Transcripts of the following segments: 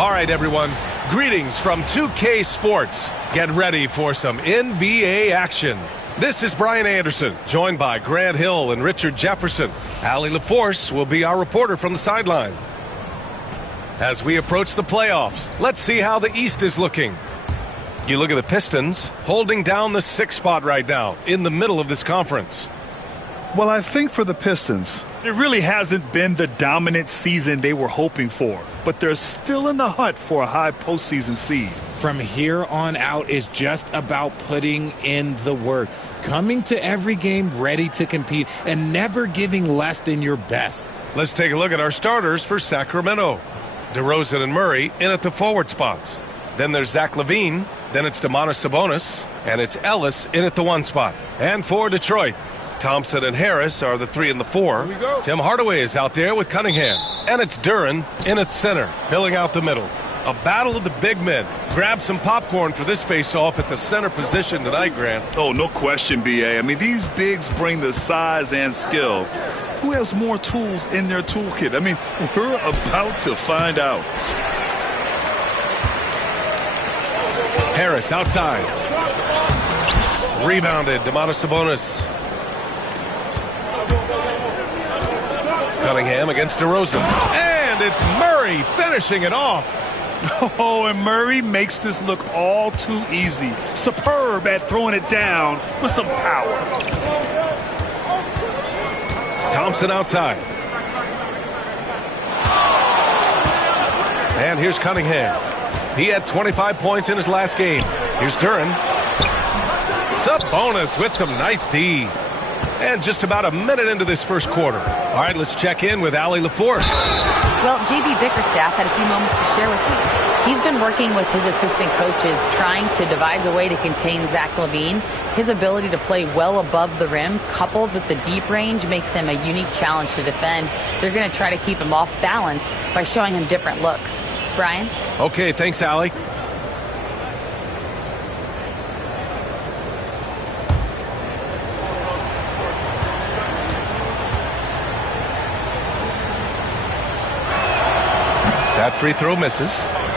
All right, everyone. Greetings from 2K Sports. Get ready for some NBA action. This is Brian Anderson, joined by Grant Hill and Richard Jefferson. Allie LaForce will be our reporter from the sideline. As we approach the playoffs, let's see how the East is looking. You look at the Pistons holding down the 6th spot right now in the middle of this conference. Well, I think for the Pistons, it really hasn't been the dominant season they were hoping for, but they're still in the hunt for a high postseason seed. From here on out is just about putting in the work, coming to every game ready to compete, and never giving less than your best. Let's take a look at our starters for Sacramento. DeRozan and Murray in at the forward spots. Then there's Zach LaVine, then it's Domantas Sabonis, and it's Ellis in at the 1 spot. And for Detroit, Thompson and Harris are the 3 and the 4. Tim Hardaway is out there with Cunningham. And it's Duren in at center, filling out the middle. A battle of the big men. Grab some popcorn for this face-off at the center position tonight, Grant. Oh, no question, B.A. I mean, these bigs bring the size and skill. Who has more tools in their toolkit? I mean, we're about to find out. Harris outside. Rebounded, Domantas Sabonis. Cunningham against DeRozan. And it's Murray finishing it off. Oh, and Murray makes this look all too easy. Superb at throwing it down with some power. Thompson outside. And here's Cunningham. He had 25 points in his last game. Here's Duren. Sabonis with some nice D. And just about a minute into this first quarter. All right, let's check in with Allie LaForce. Well, J.B. Bickerstaff had a few moments to share with me. He's been working with his assistant coaches, trying to devise a way to contain Zach LaVine. His ability to play well above the rim, coupled with the deep range, makes him a unique challenge to defend. They're going to try to keep him off balance by showing him different looks. Brian? Okay, thanks, Allie. That free throw misses.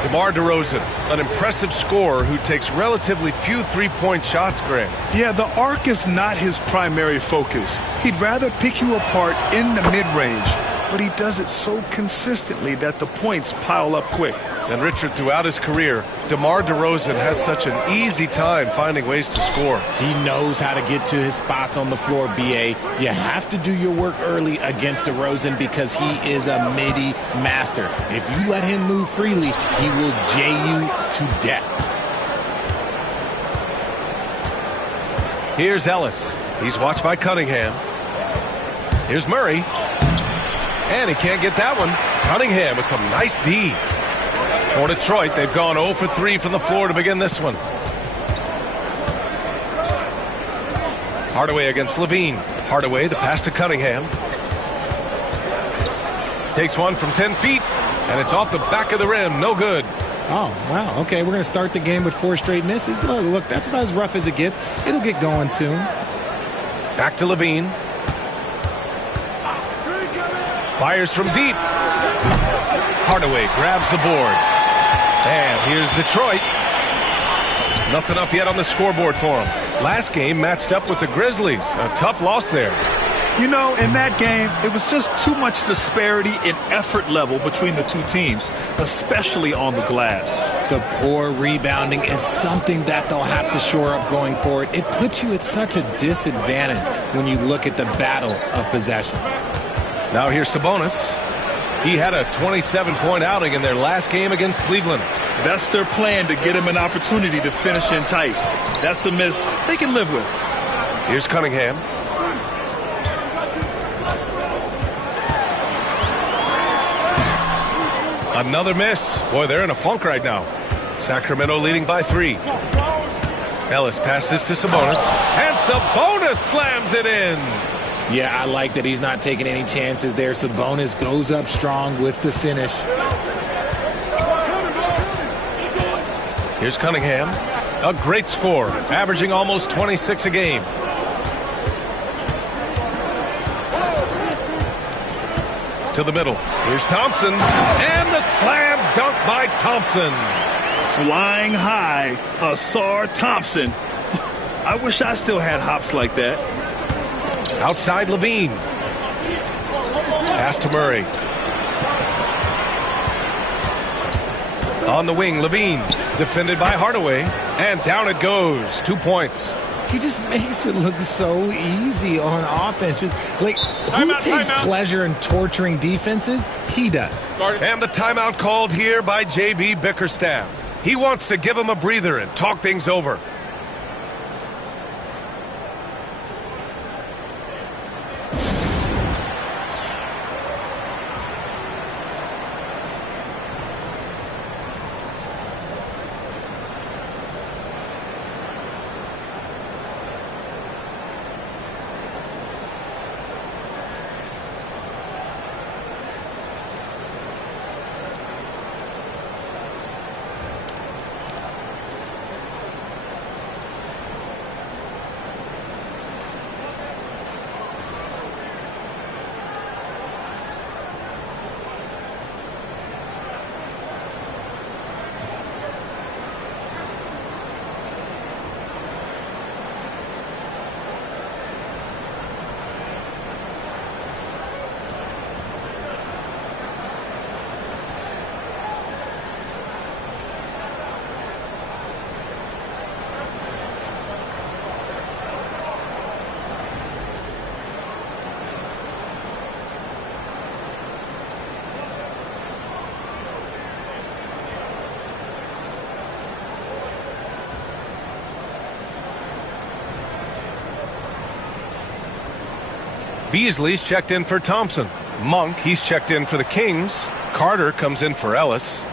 DeMar DeRozan, an impressive scorer who takes relatively few three-point shots, Grant. Yeah, the arc is not his primary focus. He'd rather pick you apart in the mid-range, but he does it so consistently that the points pile up quick. And Richard, throughout his career, DeMar DeRozan has such an easy time finding ways to score. He knows how to get to his spots on the floor, B.A. You have to do your work early against DeRozan because he is a midi master. If you let him move freely, he will J you to death. Here's Ellis. He's watched by Cunningham. Here's Murray. And he can't get that one. Cunningham with some nice D. For Detroit, they've gone 0 for 3 from the floor to begin this one. Hardaway against LaVine. Hardaway, the pass to Cunningham. Takes one from 10 feet, and it's off the back of the rim. No good. Oh, wow. Okay, we're going to start the game with 4 straight misses. Look, that's about as rough as it gets. It'll get going soon. Back to LaVine. Fires from deep. Hardaway grabs the board. And here's Detroit. Nothing up yet on the scoreboard for him. Last game matched up with the Grizzlies. A tough loss there. You know, in that game, it was just too much disparity in effort level between the two teams, especially on the glass. The poor rebounding is something that they'll have to shore up going forward. It puts you at such a disadvantage when you look at the battle of possessions. Now here's Sabonis. He had a 27-point outing in their last game against Cleveland. That's their plan, to get him an opportunity to finish in tight. That's a miss they can live with. Here's Cunningham. Another miss. Boy, they're in a funk right now. Sacramento leading by 3. Ellis passes to Sabonis. And Sabonis slams it in. Yeah, I like that he's not taking any chances there. Sabonis goes up strong with the finish. Here's Cunningham. A great score, averaging almost 26 a game. To the middle. Here's Thompson. And the slam dunk by Thompson. Flying high, Asar Thompson. I wish I still had hops like that. Outside Levine. Pass to Murray. On the wing, Levine. Defended by Hardaway. And down it goes. 2 points. He just makes it look so easy on offense. Like, who takes pleasure in torturing defenses? He does. And the timeout called here by JB Bickerstaff. He wants to give him a breather and talk things over. Beasley's checked in for Thompson. Monk, he's checked in for the Kings. Carter comes in for Ellis.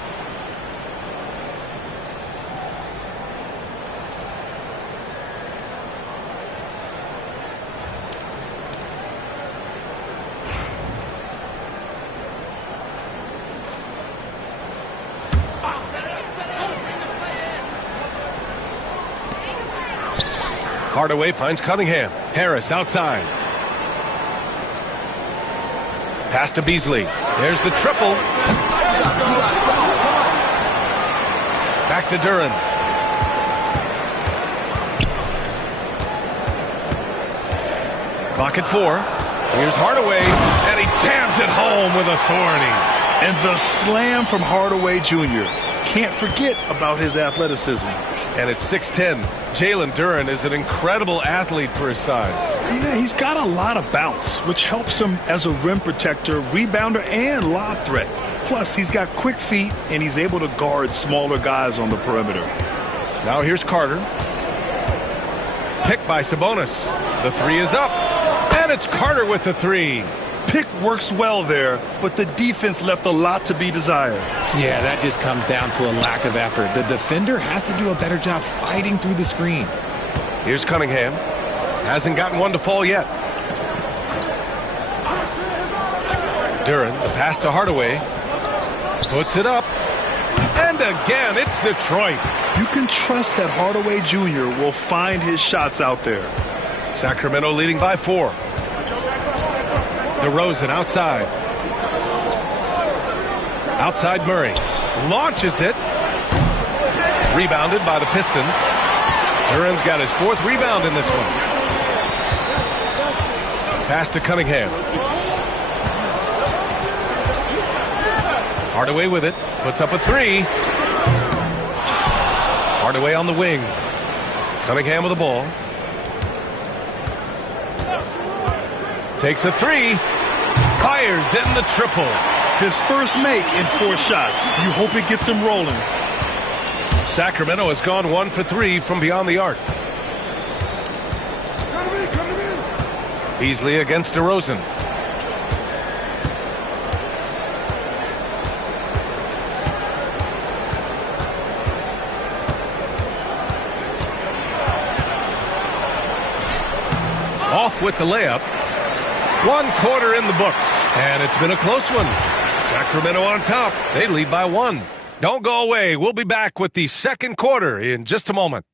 Hardaway finds Cunningham. Harris outside. Pass to Beasley. There's the triple. Back to Duren. Clock at 4. Here's Hardaway, and he jams it home with authority. And the slam from Hardaway Jr. Can't forget about his athleticism. And it's 6'10". Jalen Duren is an incredible athlete for his size. Yeah, he's got a lot of bounce, which helps him as a rim protector, rebounder, and lob threat. Plus, he's got quick feet, and he's able to guard smaller guys on the perimeter. Now here's Carter. Picked by Sabonis. The three is up. And it's Carter with the three. Pick works well there, but the defense left a lot to be desired. Yeah, that just comes down to a lack of effort. The defender has to do a better job fighting through the screen. Here's Cunningham. Hasn't gotten one to fall yet. Duren, the pass to Hardaway. Puts it up. And again, it's Detroit. You can trust that Hardaway Jr. will find his shots out there. Sacramento leading by 4. DeRozan outside. Outside Murray. Launches it. Rebounded by the Pistons. Duren's got his 4th rebound in this one. Pass to Cunningham. Hardaway with it. Puts up a 3. Hardaway on the wing. Cunningham with the ball. Takes a 3. Fires in the triple. His first make in 4 shots. You hope it gets him rolling. Sacramento has gone 1 for 3 from beyond the arc. Beasley against DeRozan. Off with the layup. 1 quarter in the books, and it's been a close one. Sacramento on top. They lead by 1. Don't go away. We'll be back with the second quarter in just a moment.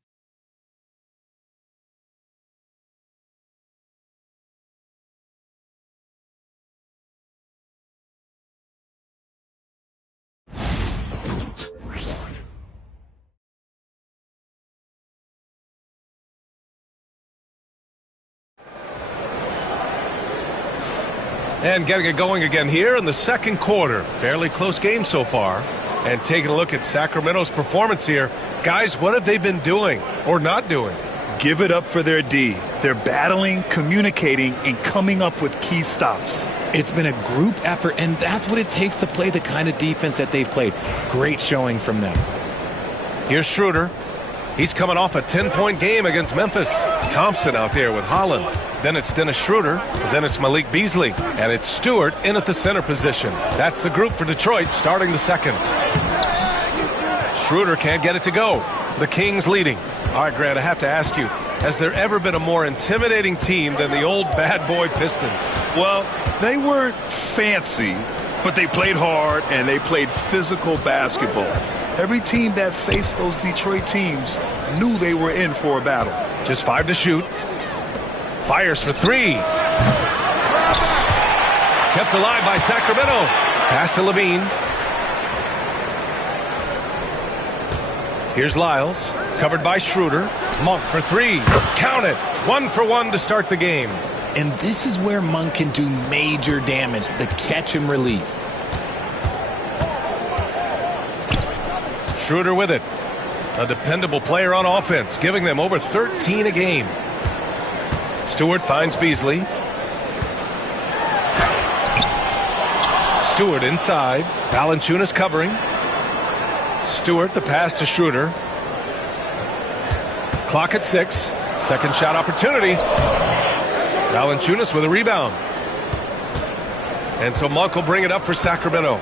And getting it going again here in the second quarter. Fairly close game so far. And taking a look at Sacramento's performance here. Guys, what have they been doing or not doing? Give it up for their D. They're battling, communicating, and coming up with key stops. It's been a group effort, and that's what it takes to play the kind of defense that they've played. Great showing from them. Here's Schroeder. He's coming off a 10-point game against Memphis. Thompson out there with Holland. Then it's Dennis Schroeder. Then it's Malik Beasley. And it's Stewart in at the center position. That's the group for Detroit starting the second. Schroeder can't get it to go. The Kings leading. All right, Grant, I have to ask you, has there ever been a more intimidating team than the old bad boy Pistons? Well, they weren't fancy, but they played hard and they played physical basketball. Every team that faced those Detroit teams knew they were in for a battle. Just 5 to shoot. Fires for 3. Kept alive by Sacramento. Pass to Levine. Here's Lyles. Covered by Schroeder. Monk for 3. Count it. 1 for 1 to start the game. And this is where Monk can do major damage, the catch and release. Schroeder with it. A dependable player on offense, giving them over 13 a game. Stewart finds Beasley. Stewart inside. Valanciunas covering. Stewart, the pass to Schroeder. Clock at 6. Second shot opportunity. Valanciunas with a rebound. And so Monk will bring it up for Sacramento.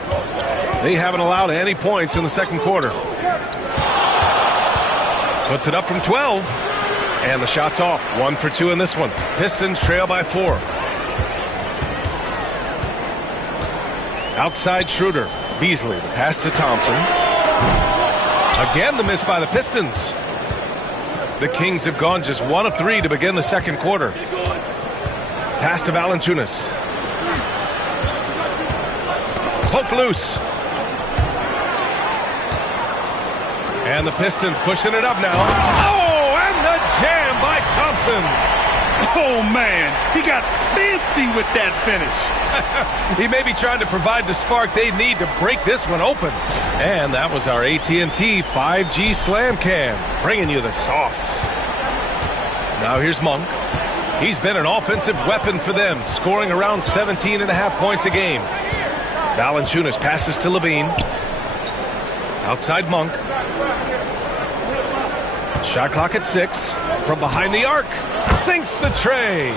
They haven't allowed any points in the second quarter. Puts it up from 12. And the shot's off. 1 for 2 in this one. Pistons trail by 4. Outside Schroeder. Beasley, the pass to Thompson. Again, the miss by the Pistons. The Kings have gone just 1 of 3 to begin the second quarter. Pass to Valanciunas. Poke loose. And the Pistons pushing it up now. Oh, and the jam by Thompson. Oh, man, he got fancy with that finish. He may be trying to provide the spark they need to break this one open. And that was our AT&T 5G Slam Cam, bringing you the sauce. Now here's Monk. He's been an offensive weapon for them, scoring around 17.5 points a game. Valanciunas passes to Levine. Outside Monk. Shot clock at 6. From behind the arc. Sinks the tray.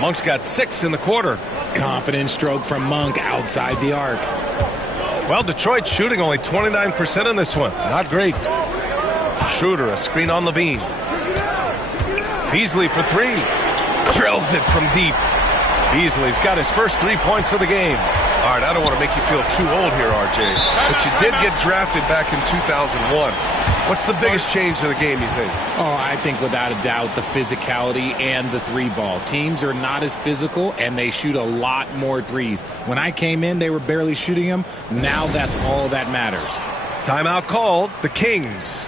Monk's got 6 in the quarter. Confident stroke from Monk outside the arc. Well, Detroit shooting only 29% in this one. Not great. Schroeder, a screen on Levine. Beasley for 3. Drills it from deep. Beasley's got his first 3 points of the game. All right, I don't want to make you feel too old here, RJ, but you did get drafted back in 2001. What's the biggest change to the game, you think? Oh, I think without a doubt the physicality and the 3-ball. Teams are not as physical, and they shoot a lot more threes. When I came in, they were barely shooting them. Now that's all that matters. Timeout called. The Kings.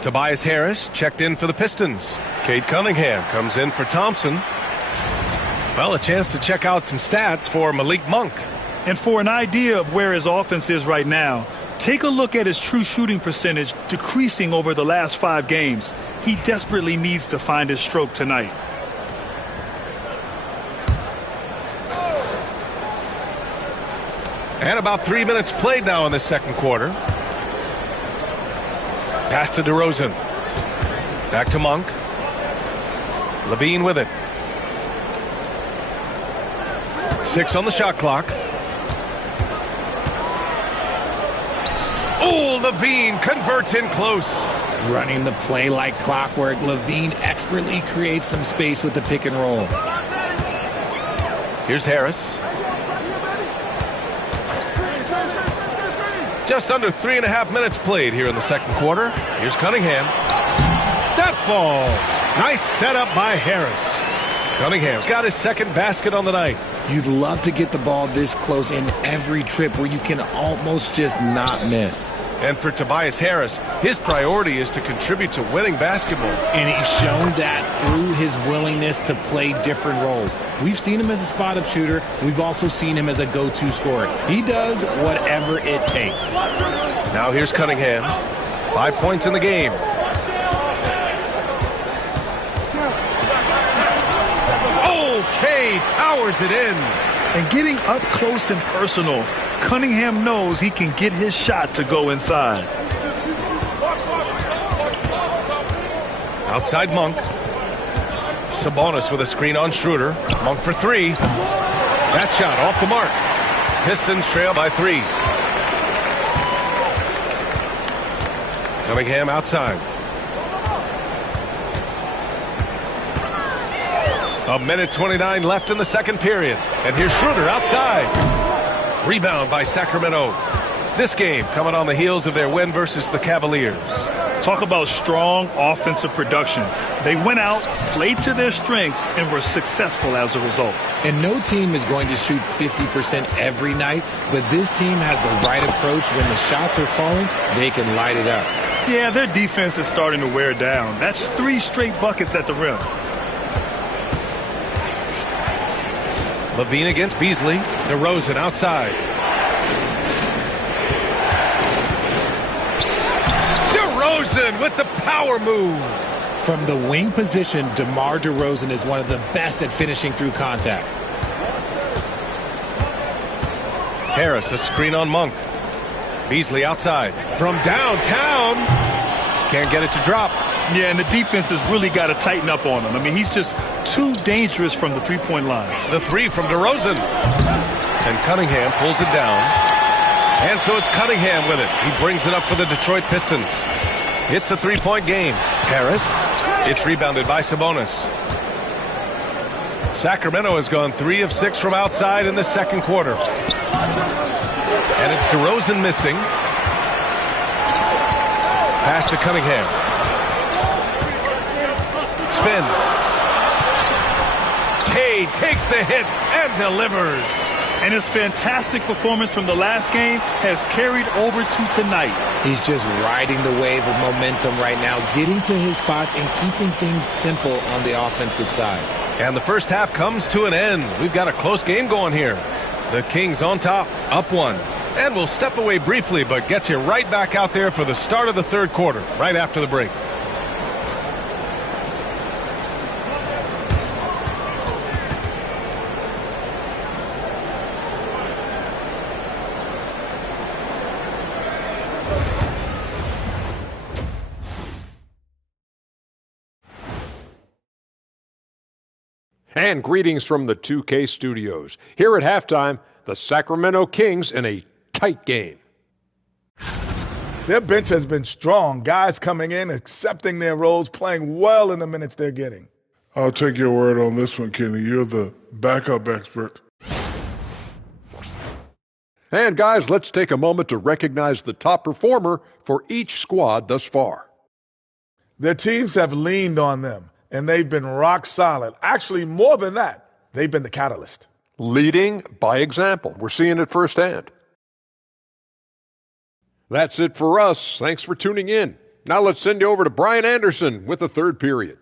Tobias Harris checked in for the Pistons. Cade Cunningham comes in for Thompson. Well, a chance to check out some stats for Malik Monk. And for an idea of where his offense is right now, Take a look at his true shooting percentage decreasing over the last 5 games. He desperately needs to find his stroke tonight. And about 3 minutes played now in the second quarter. Pass to DeRozan. Back to Monk. Levine with it. 6 on the shot clock. Oh, Levine converts in close. Running the play like clockwork, Levine expertly creates some space with the pick and roll. Here's Harris. Just under 3.5 minutes played here in the second quarter. Here's Cunningham. That falls. Nice setup by Harris. Cunningham's got his second basket on the night. You'd love to get the ball this close in every trip where you can almost just not miss. And for Tobias Harris, his priority is to contribute to winning basketball. And he's shown that through his willingness to play different roles. We've seen him as a spot-up shooter. We've also seen him as a go-to scorer. He does whatever it takes. Now here's Cunningham. 5 points in the game. Okay, powers it in. And getting up close and personal, Cunningham knows he can get his shot to go inside. Outside Monk. Sabonis with a screen on Schroeder. Monk for 3. That shot off the mark. Pistons trail by 3. Cunningham outside. A minute 29 left in the second period. And here's Schroeder outside. Rebound by Sacramento. This game coming on the heels of their win versus the Cavaliers. Talk about strong offensive production. They went out, played to their strengths, and were successful as a result. And no team is going to shoot 50% every night, but this team has the right approach. When the shots are falling, they can light it up. Yeah, their defense is starting to wear down. That's 3 straight buckets at the rim. Levine against Beasley. DeRozan outside. DeRozan with the power move. From the wing position, DeMar DeRozan is one of the best at finishing through contact. Harris, a screen on Monk. Beasley outside. From downtown. Can't get it to drop. Yeah, and the defense has really got to tighten up on him. I mean, he's just too dangerous from the three-point line. The 3 from DeRozan. And Cunningham pulls it down. And so it's Cunningham with it. He brings it up for the Detroit Pistons. It's a 3-point game. Harris. It's rebounded by Sabonis. Sacramento has gone 3 of 6 from outside in the second quarter. And it's DeRozan missing. Pass to Cunningham. Spins. Cade takes the hit and delivers. And his fantastic performance from the last game has carried over to tonight. He's just riding the wave of momentum right now, getting to his spots and keeping things simple on the offensive side. And the first half comes to an end. We've got a close game going here. The Kings on top, up 1. And we'll step away briefly, but get you right back out there for the start of the third quarter, right after the break. And greetings from the 2K studios. Here at halftime, the Sacramento Kings in a tight game. Their bench has been strong. Guys coming in, accepting their roles, playing well in the minutes they're getting. I'll take your word on this one, Kenny. You're the backup expert. And guys, let's take a moment to recognize the top performer for each squad thus far. Their teams have leaned on them, and they've been rock solid. Actually, more than that, they've been the catalyst. Leading by example. We're seeing it firsthand. That's it for us. Thanks for tuning in. Now let's send you over to Brian Anderson with the third period.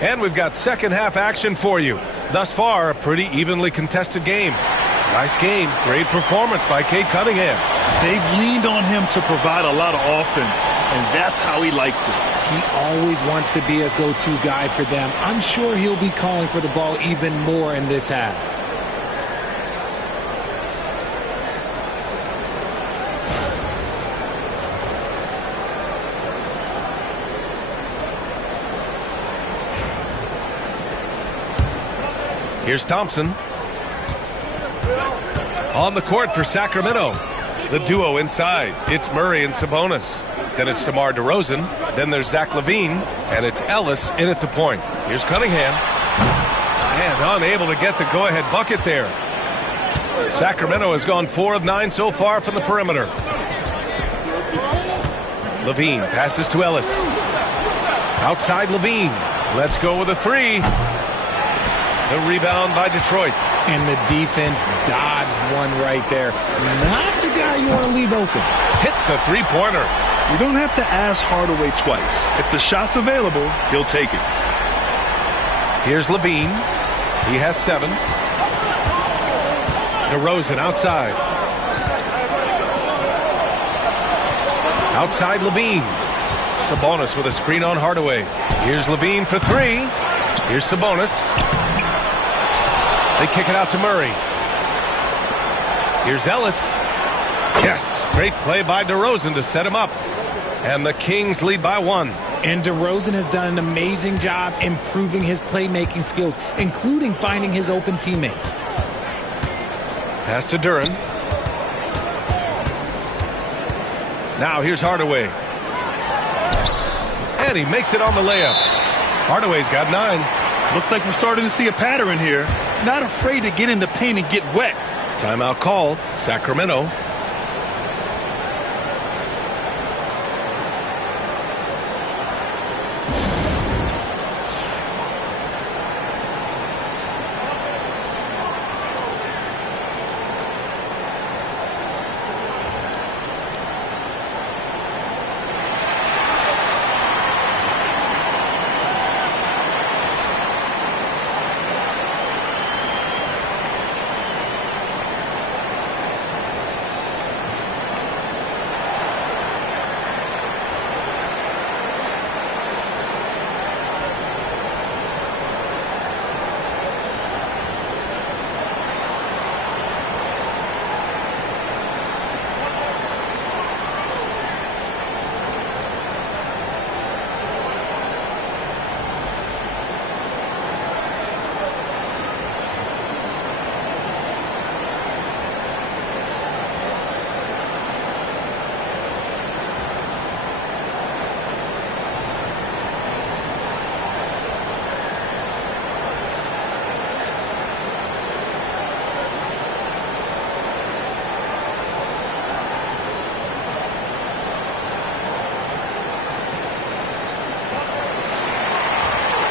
And we've got second half action for you. Thus far, a pretty evenly contested game. Nice game. Great performance by Cade Cunningham. They've leaned on him to provide a lot of offense, and that's how he likes it. He always wants to be a go-to guy for them. I'm sure he'll be calling for the ball even more in this half. Here's Thompson. On the court for Sacramento. The duo inside. It's Murray and Sabonis. Then it's DeMar DeRozan. Then there's Zach LaVine. And it's Ellis in at the point. Here's Cunningham. And unable to get the go-ahead bucket there. Sacramento has gone 4 of 9 so far from the perimeter. LaVine passes to Ellis. Outside LaVine. Let's go with a 3. The rebound by Detroit. And the defense dodged one right there. Not the guy you want to leave open. Hits a three-pointer. You don't have to ask Hardaway twice. If the shot's available, he'll take it. Here's LaVine. He has 7. DeRozan outside. Outside LaVine. Sabonis with a screen on Hardaway. Here's LaVine for 3. Here's Sabonis. They kick it out to Murray. Here's Ellis. Yes, great play by DeRozan to set him up. And the Kings lead by 1. And DeRozan has done an amazing job improving his playmaking skills, including finding his open teammates. Pass to Duren. Now here's Hardaway. And he makes it on the layup. Hardaway's got 9. Looks like we're starting to see a pattern here. Not afraid to get in the paint and get wet. Timeout called. Sacramento.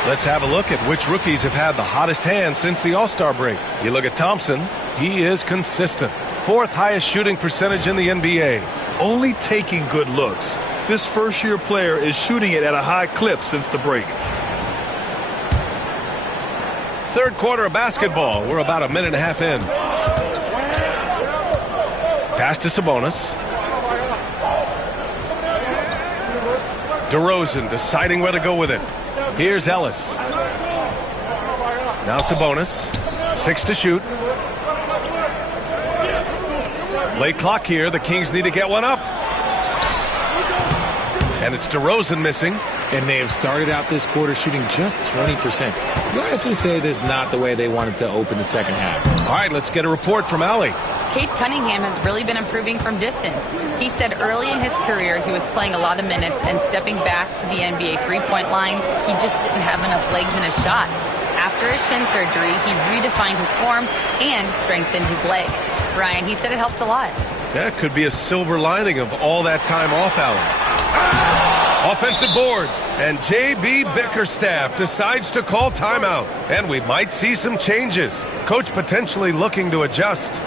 Let's have a look at which rookies have had the hottest hand since the All-Star break. You look at Thompson. He is consistent. 4th highest shooting percentage in the NBA. Only taking good looks. This first-year player is shooting it at a high clip since the break. Third quarter of basketball. We're about a minute and a half in. Pass to Sabonis. DeRozan deciding where to go with it. Here's Ellis. Now Sabonis. 6 to shoot. Late clock here. The Kings need to get one up. And it's DeRozan missing. And they have started out this quarter shooting just 20%. Let's just say this is not the way they wanted to open the second half. All right, let's get a report from Allie. Cade Cunningham has really been improving from distance. He said early in his career he was playing a lot of minutes and stepping back to the NBA three-point line, he just didn't have enough legs in his shot. After his shin surgery, he redefined his form and strengthened his legs. Brian, he said it helped a lot. That could be a silver lining of all that time off, Allen. Offensive board, and J.B. Bickerstaff decides to call timeout, and we might see some changes. Coach potentially looking to adjust.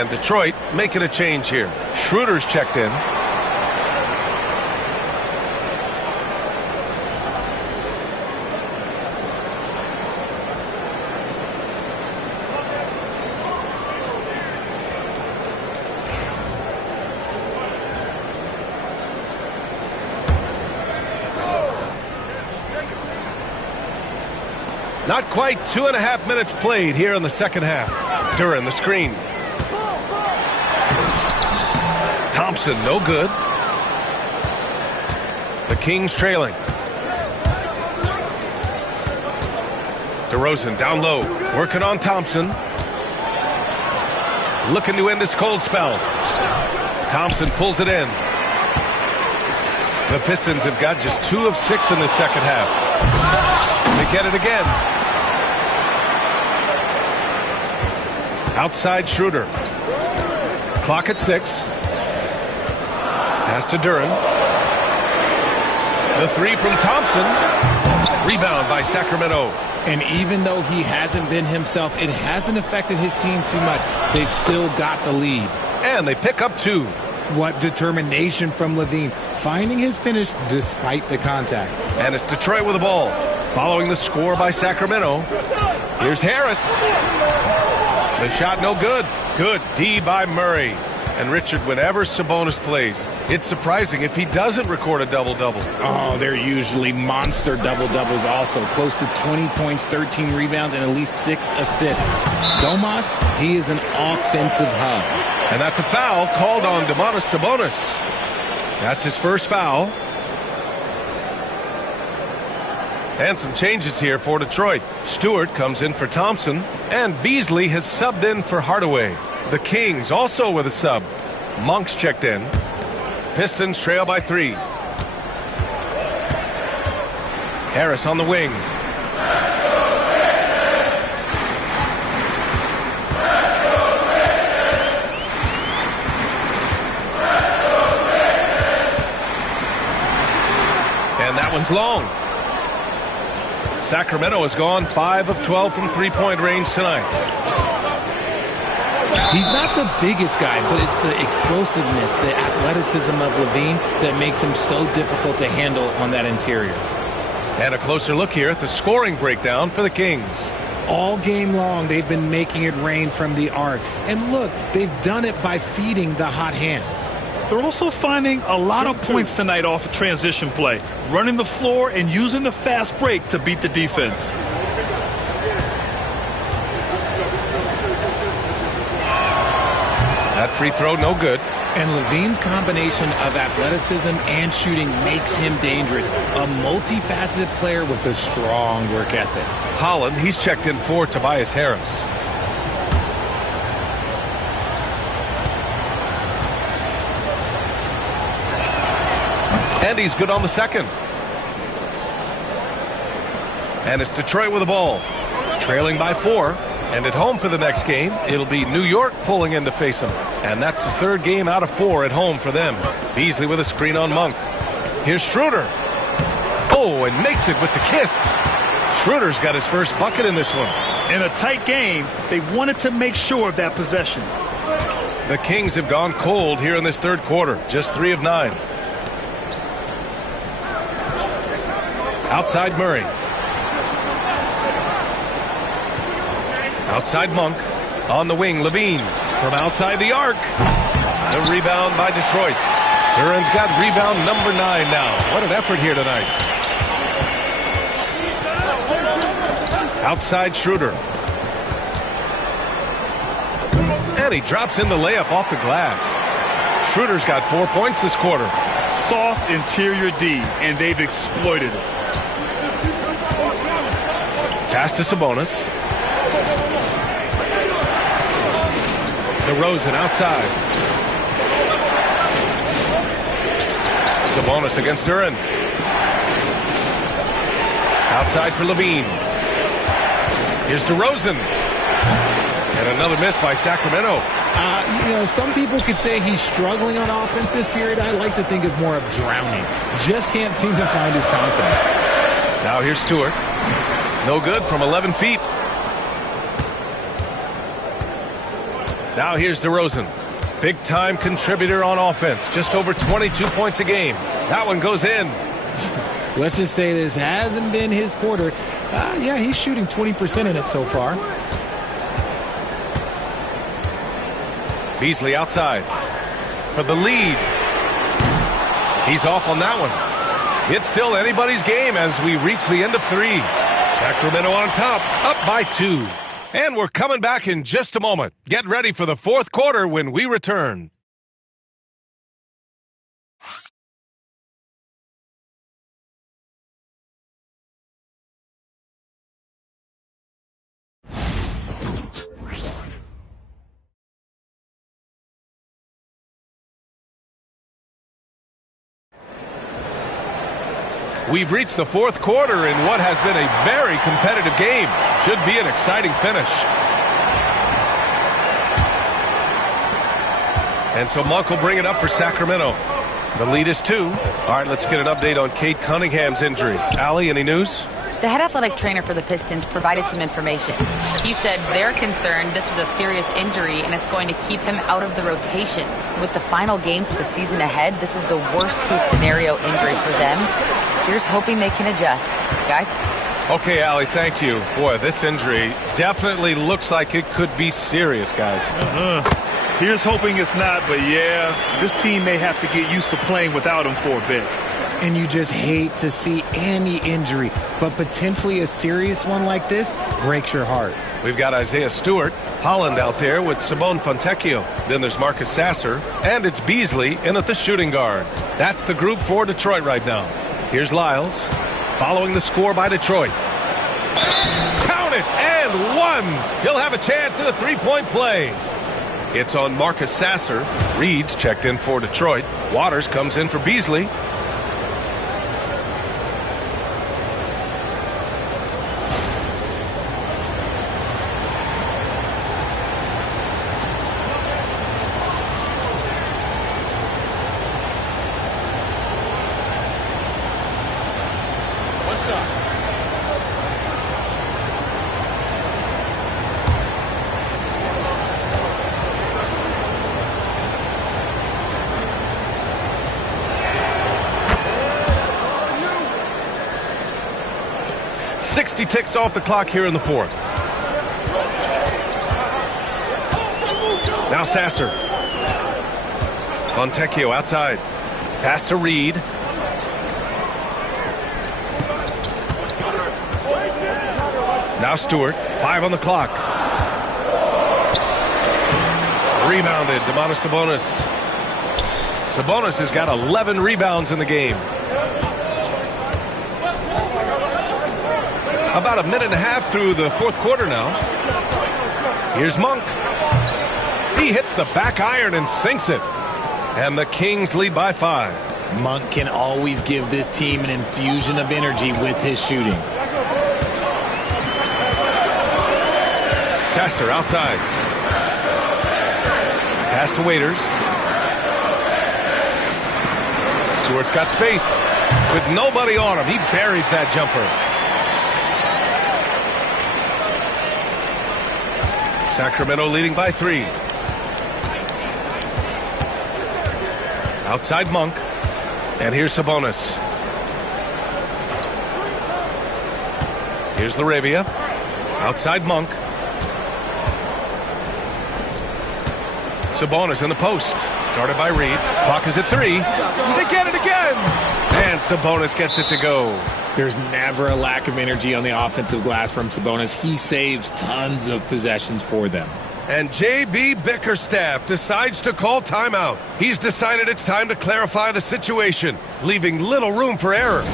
And Detroit making a change here. Schroeder's checked in. Not quite 2.5 minutes played here in the second half. Duren, the screen. Thompson, no good. The Kings trailing. DeRozan down low, working on Thompson. Looking to end this cold spell. Thompson pulls it in. The Pistons have got just 2 of 6 in the second half. They get it again. Outside Schroeder. Clock at 6. Pass to Duren. The 3 from Thompson. Rebound by Sacramento. And even though he hasn't been himself, it hasn't affected his team too much. They've still got the lead. And they pick up 2. What determination from Levine, finding his finish despite the contact. And it's Detroit with the ball. Following the score by Sacramento. Here's Harris. The shot no good. Good D by Murray. And Richard, whenever Sabonis plays, it's surprising if he doesn't record a double-double. Oh, they're usually monster double-doubles also. Close to 20 points, 13 rebounds, and at least 6 assists. Domas, he is an offensive hub. And that's a foul called on Domantas Sabonis. That's his first foul. And some changes here for Detroit. Stewart comes in for Thompson, and Beasley has subbed in for Hardaway. The Kings also with a sub. Monk's checked in. Pistons trail by 3. Harris on the wing. And that one's long. Sacramento has gone 5 of 12 from three-point range tonight. He's not the biggest guy, but it's the explosiveness, the athleticism of Levine that makes him so difficult to handle on that interior. And a closer look here at the scoring breakdown for the Kings. All game long, they've been making it rain from the arc. And look, they've done it by feeding the hot hands. They're also finding a lot of points tonight off of transition play, running the floor and using the fast break to beat the defense. That free throw, no good. And Levine's combination of athleticism and shooting makes him dangerous. A multifaceted player with a strong work ethic. Holland, he's checked in for Tobias Harris. And he's good on the second. And it's Detroit with the ball. Trailing by 4. And at home for the next game, it'll be New York pulling in to face them. And that's the 3rd game out of 4 at home for them. Beasley with a screen on Monk. Here's Schroeder. Oh, and makes it with the kiss. Schroeder's got his first bucket in this one. In a tight game, they wanted to make sure of that possession. The Kings have gone cold here in this 3rd quarter. Just 3 of 9. Outside Murray. Outside Monk. On the wing, Levine. From outside the arc. The rebound by Detroit. Duren's got rebound number 9 now. What an effort here tonight. Outside Schroeder. And he drops in the layup off the glass. Schroeder's got 4 points this quarter. Soft interior D, and they've exploited it. Pass to Sabonis. DeRozan outside. Sabonis against Duren. Outside for Levine. Here's DeRozan. And another miss by Sacramento. Some people could say he's struggling on offense this period. I like to think of more of drowning. Just can't seem to find his confidence. Now here's Stewart. No good from 11 feet. Now here's DeRozan. Big-time contributor on offense. Just over 22 points a game. That one goes in. Let's just say this hasn't been his quarter. Yeah, he's shooting 20% in it so far. Beasley outside for the lead. He's off on that one. It's still anybody's game as we reach the end of 3. Sacramento on top, up by 2. And we're coming back in just a moment. Get ready for the fourth quarter when we return. We've reached the fourth quarter in what has been a very competitive game. Should be an exciting finish. And so Monk will bring it up for Sacramento. The lead is 2. All right, let's get an update on Cade Cunningham's injury. Allie, any news? The head athletic trainer for the Pistons provided some information. He said they're concerned this is a serious injury and it's going to keep him out of the rotation. With the final games of the season ahead, this is the worst-case scenario injury for them. Here's hoping they can adjust. Guys? Okay, Allie, thank you. Boy, this injury definitely looks like it could be serious, guys. Here's hoping it's not, but yeah, this team may have to get used to playing without him for a bit. And you just hate to see any injury, but potentially a serious one like this breaks your heart. We've got Isaiah Stewart, Holland out there with Simone Fontecchio. Then there's Marcus Sasser, and it's Beasley in at the shooting guard. That's the group for Detroit right now. Here's Lyles, following the score by Detroit. Count it, and 1. He'll have a chance at a three-point play. It's on Marcus Sasser. Reed's checked in for Detroit. Waters comes in for Beasley. What's up? .60 ticks off the clock here in the fourth. Now Sasser. Fontecchio outside. Pass to Reed. Now Stewart. 5 on the clock. Rebounded. Domantas Sabonis. Sabonis has got 11 rebounds in the game. About a minute and a half through the fourth quarter now. Here's Monk. He hits the back iron and sinks it. And the Kings lead by 5. Monk can always give this team an infusion of energy with his shooting. Sasser outside. Pass to Waiters. Stewart's got space. With nobody on him, he buries that jumper. Sacramento leading by 3. Outside Monk. And here's Sabonis. Here's Laravia. Outside Monk. Sabonis in the post. Guarded by Reed. Clock is at 3. They get it again. And Sabonis gets it to go. There's never a lack of energy on the offensive glass from Sabonis. He saves tons of possessions for them. And J.B. Bickerstaff decides to call timeout. He's decided it's time to clarify the situation, leaving little room for error.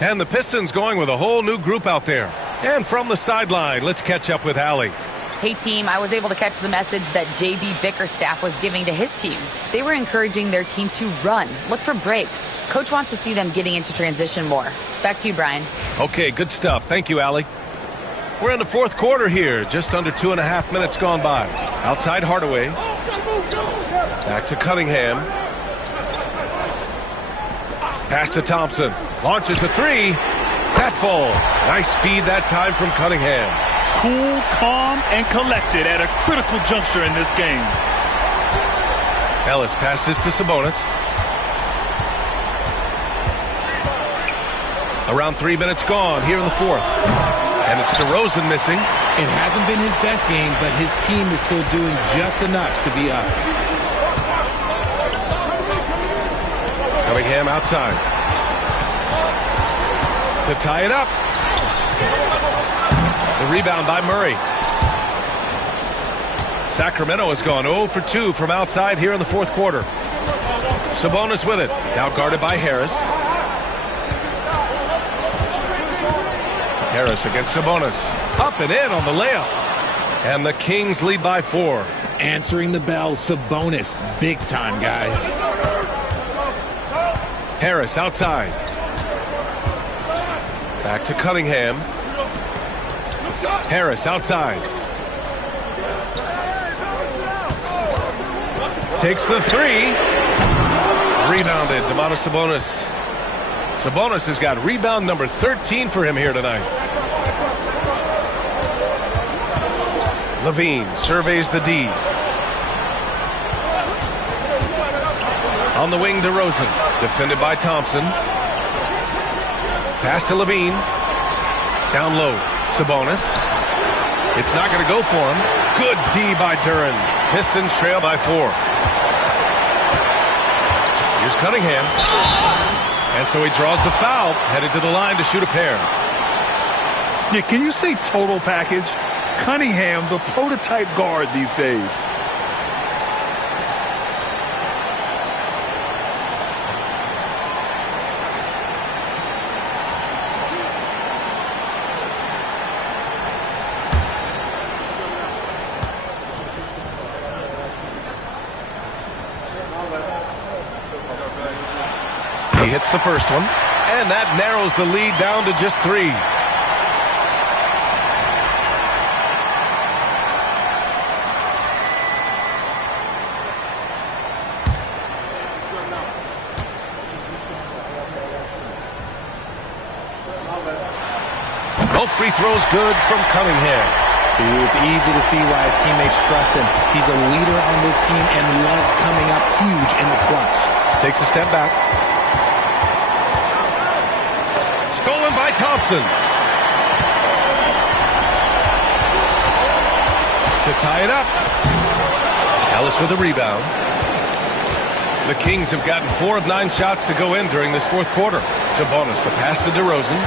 And the Pistons going with a whole new group out there. And from the sideline, let's catch up with Allie. Hey, team, I was able to catch the message that JB Bickerstaff was giving to his team. They were encouraging their team to run, look for breaks. Coach wants to see them getting into transition more. Back to you, Brian. Okay, good stuff. Thank you, Allie. We're in the fourth quarter here, just under 2.5 minutes gone by. Outside Hardaway. Back to Cunningham. Pass to Thompson. Launches a three. That falls. Nice feed that time from Cunningham. Cool, calm, and collected at a critical juncture in this game. Ellis passes to Sabonis. Around 3 minutes gone here in the fourth. And it's DeRozan missing. It hasn't been his best game, but his team is still doing just enough to be up. Cunningham outside. To tie it up. The rebound by Murray. Sacramento has gone 0 for 2 from outside here in the fourth quarter. Sabonis with it. Now guarded by Harris. Harris against Sabonis. Up and in on the layup. And the Kings lead by 4. Answering the bell, Sabonis. Big time, guys. Harris outside. Back to Cunningham. Harris outside. Takes the three. Rebounded. Domantas Sabonis. Sabonis has got rebound number 13 for him here tonight. Levine surveys the D. On the wing, DeRozan. Defended by Thompson. Pass to Levine. Down low. Sabonis. It's not going to go for him. Good D by Duren. Pistons trail by 4. Here's Cunningham. And so he draws the foul, headed to the line to shoot a pair. Yeah, can you say total package? Cunningham, the prototype guard these days. He hits the first one, and that narrows the lead down to just 3. Both free throws good from Cunningham. See, it's easy to see why his teammates trust him. He's a leader on this team and loves coming up huge in the clutch. Takes a step back. Stolen by Thompson. To tie it up. Ellis with a rebound. The Kings have gotten 4 of 9 shots to go in during this fourth quarter. Sabonis, the pass to DeRozan.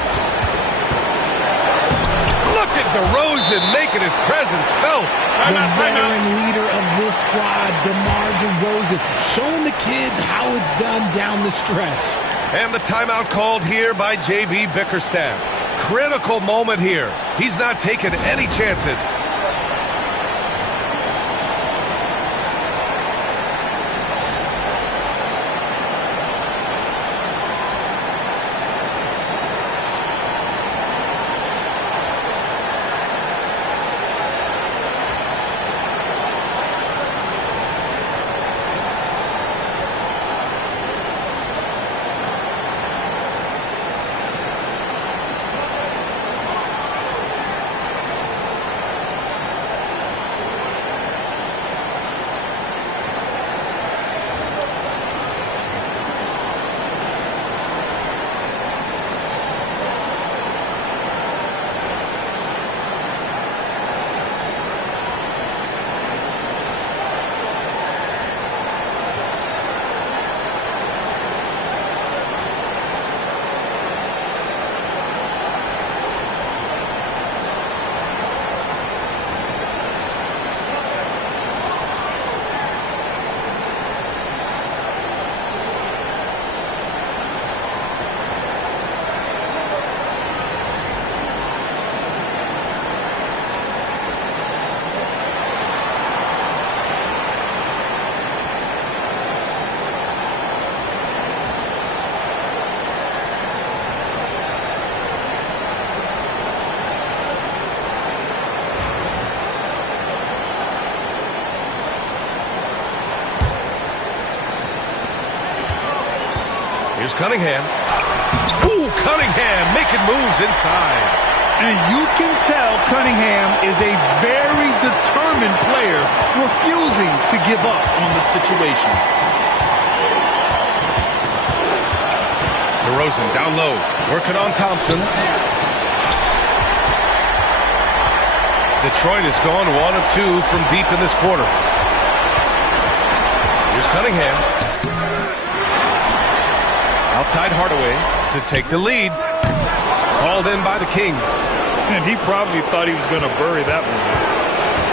Look at DeRozan making his presence felt. The veteran leader of this squad, DeMar DeRozan, showing the kids how it's done down the stretch. And the timeout called here by JB Bickerstaff. Critical moment here. He's not taking any chances. Here's Cunningham. Ooh, Cunningham making moves inside. And you can tell Cunningham is a very determined player, refusing to give up on the situation. DeRozan down low, working on Thompson. Detroit has gone 1 of 2 from deep in this quarter. Here's Cunningham. Outside Hardaway to take the lead. Called in by the Kings. And he probably thought he was going to bury that one.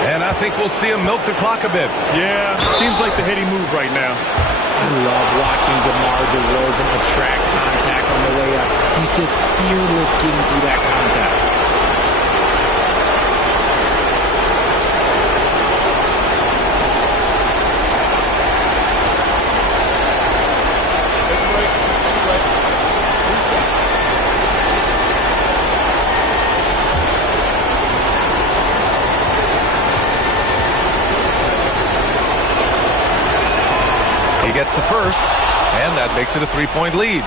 And I think we'll see him milk the clock a bit. Yeah, seems like the heady move right now. I love watching DeMar DeRozan attract contact on the way up. He's just fearless getting through that contact. Gets the first, and that makes it a 3-point lead.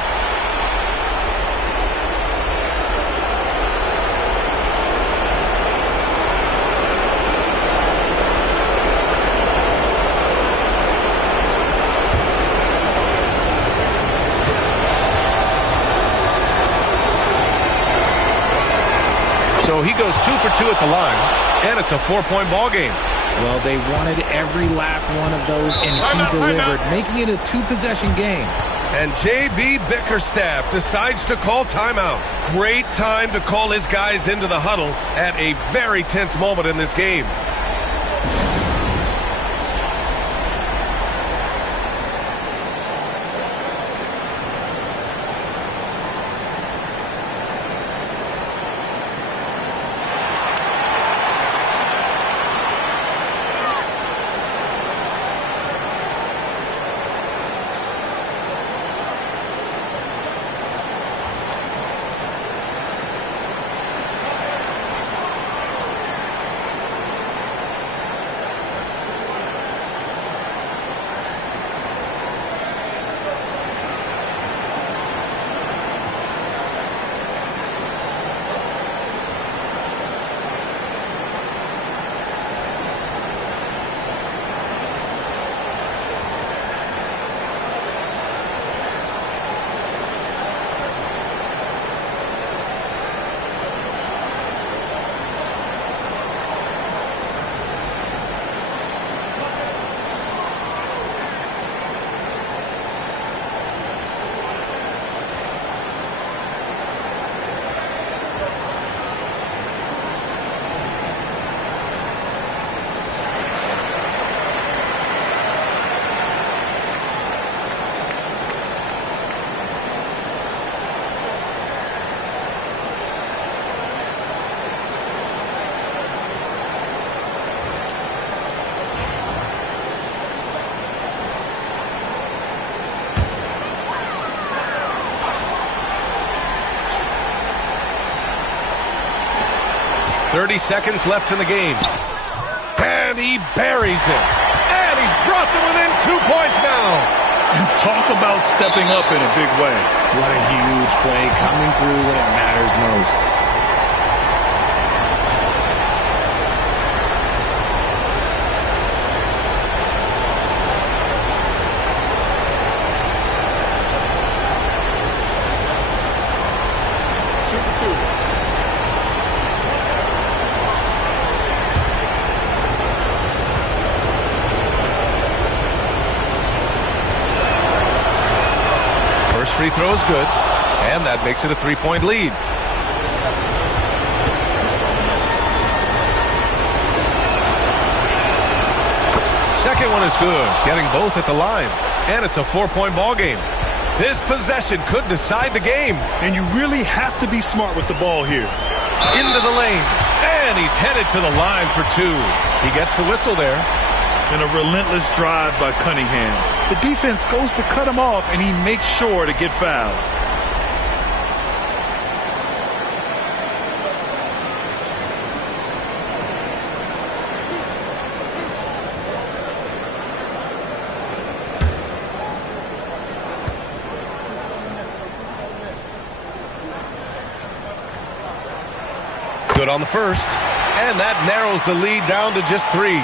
So he goes 2 for 2 at the line, and it's a 4-point ball game. Well, they wanted every last one of those, and he delivered, making it a 2-possession game. And J.B. Bickerstaff decides to call timeout. Great time to call his guys into the huddle at a very tense moment in this game. .30 seconds left in the game. And he buries it. And he's brought them within 2 points now. And talk about stepping up in a big way. What a huge play, coming through when it matters most. Free throw is good, and that makes it a 3-point lead. Second one is good, getting both at the line, and it's a 4-point ball game. This possession could decide the game. And you really have to be smart with the ball here. Into the lane, and he's headed to the line for 2. He gets the whistle there. And a relentless drive by Cunningham. The defense goes to cut him off, and he makes sure to get fouled. Good on the first. And that narrows the lead down to just 3.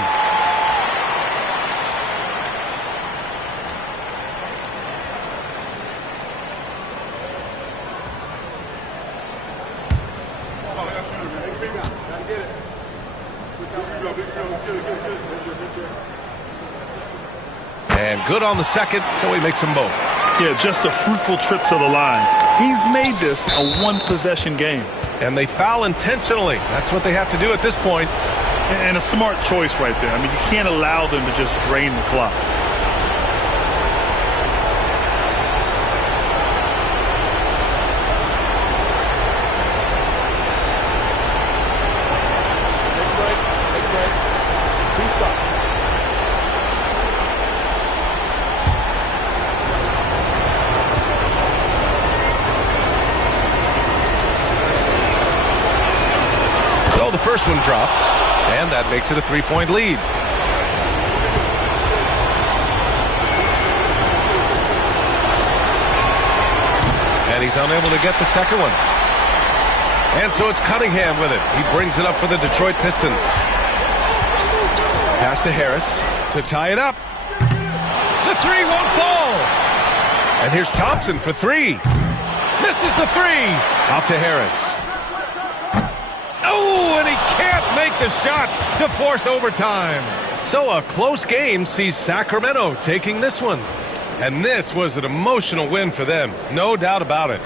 And good on the second, so he makes them both. Yeah, just a fruitful trip to the line. He's made this a one-possession game. And they foul intentionally. That's what they have to do at this point. And a smart choice right there. I mean, you can't allow them to just drain the clock. Take a break. T-Sock. So the first one drops, and that makes it a 3-point lead. And he's unable to get the second one. And so it's Cunningham with it. He brings it up for the Detroit Pistons. Pass to Harris to tie it up. The three won't fall. And here's Thompson for 3. Misses the 3. Out to Harris. Oh, and he can't make the shot to force overtime. So a close game sees Sacramento taking this one. And this was an emotional win for them, no doubt about it.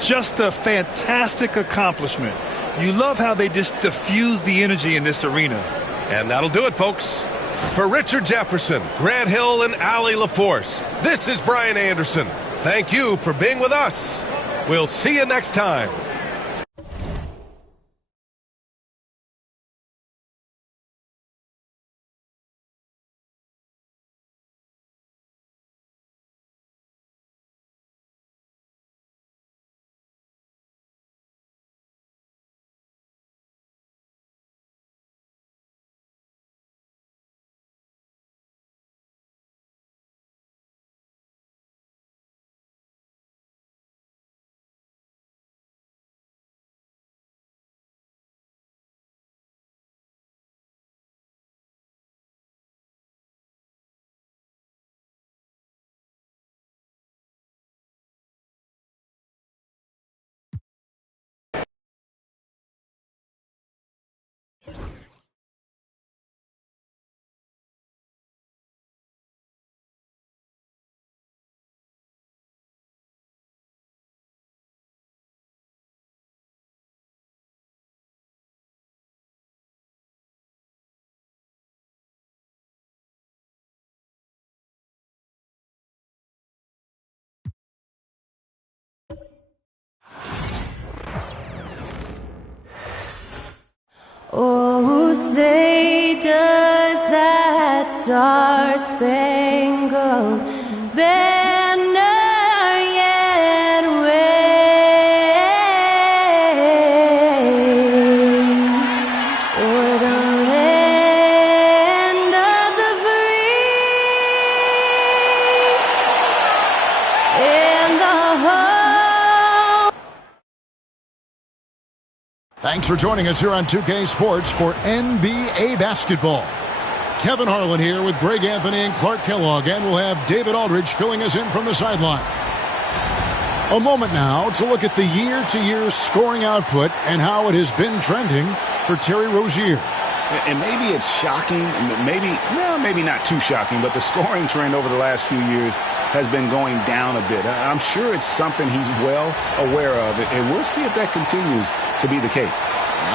Just a fantastic accomplishment. You love how they just diffuse the energy in this arena. And that'll do it, folks. For Richard Jefferson, Grant Hill, and Allie LaForce, this is Brian Anderson. Thank you for being with us. We'll see you next time. Oh, say does that star-spangled banner yet wave o'er the land of the free and the home? Thanks for joining us here on 2K Sports for NBA basketball. Kevin Harlan here with Greg Anthony and Clark Kellogg, and we'll have David Aldridge filling us in from the sideline. A moment now to look at the year-to-year scoring output and how it has been trending for Terry Rozier. And maybe it's shocking, maybe not too shocking, but the scoring trend over the last few years has been going down a bit. I'm sure it's something he's well aware of, and we'll see if that continues to be the case.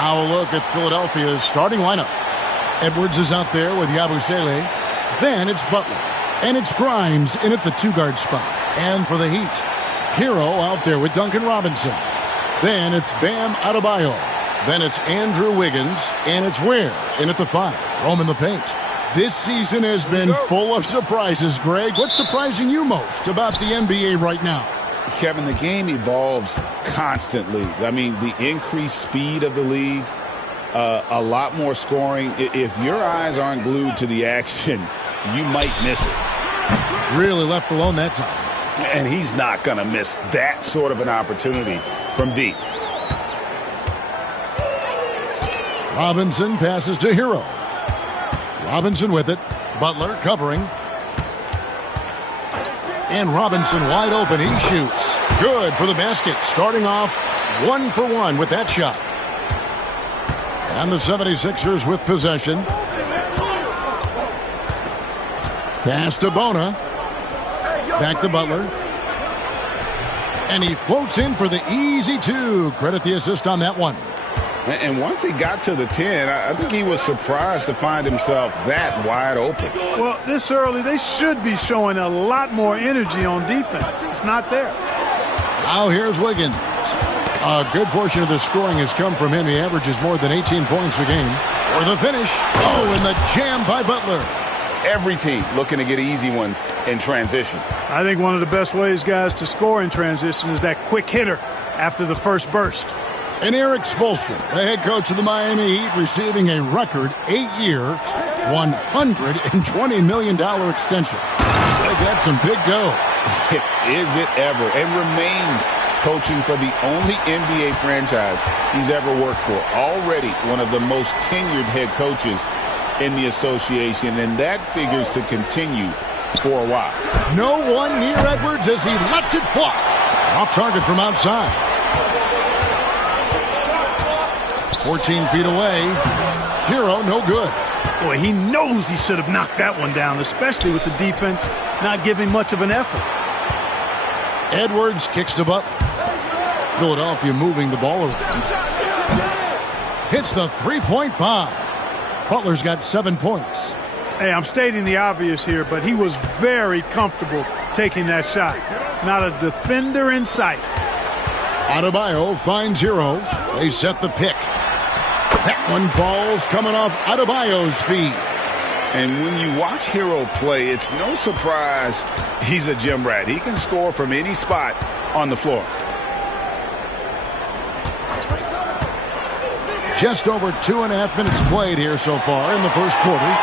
Now a look at Philadelphia's starting lineup. Edwards is out there with Yabusele. Then it's Butler. And it's Grimes in at the 2-guard spot. And for the Heat, Hero out there with Duncan Robinson. Then it's Bam Adebayo. Then it's Andrew Wiggins. And it's Ware in at the 5. Roaming the paint. This season has been full of surprises, Greg. What's surprising you most about the NBA right now? Kevin, the game evolves constantly. I mean, the increased speed of the league, a lot more scoring. If your eyes aren't glued to the action, you might miss it. Really left alone that time. And he's not going to miss that sort of an opportunity from deep. Robinson passes to Hero. Robinson with it. Butler covering. And Robinson wide open. He shoots. Good for the basket. Starting off 1 for 1 with that shot. And the 76ers with possession. Pass to Bona. Back to Butler. And he floats in for the easy 2. Credit the assist on that one. And once he got to the 10, I think he was surprised to find himself that wide open. Well, this early, they should be showing a lot more energy on defense. It's not there. Now here's Wiggins. A good portion of the scoring has come from him. He averages more than 18 points a game. For the finish. Oh, and the jam by Butler. Every team looking to get easy ones in transition. I think one of the best ways, guys, to score in transition is that quick hitter after the first burst. And Eric Spoelstra, the head coach of the Miami Heat, receiving a record 8-year, $120 million extension. They got some big dough. Is it ever? And remains coaching for the only NBA franchise he's ever worked for. Already one of the most tenured head coaches in the association, and that figures to continue for a while. No one near Edwards as he lets it fly. Off target from outside. 14 feet away. Hero, no good. Boy, he knows he should have knocked that one down, especially with the defense not giving much of an effort. Edwards kicks to Butler. Philadelphia moving the ball around. Hits the three-point bomb. Butler's got 7 points. Hey, I'm stating the obvious here, but he was very comfortable taking that shot. Not a defender in sight. Adebayo finds Hero. They set the pick. That one falls coming off Adebayo's feet. And when you watch Hero play, it's no surprise he's a gym rat. He can score from any spot on the floor. Just over 2.5 minutes played here so far in the first quarter.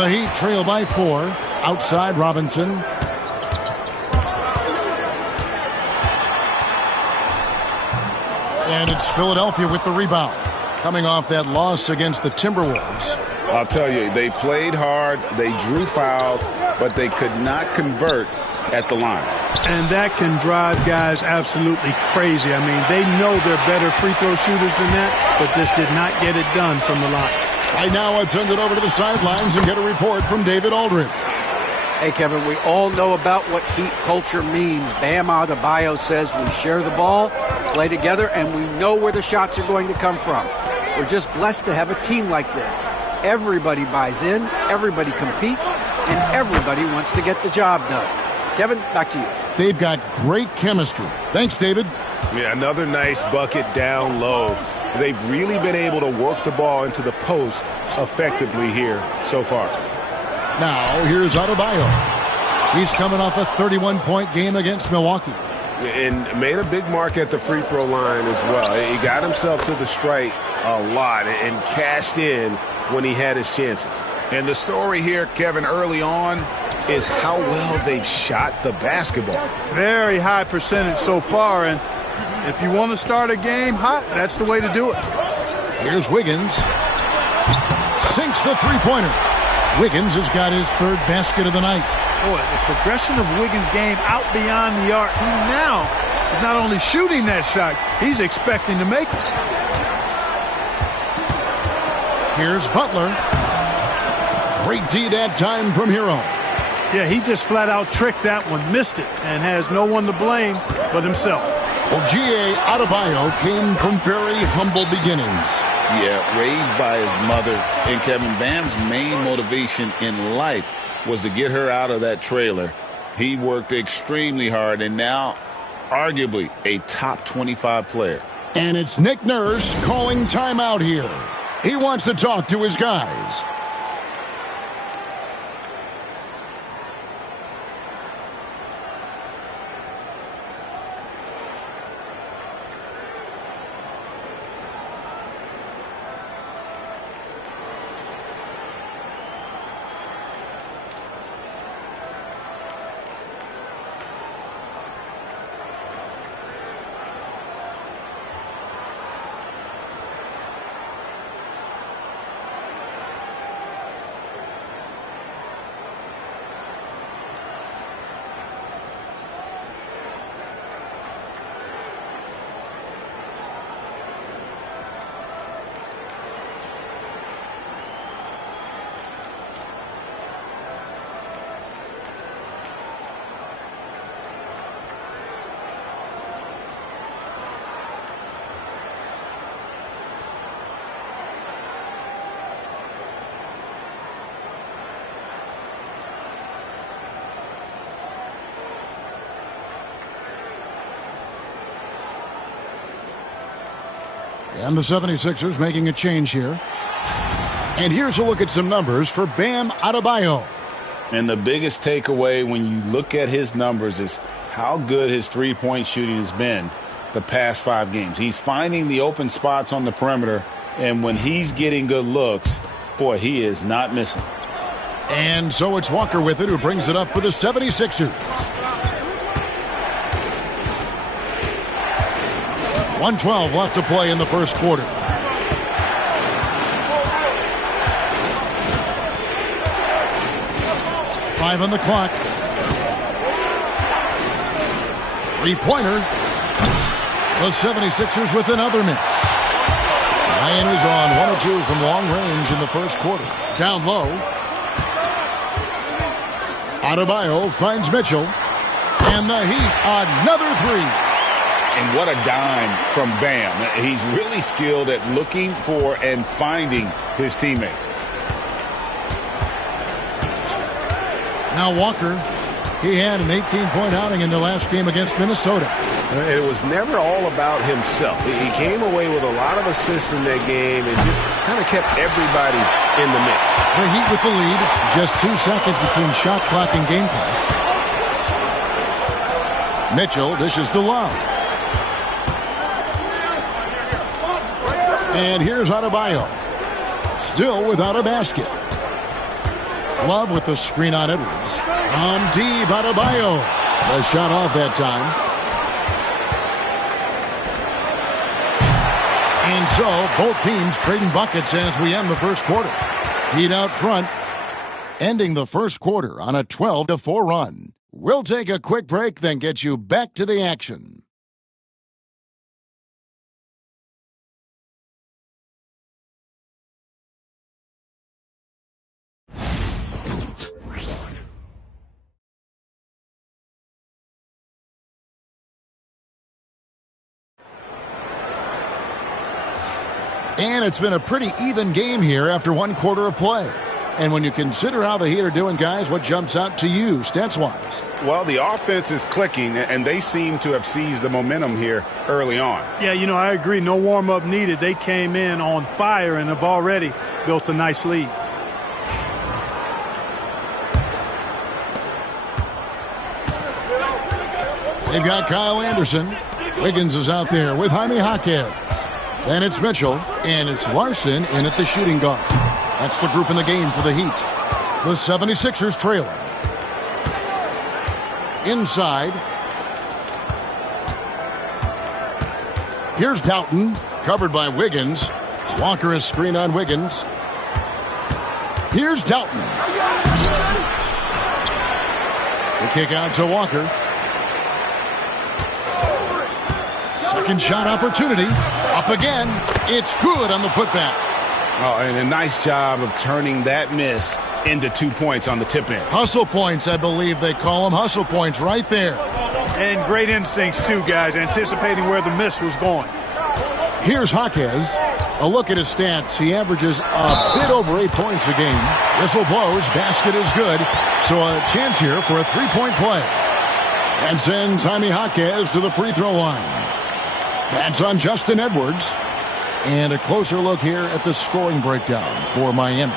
The Heat trail by 4. Outside Robinson. And it's Philadelphia with the rebound. Coming off that loss against the Timberwolves. I'll tell you, they played hard, they drew fouls, but they could not convert at the line. And that can drive guys absolutely crazy. I mean, they know they're better free throw shooters than that, but just did not get it done from the line. Right now, let's send it over to the sidelines and get a report from David Aldridge. Hey, Kevin, we all know about what Heat culture means. Bam Adebayo says we share the ball, play together, and we know where the shots are going to come from. We're just blessed to have a team like this. Everybody buys in, everybody competes, and everybody wants to get the job done. Kevin, back to you. They've got great chemistry. Thanks, David. Yeah, another nice bucket down low. They've really been able to work the ball into the post effectively here so far. Now, here's Adebayo. He's coming off a 31-point game against Milwaukee. And made a big mark at the free throw line as well. He got himself to the strike a lot and cashed in when he had his chances. And the story here, Kevin, early on is how well they've shot the basketball. Very high percentage so far, and if you want to start a game hot, that's the way to do it. Here's Wiggins. Sinks the three-pointer. Wiggins has got his 3rd basket of the night. Boy, the progression of Wiggins' game out beyond the arc. He now is not only shooting that shot, he's expecting to make it. Here's Butler. Great D that time from Hero. Yeah, he just flat out tricked that one, missed it, and has no one to blame but himself. Well, G.A. Adebayo came from very humble beginnings. Yeah, raised by his mother. And Kevin, Bam's main motivation in life was to get her out of that trailer. He worked extremely hard and now arguably a top 25 player. And it's Nick Nurse calling timeout here. He wants to talk to his guys. And the 76ers making a change here. And here's a look at some numbers for Bam Adebayo. And the biggest takeaway when you look at his numbers is how good his three-point shooting has been the past 5 games. He's finding the open spots on the perimeter, and when he's getting good looks, boy, he is not missing. And so it's Walker with it, who brings it up for the 76ers. 1:12 left to play in the first quarter. Five on the clock. Three-pointer. The 76ers with another miss. Ryan is on 1 of 2 from long range in the first quarter. Down low. Adebayo finds Mitchell. And the Heat, another three. And what a dime from Bam. He's really skilled at looking for and finding his teammates. Now Walker, he had an 18-point outing in the last game against Minnesota. It was never all about himself. He came away with a lot of assists in that game and just kind of kept everybody in the mix. The Heat with the lead. Just 2 seconds between shot clock and game clock. Mitchell dishes to Love. And here's Adebayo. Still without a basket. Love with the screen on Edwards. On deep, Adebayo. The shot off that time. And so, both teams trading buckets as we end the first quarter. Heat out front, ending the first quarter on a 12-4 run. We'll take a quick break, then get you back to the action. And it's been a pretty even game here after 1 quarter of play. And when you consider how the Heat are doing, guys, what jumps out to you, stats-wise? Well, the offense is clicking, and they seem to have seized the momentum here early on. Yeah, I agree. No warm-up needed. They came in on fire and have already built a nice lead. They've got Kyle Anderson. Wiggins is out there with Jaime Jaquez. Then it's Mitchell, and it's Larson in at the shooting guard. That's the group in the game for the Heat. The 76ers trailing. Inside. Here's Doughton, covered by Wiggins. Walker is screen on Wiggins. Here's Doughton. The kick out to Walker. Second shot opportunity. Up again. It's good on the putback. Oh, and a nice job of turning that miss into 2 points on the tip-in. Hustle points, I believe they call them. Hustle points right there. And great instincts, too, guys, anticipating where the miss was going. Here's Jaquez. A look at his stats. He averages a bit over 8 points a game. Whistle blows. Basket is good. So a chance here for a three-point play. And sends Jaime Jaquez to the free throw line. That's on Justin Edwards. And a closer look here at the scoring breakdown for Miami.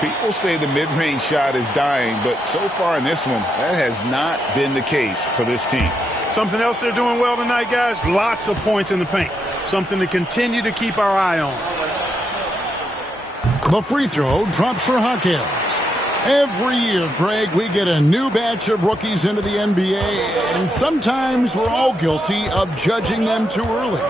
People say the mid-range shot is dying, but so far in this one, that has not been the case for this team. Something else they're doing well tonight, guys, lots of points in the paint. Something to continue to keep our eye on. The free throw dropped for Jaquez. Every year, Greg, we get a new batch of rookies into the NBA, and sometimes we're all guilty of judging them too early.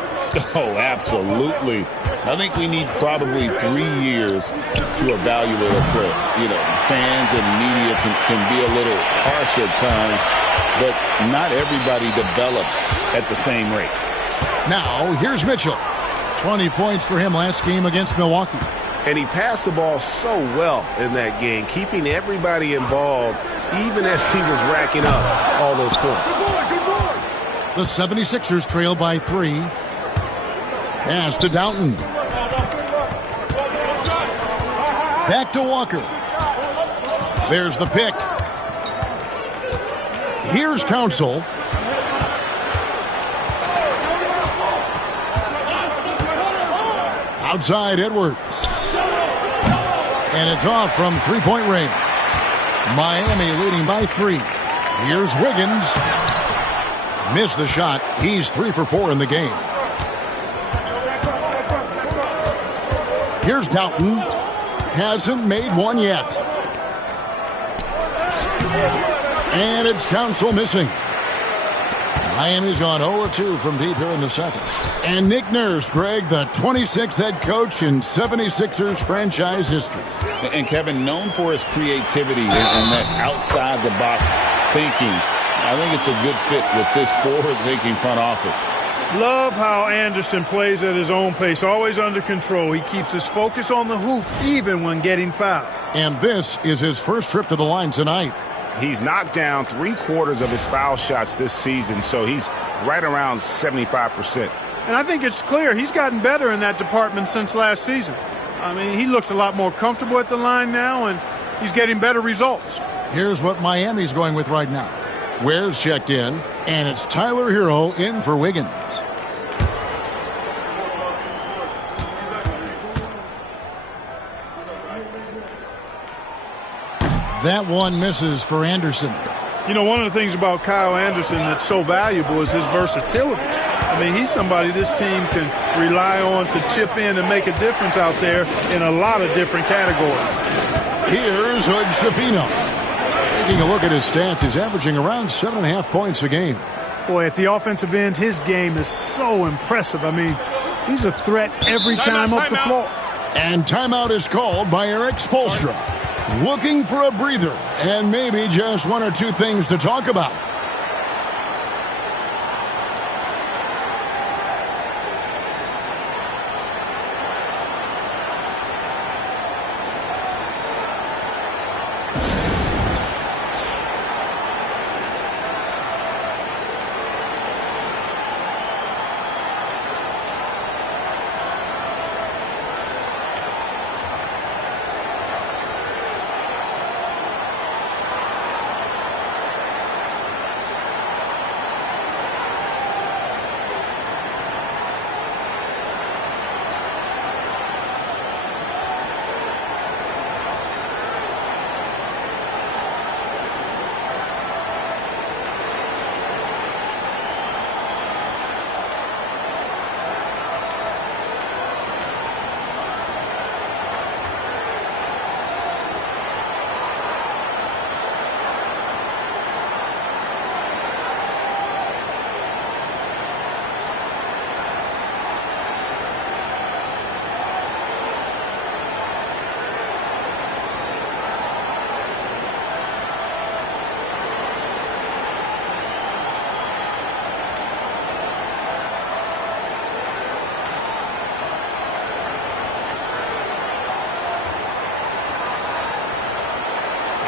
Oh, absolutely. I think we need probably 3 years to evaluate a player. Fans and media can be a little harsh at times, but not everybody develops at the same rate. Now, here's Mitchell. 20 points for him last game against Milwaukee. And he passed the ball so well in that game, keeping everybody involved, even as he was racking up all those points. The 76ers trail by 3. Pass to Doughton. Back to Walker. There's the pick. Here's Council. Outside Edwards. And it's off from three-point range. Miami leading by 3. Here's Wiggins. Missed the shot. He's 3 for 4 in the game. Here's Doughton. Hasn't made one yet. And it's Council missing. Miami's gone 0-2 from deep here in the second. And Nick Nurse, Greg, the 26th head coach in 76ers franchise history. And Kevin, known for his creativity and that outside-the-box thinking. I think it's a good fit with this forward-thinking front office. Love how Anderson plays at his own pace, always under control. He keeps his focus on the hoop, even when getting fouled. And this is his first trip to the line tonight. He's knocked down 3/4 of his foul shots this season, so he's right around 75%. And I think it's clear he's gotten better in that department since last season. I mean, he looks a lot more comfortable at the line now, and he's getting better results. Here's what Miami's going with right now. Ware's checked in, and it's Tyler Hero in for Wiggins. That one misses for Anderson. You know, one of the things about Kyle Anderson that's so valuable is his versatility. I mean, he's somebody this team can rely on to chip in and make a difference out there in a lot of different categories. Here's Hood Schifino. Taking a look at his stats, he's averaging around 7.5 points a game. Boy, at the offensive end, his game is so impressive. I mean, he's a threat every time up the floor. And timeout is called by Eric Spoelstra. Looking for a breather and maybe just one or two things to talk about.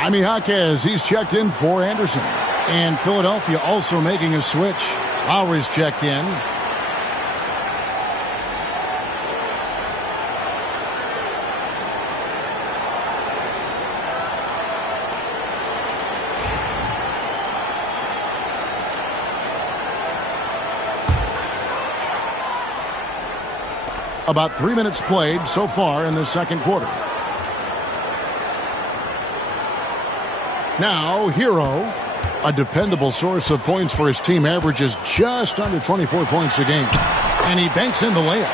Jaime Jaquez, he's checked in for Anderson. And Philadelphia also making a switch. Lowry's checked in. About 3 minutes played so far in the second quarter. Now, Hero, a dependable source of points for his team, averages just under 24 points a game. And he banks in the layup.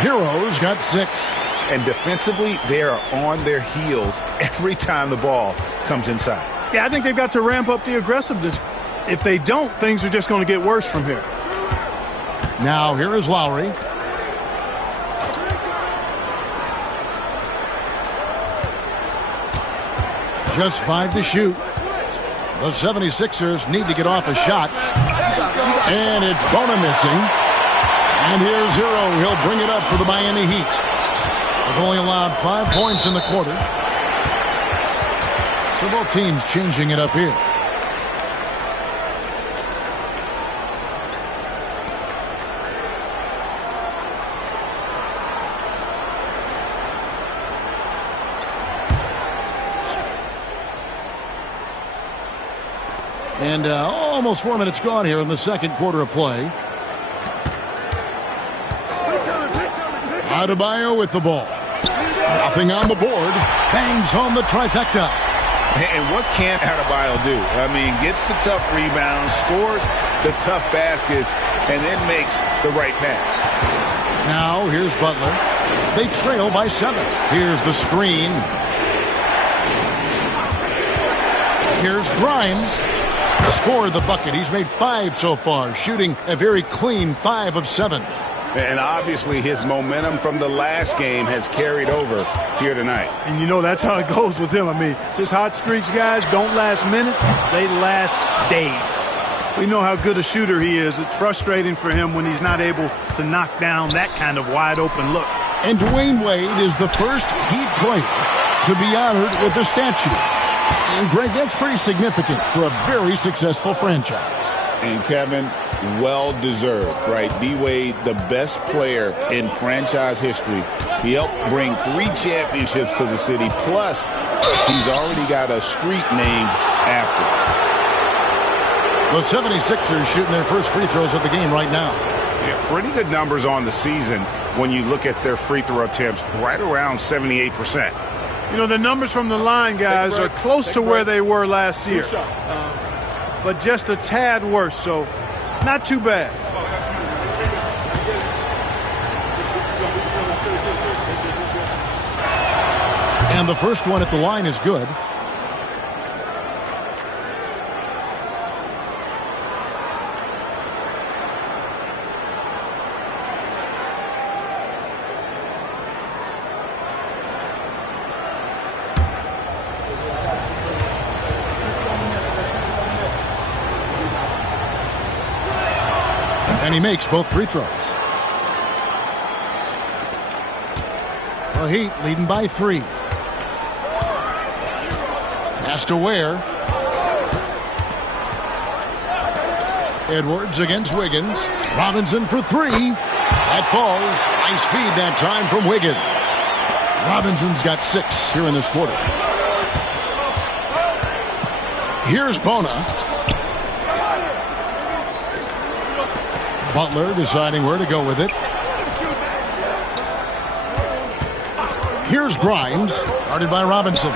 Hero's got 6. And defensively, they are on their heels every time the ball comes inside. Yeah, I think they've got to ramp up the aggressiveness. If they don't, things are just going to get worse from here. Now, here is Lowry. Just 5 to shoot. The 76ers need to get off a shot. And it's Bona missing. And here's Hero. He'll bring it up for the Miami Heat. They've only allowed 5 points in the quarter. So both teams changing it up here. And almost 4 minutes gone here in the second quarter of play. Adebayo with the ball. Nothing on the board. Bangs home the trifecta. And what can Adebayo do? I mean, gets the tough rebounds, scores the tough baskets, and then makes the right pass. Now, here's Butler. They trail by 7. Here's the screen. Here's Grimes. Scored the bucket. He's made 5 so far, shooting a very clean 5 of 7. And obviously his momentum from the last game has carried over here tonight. And you know that's how it goes with him. I mean, his hot streaks, guys, don't last minutes. They last days. We know how good a shooter he is. It's frustrating for him when he's not able to knock down that kind of wide-open look. And Dwayne Wade is the first Heat player to be honored with a statue. And, Greg, that's pretty significant for a very successful franchise. And, Kevin, well-deserved, right? D-Wade, the best player in franchise history. He helped bring 3 championships to the city, plus he's already got a street named after him. The 76ers shooting their first free throws of the game right now. Yeah, pretty good numbers on the season when you look at their free throw attempts, right around 78%. You know, the numbers from the line, guys, are close to where they were last year. But just a tad worse, so not too bad. And the first one at the line is good. And he makes both free throws. The Heat leading by 3. Pass to Ware. Edwards against Wiggins. Robinson for 3. That falls. Nice feed that time from Wiggins. Robinson's got 6 here in this quarter. Here's Bona. Butler deciding where to go with it. Here's Grimes, guarded by Robinson.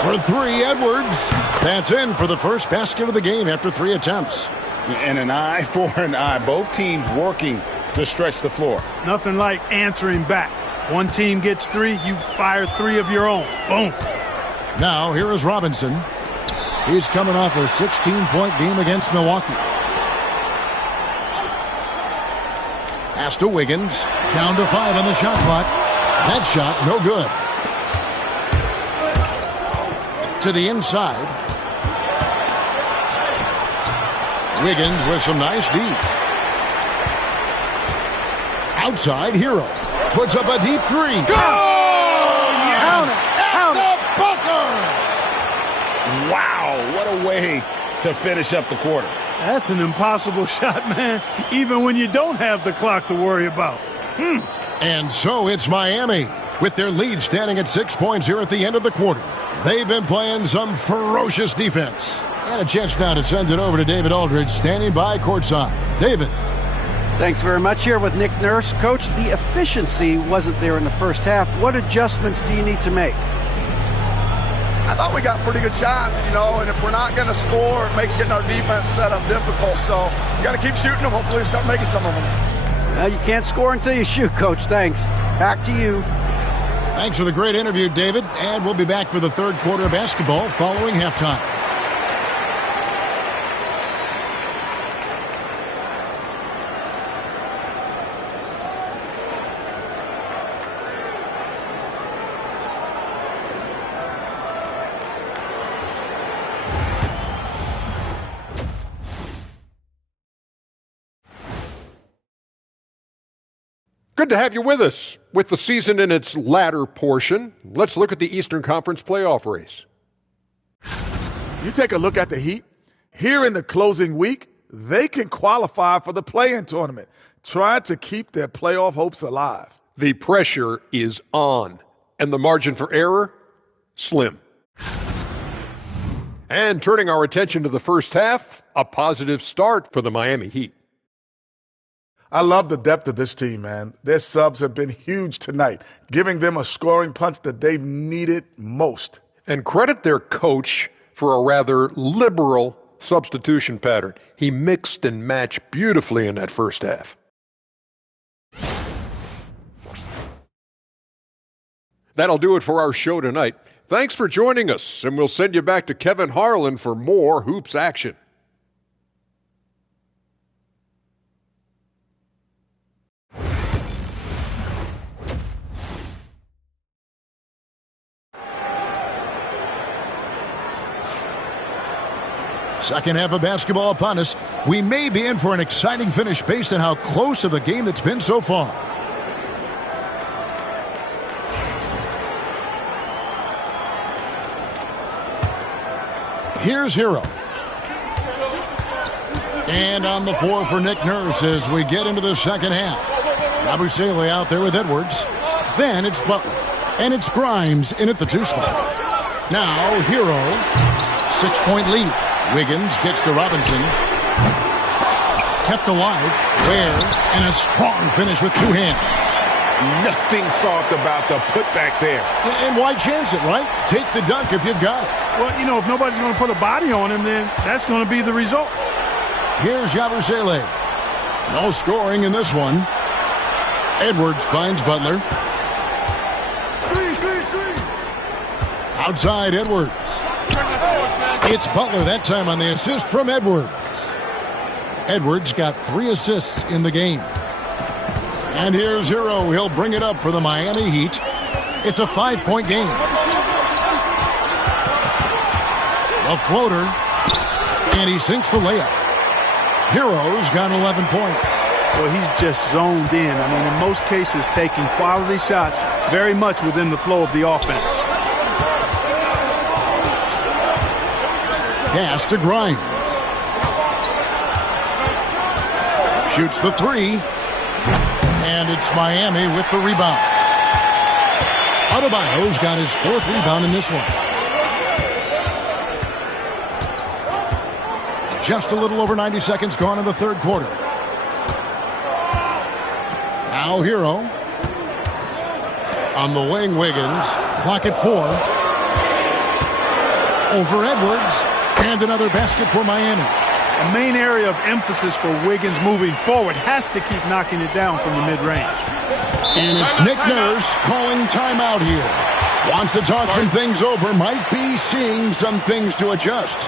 For 3, Edwards. That's in for the first basket of the game after 3 attempts. And an eye for an eye. Both teams working to stretch the floor. Nothing like answering back. One team gets 3, you fire 3 of your own. Boom. Now, here is Robinson. He's coming off a 16-point game against Milwaukee. Pass to Wiggins. Down to 5 on the shot clock. That shot, no good. To the inside. Wiggins with some nice D. Outside, Hero. Puts up a deep 3. Go! Yes! At the buzzer! Wow, what a way to finish up the quarter. That's an impossible shot, man, even when you don't have the clock to worry about. And so it's Miami, with their lead standing at 6 points here at the end of the quarter. They've been playing some ferocious defense. And a chance now to send it over to David Aldridge, standing by courtside. David. Thanks very much. Here with Nick Nurse. Coach, the efficiency wasn't there in the first half. What adjustments do you need to make? I thought we got pretty good shots, you know, and if we're not going to score, it makes getting our defense set up difficult. So you got to keep shooting them. Hopefully we start making some of them. Well, you can't score until you shoot, Coach. Thanks. Back to you. Thanks for the great interview, David. And we'll be back for the third quarter of basketball following halftime. Good to have you with us. With the season in its latter portion, let's look at the Eastern Conference playoff race. You take a look at the Heat. Here in the closing week, they can qualify for the play-in tournament, trying to keep their playoff hopes alive. The pressure is on, and the margin for error, slim. And turning our attention to the first half, a positive start for the Miami Heat. I love the depth of this team, man. Their subs have been huge tonight, giving them a scoring punch that they've needed most. And credit their coach for a rather liberal substitution pattern. He mixed and matched beautifully in that first half. That'll do it for our show tonight. Thanks for joining us, and we'll send you back to Kevin Harlan for more hoops action. Second half of basketball upon us. We may be in for an exciting finish based on how close of a game it's been so far. Here's Hero. And on the floor for Nick Nurse as we get into the second half. Abusele out there with Edwards. Then it's Butler. And it's Grimes in at the 2 spot. Now Hero. 6-point lead. Wiggins gets to Robinson. Kept alive. Ware. And a strong finish with 2 hands. Nothing soft about the putback there. And why chance it, right? Take the dunk if you've got it. Well, you know, if nobody's going to put a body on him, then that's going to be the result. Here's Yabusele. No scoring in this one. Edwards finds Butler. Screen. Outside Edwards. It's Butler that time on the assist from Edwards. Edwards got 3 assists in the game. And here's Hero. He'll bring it up for the Miami Heat. It's a 5-point game. A floater. And he sinks the layup. Hero's got 11 points. Well, he's just zoned in. I mean, in most cases, taking quality shots very much within the flow of the offense. Pass to Grimes. Shoots the 3. And it's Miami with the rebound. Adebayo's got his 4th rebound in this one. Just a little over 90 seconds gone in the 3rd quarter. Now Hero. On the wing, Wiggins. Clock at 4. Over Edwards. And another basket for Miami. The main area of emphasis for Wiggins moving forward has to keep knocking it down from the mid-range. And it's Nick Nurse calling timeout here. Wants to talk some things over. Might be seeing some things to adjust.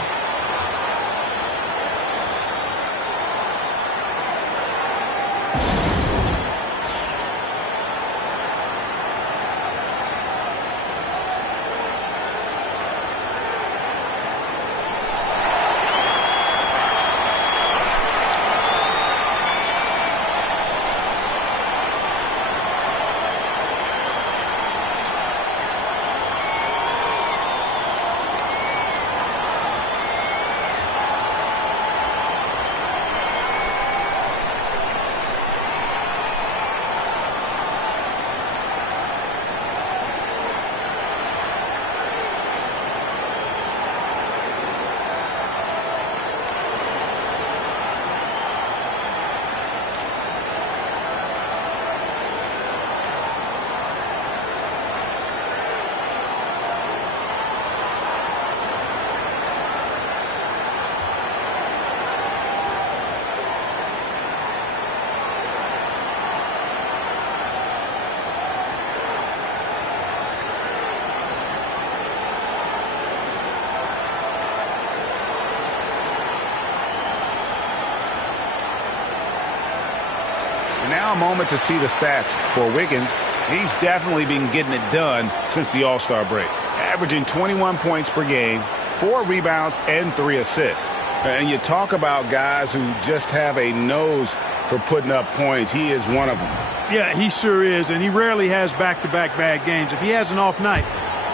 Now a moment to see the stats for Wiggins. He's definitely been getting it done since the All-Star break. Averaging 21 points per game, 4 rebounds, and 3 assists. And you talk about guys who just have a nose for putting up points. He is one of them. Yeah, he sure is, and he rarely has back-to-back bad games. If he has an off night,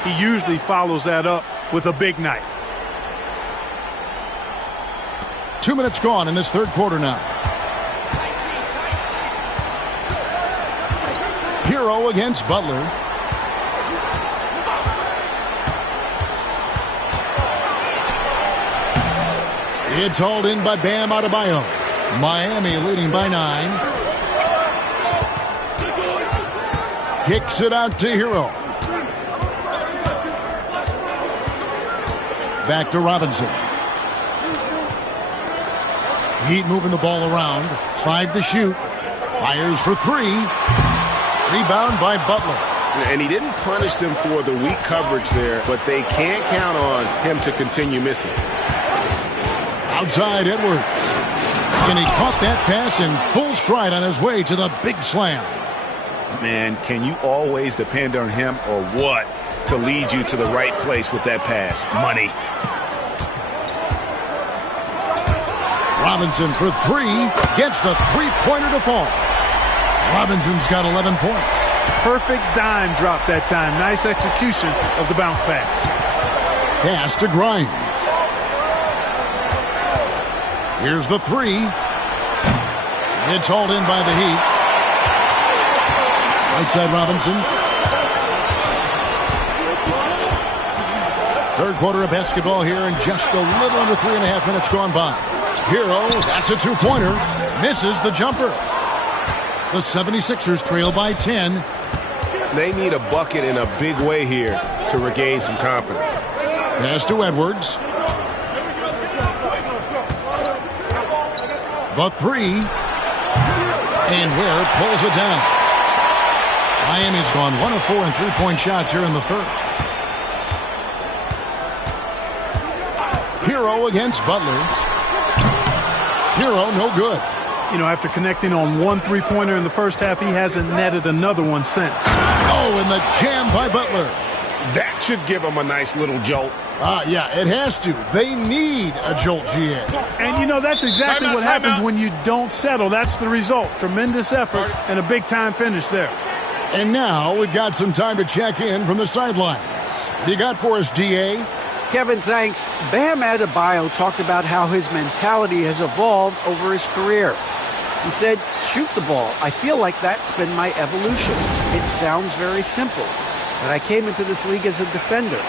he usually follows that up with a big night. 2 minutes gone in this 3rd quarter now. Hero against Butler. It's hauled in by Bam Adebayo. Miami leading by 9. Kicks it out to Hero. Back to Robinson. Heat moving the ball around. 5 to shoot. Fires for 3. Rebound by Butler. And he didn't punish them for the weak coverage there, but they can't count on him to continue missing. Outside Edwards. And he caught that pass in full stride on his way to the big slam. Man, can you always depend on him or what to lead you to the right place with that pass? Money. Robinson for 3. Gets the three-pointer to fall. Robinson's got 11 points. Perfect dime drop that time. Nice execution of the bounce pass. Pass to Grimes. Here's the 3. It's hauled in by the Heat. Right side Robinson. Third quarter of basketball here, and just a little under 3.5 minutes gone by. Hero, that's a two-pointer. Misses the jumper. The 76ers trail by 10. They need a bucket in a big way here to regain some confidence. Pass to Edwards. The 3. And Ware pulls it down. Miami's gone 1 of 4 in three-point shots here in the third. Hero against Butler. Hero, no good. You know, after connecting on 1 three-pointer in the first half, he hasn't netted another one since. Oh, and the jam by Butler. That should give him a nice little jolt. Yeah, it has to. They need a jolt, GA. And, you know, that's exactly what happens when you don't settle. That's the result. Tremendous effort and a big-time finish there. And now we've got some time to check in from the sidelines. You got for us, GA? Kevin, thanks. Bam Adebayo talked about how his mentality has evolved over his career. He said, shoot the ball. I feel like that's been my evolution. It sounds very simple, but I came into this league as a defender.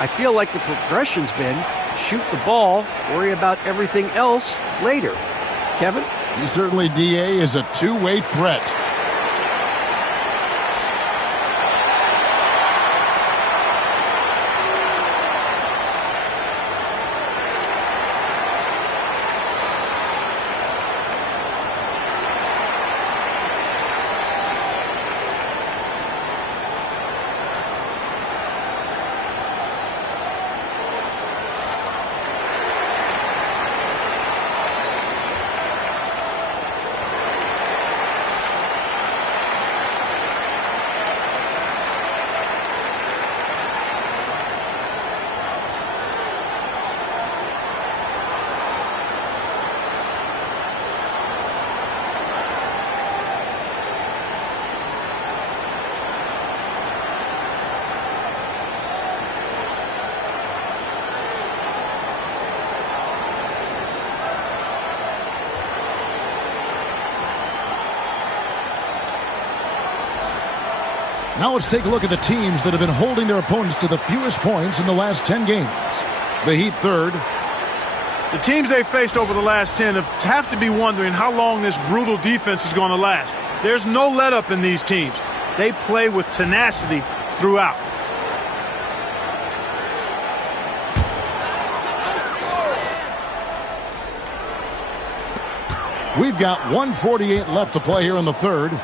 I feel like the progression's been shoot the ball, worry about everything else later. Kevin? He certainly, DA, is a two-way threat. Now let's take a look at the teams that have been holding their opponents to the fewest points in the last 10 games. The Heat third. The teams they've faced over the last 10 have to be wondering how long this brutal defense is going to last. There's no let-up in these teams. They play with tenacity throughout. We've got 1:48 left to play here in the third.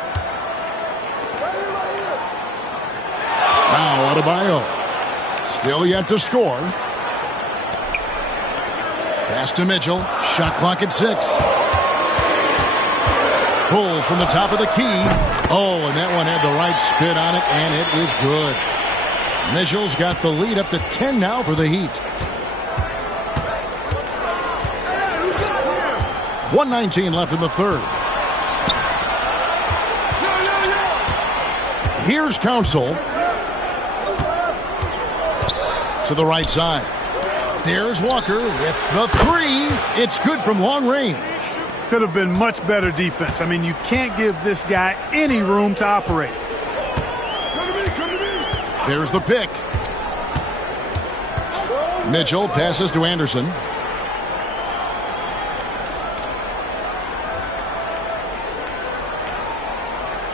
Now Adebayo. Still yet to score. Pass to Mitchell. Shot clock at 6. Pull from the top of the key. Oh, and that one had the right spin on it, and it is good. Mitchell's got the lead up to 10 now for the Heat. 1:19 left in the third. Here's Council. To the right side. There's Walker with the 3. It's good from long range. Could have been much better defense. I mean, you can't give this guy any room to operate. There's the pick. Mitchell passes to Anderson.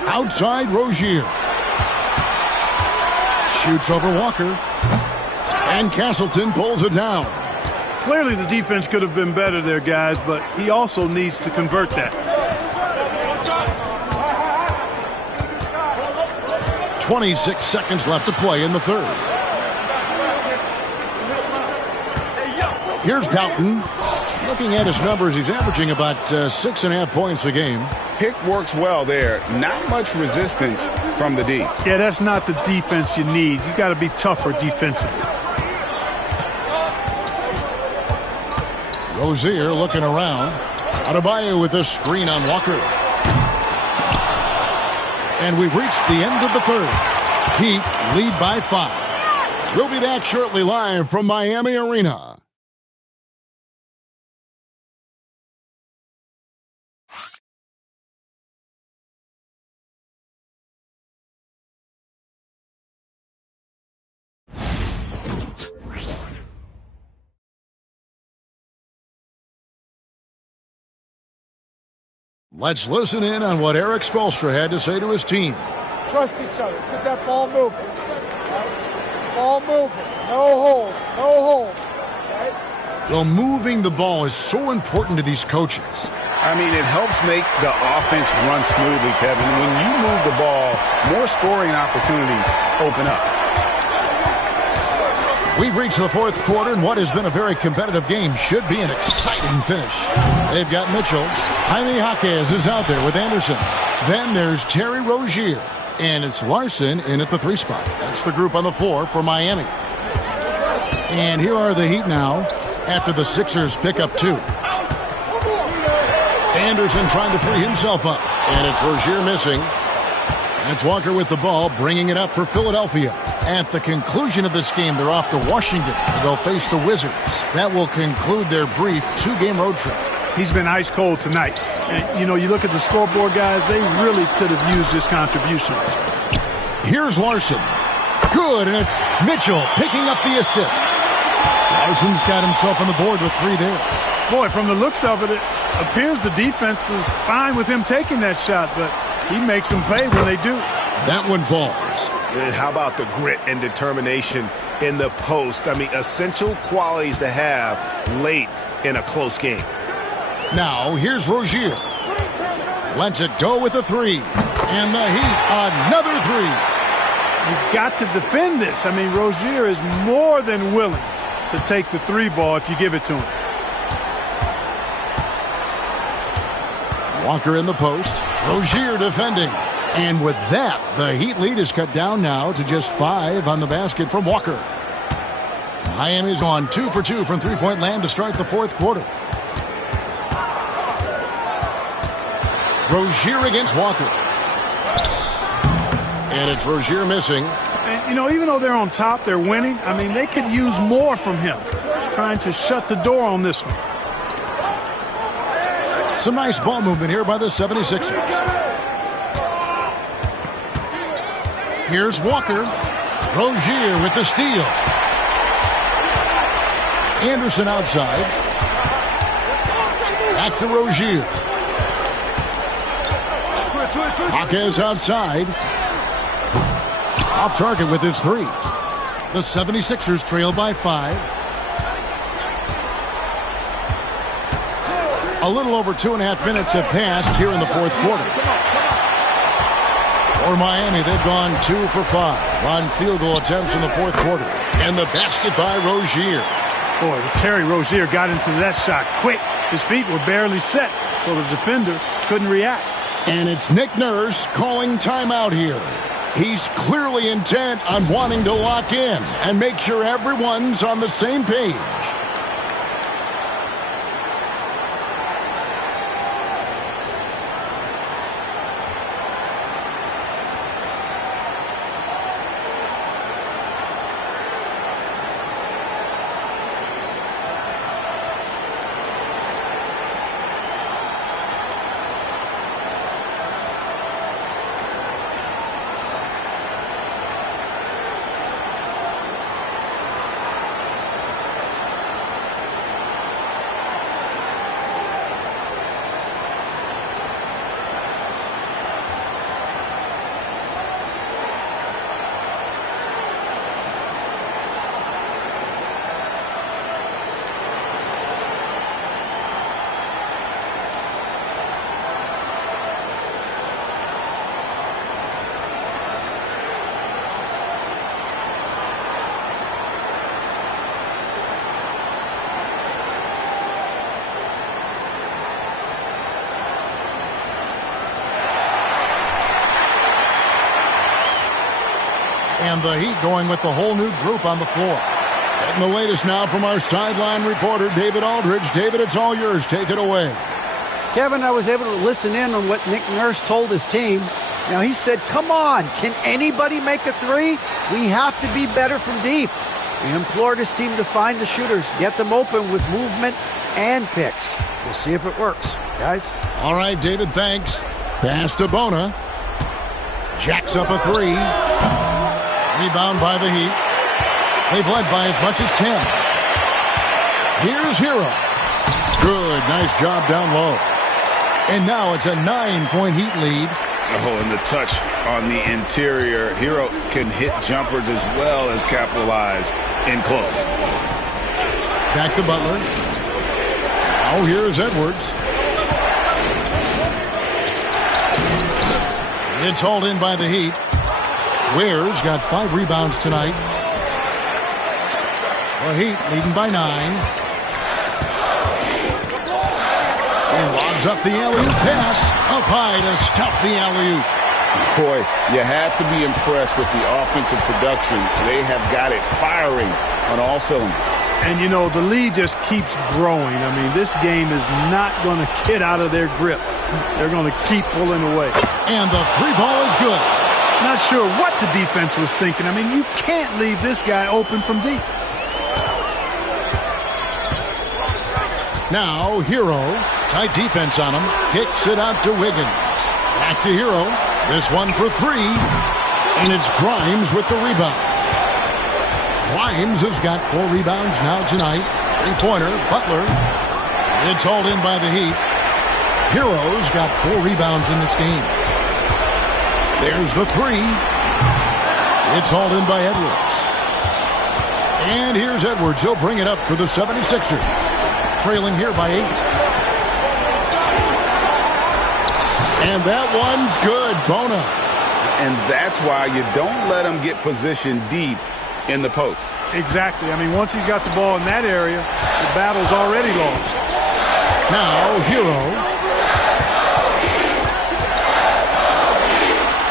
Outside Rozier. Shoots over Walker. And Castleton pulls it down. Clearly the defense could have been better there, guys, but he also needs to convert that. 26 seconds left to play in the third. Here's Doughton. Looking at his numbers, he's averaging about 6.5 points a game. Pick works well there. Not much resistance from the D. Yeah, that's not the defense you need. You got to be tougher defensively. Rozier looking around. Adebayo with a screen on Walker. And we've reached the end of the third. Heat lead by 5. We'll be back shortly live from Miami Arena. Let's listen in on what Eric Spoelstra had to say to his team. Trust each other. Let's get that ball moving. Right? Ball moving. No holds. No holds. Right? Well, moving the ball is so important to these coaches. I mean, it helps make the offense run smoothly, Kevin. When you move the ball, more scoring opportunities open up. We've reached the fourth quarter, and what has been a very competitive game should be an exciting finish. They've got Mitchell. Jaime Jaquez is out there with Anderson. Then there's Terry Rozier. And it's Larson in at the 3 spot. That's the group on the floor for Miami. And here are the Heat now after the Sixers pick up 2. Anderson trying to free himself up. And it's Rozier missing. And it's Walker with the ball, bringing it up for Philadelphia. At the conclusion of this game, they're off to Washington, where they'll face the Wizards. That will conclude their brief 2-game road trip. He's been ice cold tonight. And, you know, you look at the scoreboard, guys, they really could have used his contribution. Here's Larson. Good, and it's Mitchell picking up the assist. Larson's got himself on the board with 3 there. Boy, from the looks of it, it appears the defense is fine with him taking that shot, but he makes them pay when they do. That one falls. How about the grit and determination in the post? I mean, essential qualities to have late in a close game. Now, here's Rozier. Lets it go with a 3. And the Heat, another 3. You've got to defend this. I mean, Rozier is more than willing to take the 3 ball if you give it to him. Walker in the post. Rozier defending. And with that, the Heat lead is cut down now to just 5 on the basket from Walker. Miami's on 2 for 2 from three-point land to start the fourth quarter. Rozier against Walker. And it's Rozier missing. And, you know, even though they're on top, they're winning. I mean, they could use more from him. Trying to shut the door on this one. Some nice ball movement here by the 76ers. Here's Walker. Rozier with the steal. Anderson outside. Back to Rozier. Jaquez outside. Off target with his 3. The 76ers trail by 5. A little over 2.5 minutes have passed here in the fourth quarter. For Miami, they've gone 2 for 5 on field goal attempts in the fourth quarter. And the basket by Rozier. Boy, Terry Rozier got into that shot quick. His feet were barely set, so the defender couldn't react. And it's Nick Nurse calling timeout here. He's clearly intent on wanting to lock in and make sure everyone's on the same page. And the Heat going with the whole new group on the floor. Getting the latest now from our sideline reporter, David Aldridge. David, it's all yours. Take it away. Kevin, I was able to listen in on what Nick Nurse told his team. Now, he said, come on, can anybody make a three? We have to be better from deep. He implored his team to find the shooters, get them open with movement and picks. We'll see if it works, guys. All right, David, thanks. Pass to Bona. Jacks up a three. Rebound by the Heat. They've led by as much as 10. Here's Hero. Good, nice job down low. And now it's a 9-point Heat lead. Oh, and the touch on the interior. Hero can hit jumpers as well as capitalize in close. Back to Butler. Now here's Edwards. It's hauled in by the Heat. Ware's got 5 rebounds tonight. The Heat leading by 9. He lobs up the alley-oop pass. Up high to stuff the alley-oop. Boy, you have to be impressed with the offensive production. They have got it firing on all cylinders. And, you know, the lead just keeps growing. I mean, this game is not going to get out of their grip. They're going to keep pulling away. And the three ball is good. Not sure what the defense was thinking. I mean, you can't leave this guy open from deep. Now, Hero. Tight defense on him. Kicks it out to Wiggins. Back to Hero. This one for 3. And it's Grimes with the rebound. Grimes has got 4 rebounds now tonight. 3-pointer. Butler. It's hauled in by the Heat. Hero's got 4 rebounds in this game. There's the 3. It's hauled in by Edwards. And here's Edwards. He'll bring it up for the 76ers. Trailing here by 8. And that one's good. Bona. And that's why you don't let him get positioned deep in the post. Exactly. I mean, once he's got the ball in that area, the battle's already lost. Now, Hero.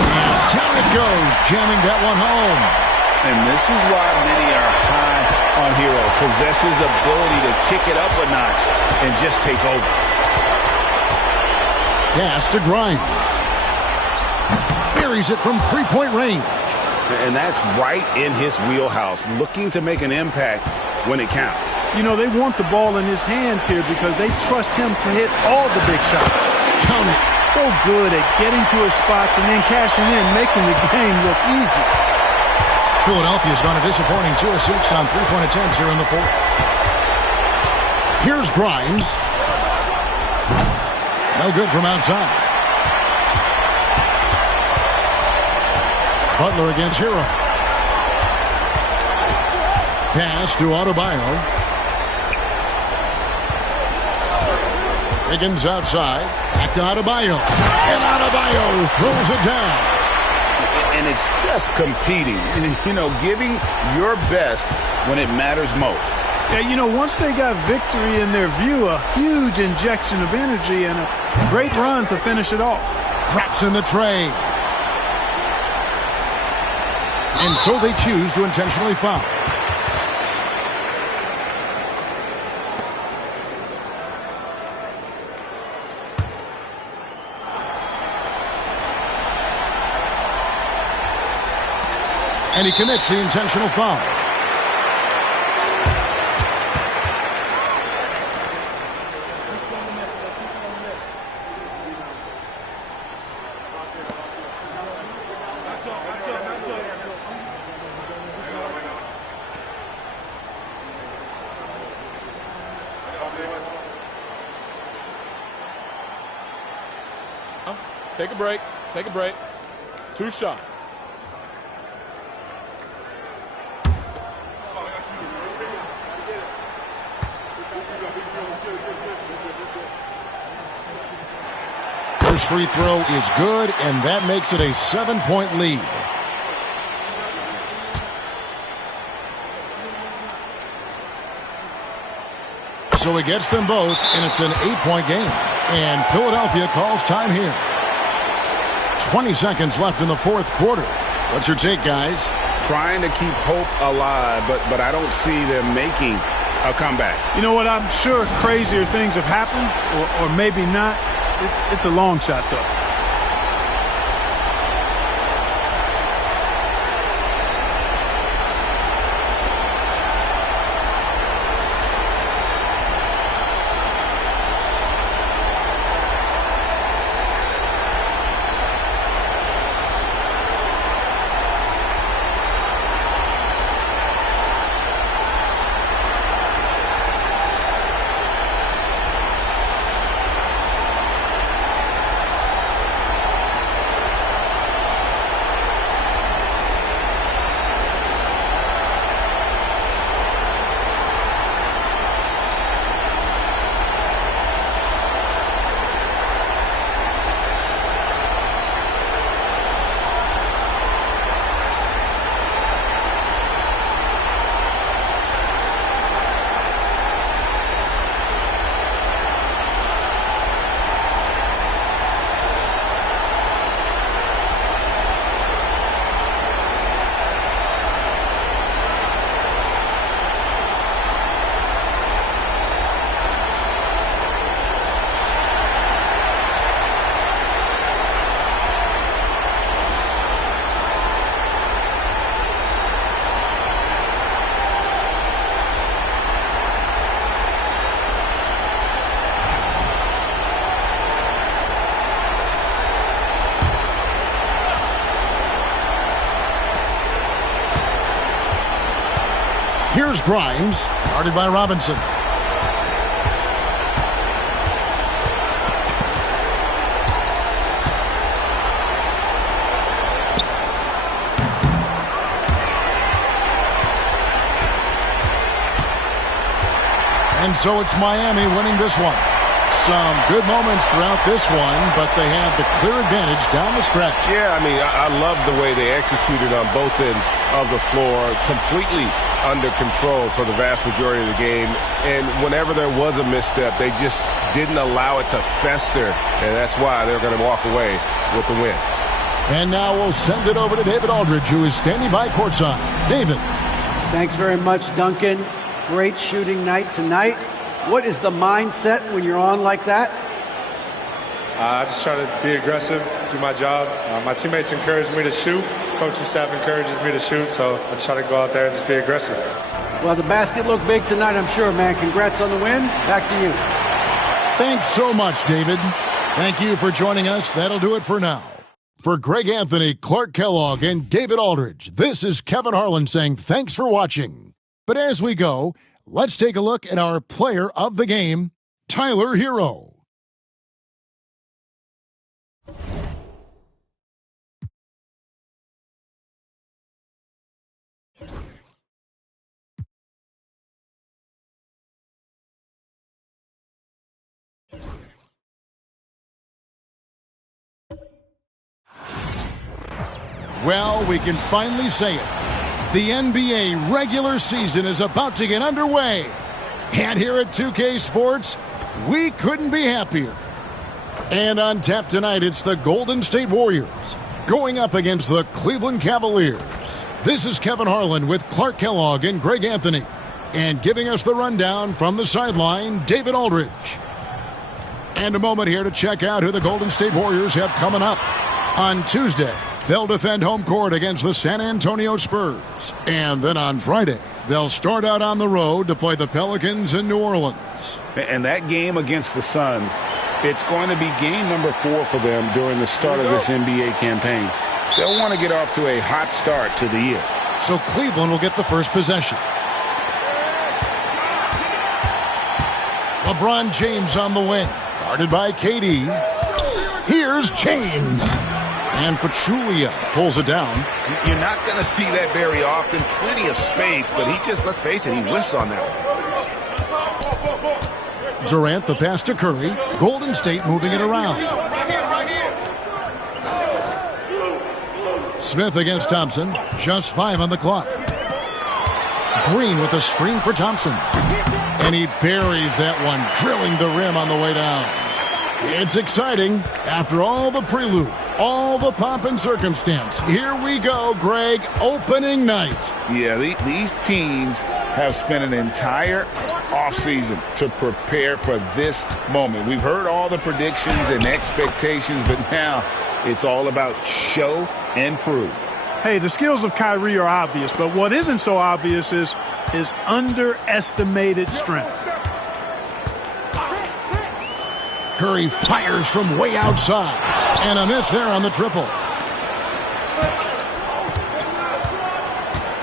And down it goes, jamming that one home. And this is why many are high on Hero. Possesses ability to kick it up a notch and just take over. Pass to Grimes. Buries it from 3-point range. And that's right in his wheelhouse, looking to make an impact when it counts. You know, they want the ball in his hands here because they trust him to hit all the big shots. Count it. So good at getting to his spots and then cashing in, making the game look easy. Philadelphia's gone a disappointing 2 of 6 on 3-point attempts here in the 4th. Here's Grimes. No good from outside. Butler against Hero. Pass to Adebayo. Wiggins outside. Back to Adebayo. And Adebayo throws it down. And it's just competing. You know, giving your best when it matters most. Yeah, you know, once they got victory in their view, a huge injection of energy and a great run to finish it off. Drops in the tray. And so they choose to intentionally foul. And he commits the intentional foul. Take a break. Take a break. 2 shots. First free throw is good, and that makes it a 7-point lead. So he gets them both, and it's an 8-point game. And Philadelphia calls time here. 20 seconds left in the 4th quarter. What's your take, guys? trying to keep hope alive, but I don't see them making a comeback. You know what? I'm sure crazier things have happened, or maybe not. It's a long shot, though. Here's Grimes, guarded by Robinson. And so it's Miami winning this one. Some good moments throughout this one, but they had the clear advantage down the stretch. Yeah, I mean, I love the way they executed on both ends of the floor, completely under control for the vast majority of the game. And whenever there was a misstep, they just didn't allow it to fester, and that's why they're going to walk away with the win. And now we'll send it over to David Aldridge, who is standing by courtside. David. Thanks very much, Duncan. Great shooting night tonight. What is the mindset when you're on like that? I just try to be aggressive, do my job. My teammates encourage me to shoot. Coaching staff encourages me to shoot, so I just try to go out there and just be aggressive. Well, the basket looked big tonight, I'm sure, man. Congrats on the win. Back to you. Thanks so much, David. Thank you for joining us. That'll do it for now. For Greg Anthony, Clark Kellogg, and David Aldridge, this is Kevin Harlan saying thanks for watching. But as we go, let's take a look at our player of the game, Tyler Hero. Well, we can finally say it. The NBA regular season is about to get underway. And here at 2K Sports, we couldn't be happier. And on tap tonight, it's the Golden State Warriors going up against the Cleveland Cavaliers. This is Kevin Harlan with Clark Kellogg and Greg Anthony. And giving us the rundown from the sideline, David Aldridge. And a moment here to check out who the Golden State Warriors have coming up. On Tuesday, they'll defend home court against the San Antonio Spurs. And then on Friday, they'll start out on the road to play the Pelicans in New Orleans. And that game against the Suns, it's going to be game number 4 for them during the start of this NBA campaign. They'll want to get off to a hot start to the year. So Cleveland will get the first possession. LeBron James on the wing, guarded by KD. Here's James. And Pachulia pulls it down. You're not going to see that very often. Plenty of space, but he just, let's face it, he whiffs on that one. Durant, the pass to Curry. Golden State moving it around. Smith against Thompson. Just 5 on the clock. Green with a screen for Thompson. And he buries that one, drilling the rim on the way down. It's exciting after all the prelude. All the pomp and circumstance. Here we go, Greg. Opening night. Yeah, these teams have spent an entire offseason to prepare for this moment. We've heard all the predictions and expectations, but now it's all about show and prove. Hey, the skills of Kyrie are obvious, but what isn't so obvious is his underestimated strength. Curry fires from way outside. And a miss there on the triple.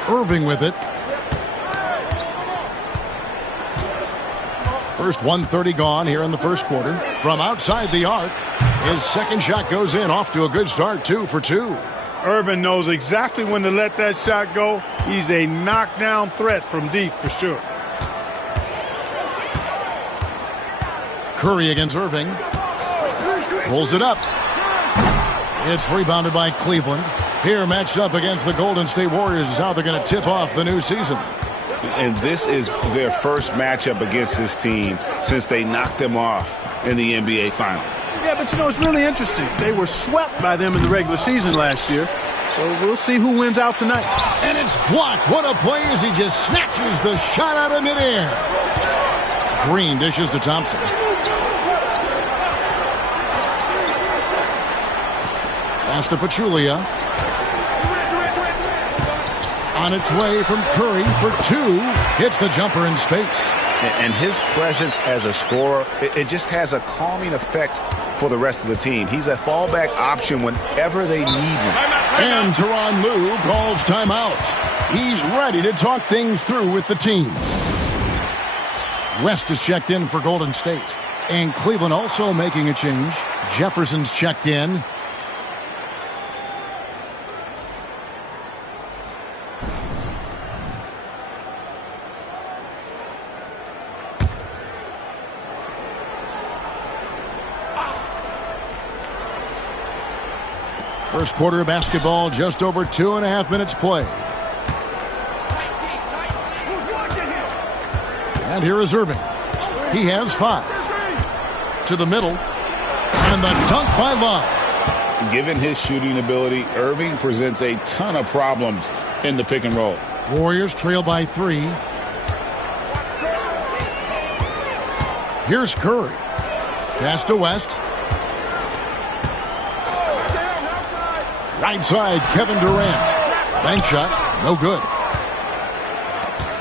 Irving with it. First 1:30 gone here in the first quarter. From outside the arc, his second shot goes in. Off to a good start, 2 for 2. Irving knows exactly when to let that shot go. He's a knockdown threat from deep for sure. Curry against Irving. Pulls it up. It's rebounded by Cleveland. Here matched up against the Golden State Warriors is how they're going to tip off the new season. And this is their first matchup against this team since they knocked them off in the NBA Finals. Yeah, but you know, it's really interesting. They were swept by them in the regular season last year. So we'll see who wins out tonight. And it's blocked. What a play as he just snatches the shot out of midair. Green dishes to Thompson. Pass to Pachulia. On its way from Curry for 2. Hits the jumper in space. And his presence as a scorer, it just has a calming effect for the rest of the team. He's a fallback option whenever they need him. And Tyronn Lue calls timeout. He's ready to talk things through with the team. West is checked in for Golden State. And Cleveland also making a change. Jefferson's checked in. First quarter of basketball, just over 2.5 minutes played. And here is Irving. He has 5. To the middle. And the dunk by Love. Given his shooting ability, Irving presents a ton of problems in the pick and roll. Warriors trail by 3. Here's Curry. Pass to West. Right side, Kevin Durant. Bank shot, no good.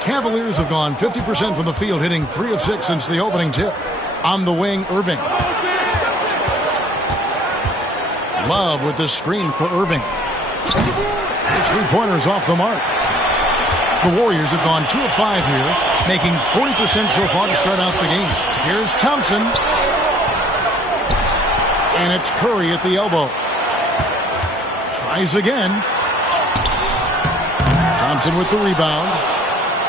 Cavaliers have gone 50% from the field, hitting 3 of 6 since the opening tip. On the wing, Irving. Love with the screen for Irving. His three-pointer's off the mark. The Warriors have gone 2 of 5 here, making 40% so far to start out the game. Here's Thompson. And it's Curry at the elbow. Tries again. Thompson with the rebound.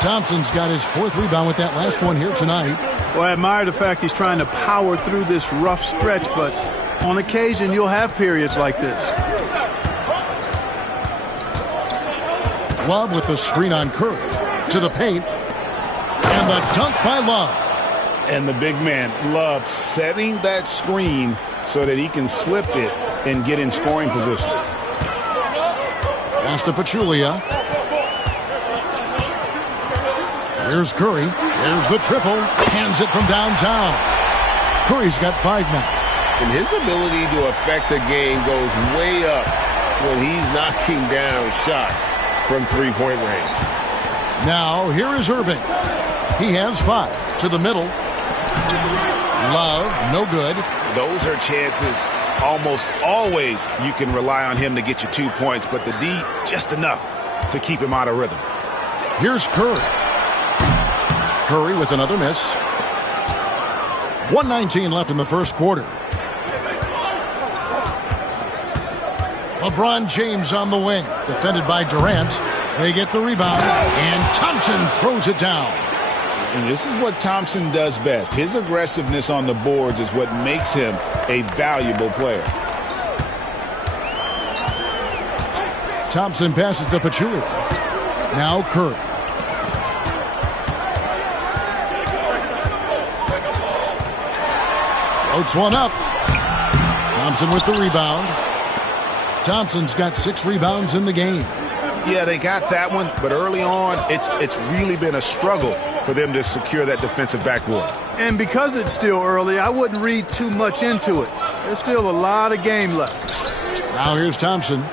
Thompson's got his 4th rebound with that last one here tonight. Well, I admire the fact he's trying to power through this rough stretch, but on occasion you'll have periods like this. Love with the screen on Curry. To the paint. And the dunk by Love. And the big man, Love, setting that screen so that he can slip it and get in scoring position. Pass to Pachulia. Here's Curry. There's the triple. Hands it from downtown. Curry's got 5 now. And his ability to affect the game goes way up when he's knocking down shots from three-point range. Now, here is Irving. He has 5. To the middle. Love, no good. Those are chances. Almost always you can rely on him to get you 2 points, but the D, just enough to keep him out of rhythm. Here's Curry. Curry with another miss. 1:19 left in the first quarter. LeBron James on the wing, defended by Durant. They get the rebound, and Thompson throws it down. And this is what Thompson does best. His aggressiveness on the boards is what makes him a valuable player. Thompson passes to Pachulia. Now Curry. Floats one up. Thompson with the rebound. Thompson's got 6 rebounds in the game. Yeah, they got that one, but early on, it's really been a struggle for them to secure that defensive backboard. And because it's still early, I wouldn't read too much into it. There's still a lot of game left. Now here's Thompson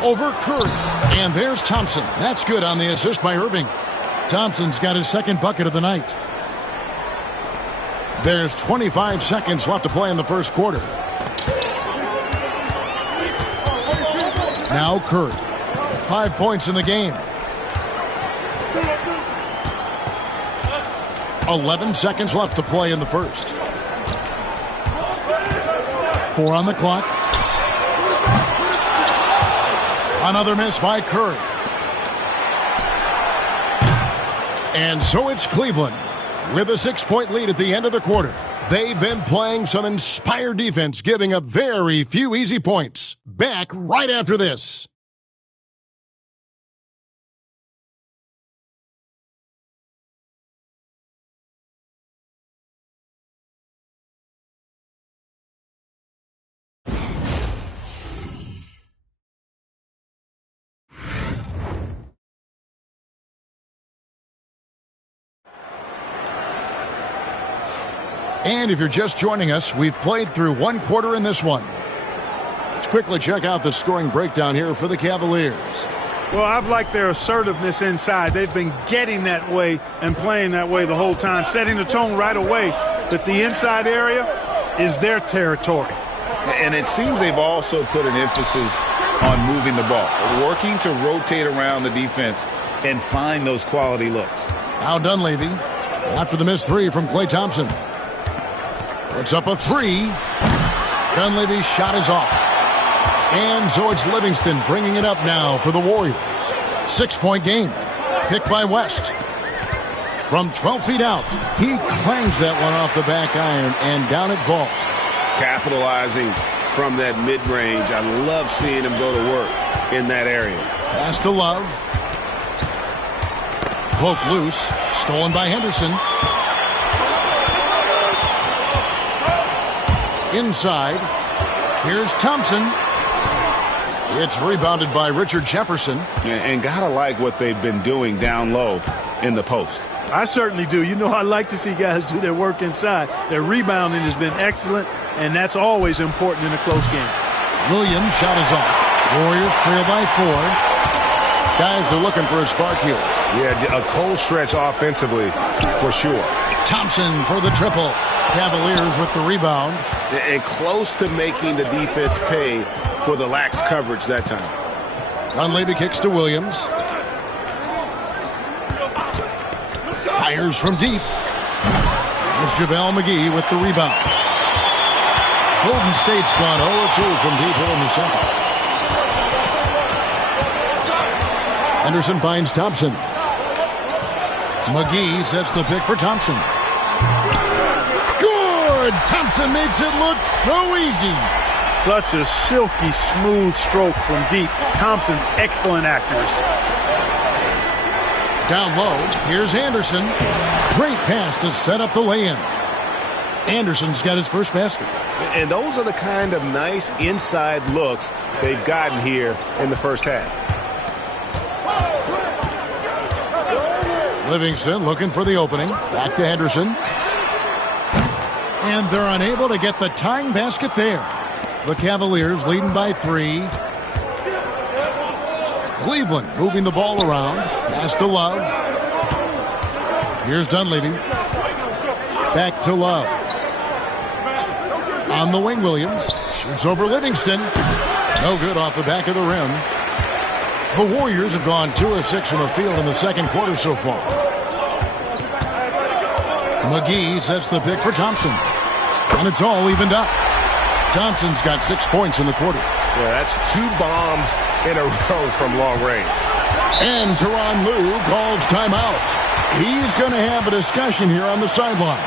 over Curry. And there's Thompson. That's good on the assist by Irving. Thompson's got his second bucket of the night. There's 25 seconds left to play in the first quarter. Now Curry. 5 points in the game. 11 seconds left to play in the first. 4 on the clock. Another miss by Curry. And so it's Cleveland with a 6-point lead at the end of the quarter. They've been playing some inspired defense, giving up very few easy points. Back right after this. And if you're just joining us, we've played through one quarter in this one. Let's quickly check out the scoring breakdown here for the Cavaliers. Well, I've liked their assertiveness inside. They've been getting that way and playing that way the whole time, setting the tone right away that the inside area is their territory. And it seems they've also put an emphasis on moving the ball, working to rotate around the defense and find those quality looks. Now Dunleavy, after the missed 3 from Klay Thompson. Puts up a 3. Dunleavy's shot is off. And so it's Livingston bringing it up now for the Warriors. 6-point game. Picked by West. From 12 feet out, he clangs that one off the back iron, and down it falls. Capitalizing from that mid-range. I love seeing him go to work in that area. Pass to Love. Poke loose. Stolen by Henderson. Inside, here's Thompson. It's rebounded by Richard Jefferson. And gotta like what they've been doing down low in the post. I certainly do. You know, I like to see guys do their work inside. Their rebounding has been excellent, and that's always important in a close game. Williams' shot is off. Warriors trail by 4. Guys are looking for a spark here. Yeah, a cold stretch offensively for sure. Thompson for the triple. Cavaliers with the rebound. And close to making the defense pay for the lax coverage that time. Dunleavy kicks to Williams. Fires from deep. There's JaVale McGee with the rebound. Golden State's gone 0-2 from deep here in the second. Henderson finds Thompson. McGee sets the pick for Thompson. Good! Thompson makes it look so easy. Such a silky, smooth stroke from deep. Thompson's excellent accuracy. Down low, here's Anderson. Great pass to set up the lay-in. Anderson's got his first basket. And those are the kind of nice inside looks they've gotten here in the first half. Livingston looking for the opening. Back to Henderson. And they're unable to get the tying basket there. The Cavaliers leading by 3. Cleveland moving the ball around. Pass to Love. Here's Dunleavy. Back to Love. On the wing, Williams. Shoots over Livingston. No good off the back of the rim. The Warriors have gone 2 of 6 from the field in the second quarter so far. McGee sets the pick for Thompson. And it's all evened up. Thompson's got 6 points in the quarter. Yeah, that's 2 bombs in a row from long range. And Tyronn Lue calls timeout. He's going to have a discussion here on the sideline.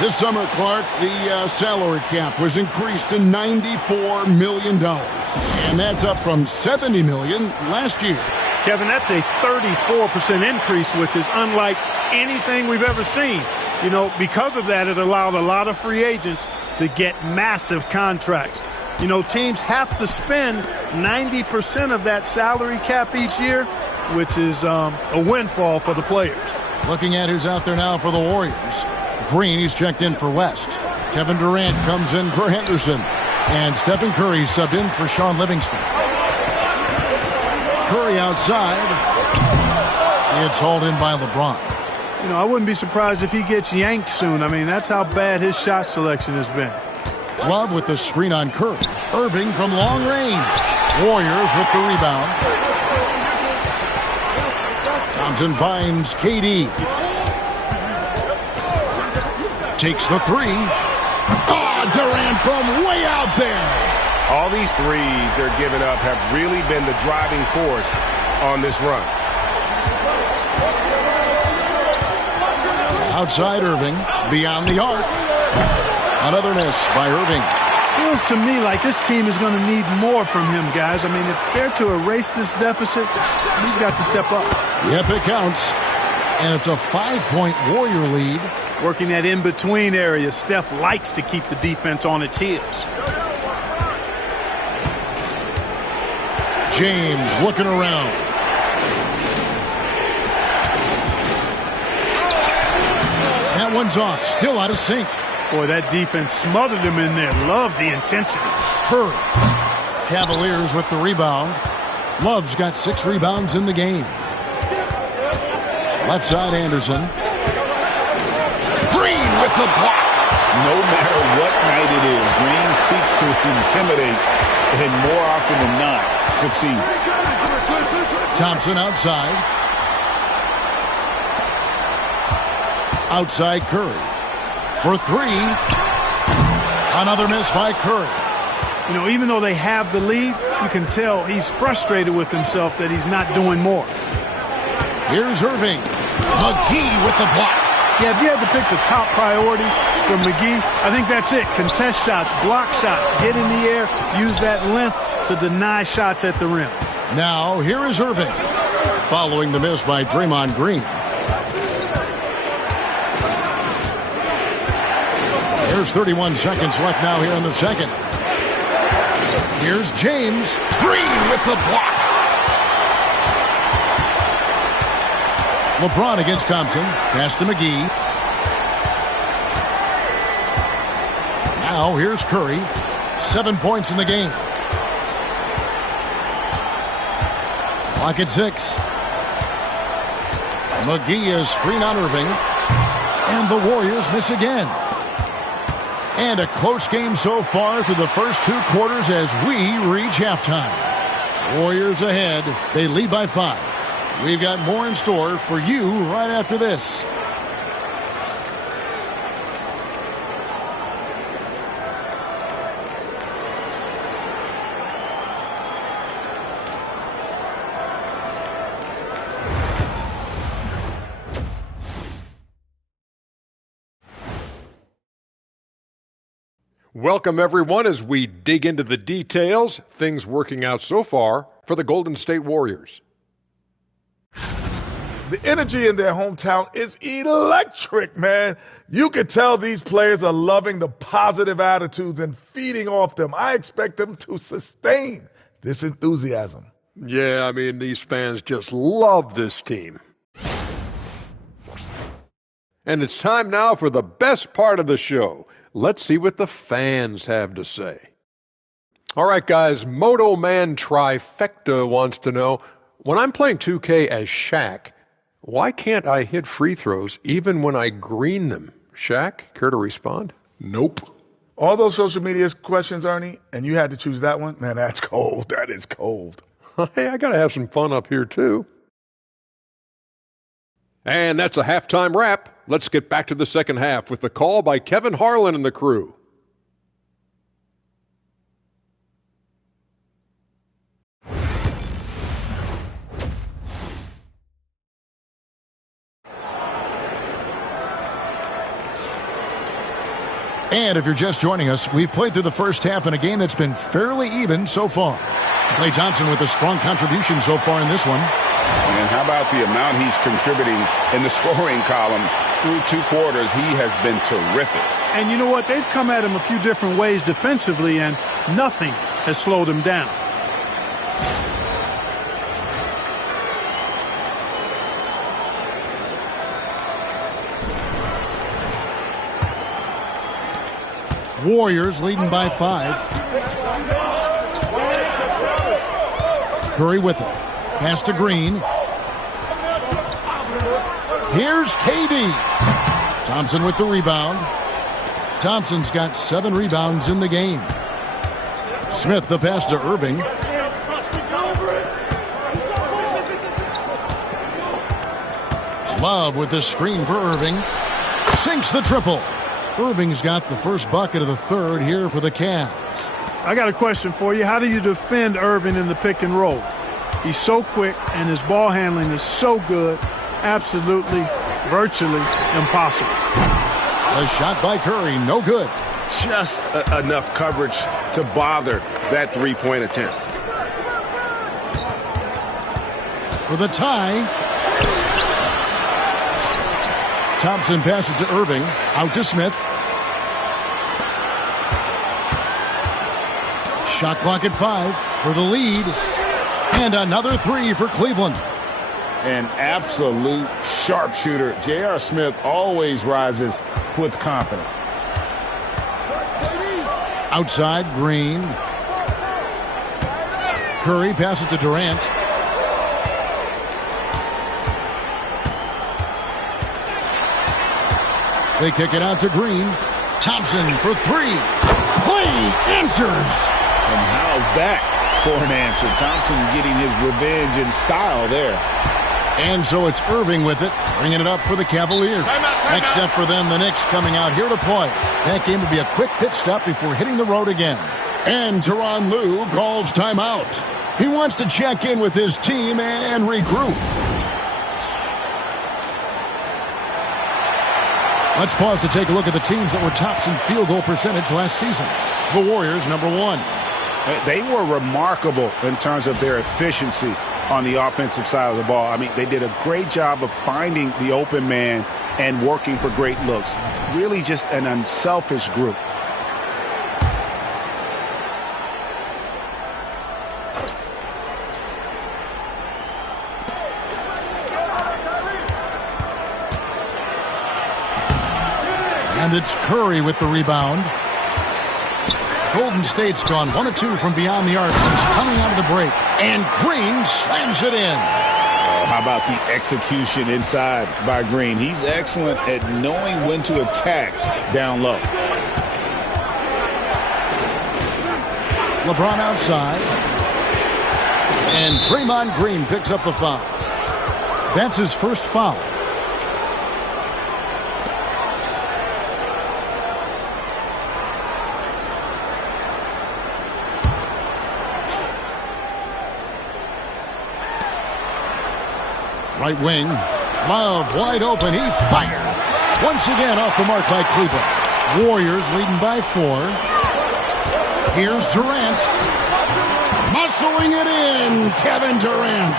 This summer, Clark, the salary cap was increased to $94 million. And that's up from $70 million last year. Kevin, that's a 34% increase, which is unlike anything we've ever seen. You know, because of that, it allowed a lot of free agents to get massive contracts. You know, teams have to spend 90% of that salary cap each year, which is a windfall for the players. Looking at who's out there now for the Warriors. Green, he's checked in for West. Kevin Durant comes in for Henderson. And Stephen Curry subbed in for Sean Livingston. Curry outside. It's hauled in by LeBron. You know, I wouldn't be surprised if he gets yanked soon. I mean, that's how bad his shot selection has been. Love with the screen on Curry. Irving from long range. Warriors with the rebound. Thompson finds KD. Takes the three. Oh, Durant from way out there. All these threes they're giving up have really been the driving force on this run. Outside Irving, beyond the arc. Another miss by Irving. Feels to me like this team is going to need more from him, guys. I mean, if they're to erase this deficit, he's got to step up. Yep, it counts. And it's a 5-point Warrior lead. Working that in-between area, Steph likes to keep the defense on its heels. James looking around. That one's off, still out of sync. Boy, that defense smothered him in there. Love the intensity. Curry. Cavaliers with the rebound. Love's got 6 rebounds in the game. Left side Anderson. Green with the block. No matter what night it is, Green seeks to intimidate and more often than not succeed. Thompson outside. Outside Curry. For 3. Another miss by Curry. You know, even though they have the lead, you can tell he's frustrated with himself that he's not doing more. Here's Irving. McGee with the block. Yeah, if you had to pick the top priority for McGee, I think that's it. Contest shots, block shots, get in the air, use that length to deny shots at the rim. Now, here is Irving. Following the miss by Draymond Green. There's 31 seconds left now here in the second. Here's James. Green with the block. LeBron against Thompson. Pass to McGee. Now here's Curry. 7 points in the game. Clock at 6. McGee is screen on Irving. And the Warriors miss again. And a close game so far through the first 2 quarters as we reach halftime. Warriors ahead. They lead by 5. We've got more in store for you right after this. Welcome, everyone, as we dig into the details. Things working out so far for the Golden State Warriors. The energy in their hometown is electric, man. You can tell these players are loving the positive attitudes and feeding off them. I expect them to sustain this enthusiasm. Yeah, I mean, these fans just love this team. And it's time now for the best part of the show. Let's see what the fans have to say. All right, guys, Moto Man Trifecta wants to know, when I'm playing 2K as Shaq, why can't I hit free throws even when I green them? Shaq, care to respond? Nope. All those social media questions, Ernie, and you had to choose that one? Man, that's cold. That is cold. Hey, I got to have some fun up here, too. And that's a halftime wrap. Let's get back to the second half with the call by Kevin Harlan and the crew. And if you're just joining us, we've played through the first half in a game that's been fairly even so far. Klay Thompson with a strong contribution so far in this one. And how about the amount he's contributing in the scoring column through 2 quarters? He has been terrific. And you know what? They've come at him a few different ways defensively, and Nothing has slowed him down. Warriors leading by 5. Curry with it. Pass to Green. Here's KD. Thompson with the rebound. Thompson's got 7 rebounds in the game. Smith the pass to Irving. Love with the screen for Irving. Sinks the triple. Irving's got the first bucket of the third here for the Cavs. I got a question for you. How do you defend Irving in the pick and roll? He's so quick and his ball handling is so good. Absolutely, virtually impossible. The shot by Curry, no good. Just enough coverage to bother that three-point attempt. For the tie. Thompson passes to Irving. Out to Smith. Shot clock at 5 for the lead. And another 3 for Cleveland. An absolute sharpshooter. J.R. Smith always rises with confidence. Outside, Green. Curry passes to Durant. They kick it out to Green. Thompson for 3. Clay answers. And how's that for an answer? Thompson getting his revenge in style there. And so it's Irving with it, bringing it up for the Cavaliers. Next up for them, the Knicks coming out here to play. That game will be a quick pit stop before hitting the road again. And Tyronn Lue calls timeout. He wants to check in with his team and regroup. Let's pause to take a look at the teams that were tops in field goal percentage last season. The Warriors, number 1. They were remarkable in terms of their efficiency on the offensive side of the ball. I mean, they did a great job of finding the open man and working for great looks. Really just an unselfish group. And it's Curry with the rebound. Golden State's gone 1 of 2 from beyond the arc since coming out of the break. And Green slams it in. Oh, how about the execution inside by Green? He's excellent at knowing when to attack down low. LeBron outside. And Draymond Green picks up the foul. That's his first foul. Right wing. Love wide open. He fires. Once again off the mark by Cleveland. Warriors leading by 4. Here's Durant. Muscling it in. Kevin Durant.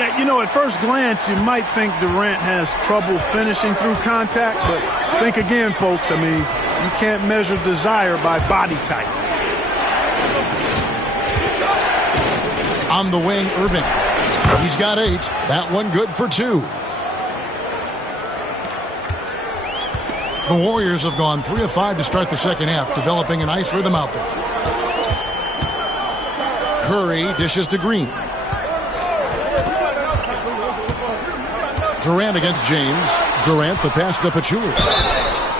Yeah, you know, at first glance, you might think Durant has trouble finishing through contact, but think again, folks. I mean, you can't measure desire by body type. On the wing, Irving. He's got 8. That one good for 2. The Warriors have gone 3 of 5 to start the second half, developing a nice rhythm out there. Curry dishes to Green. Durant against James. Durant the pass to Pachulia.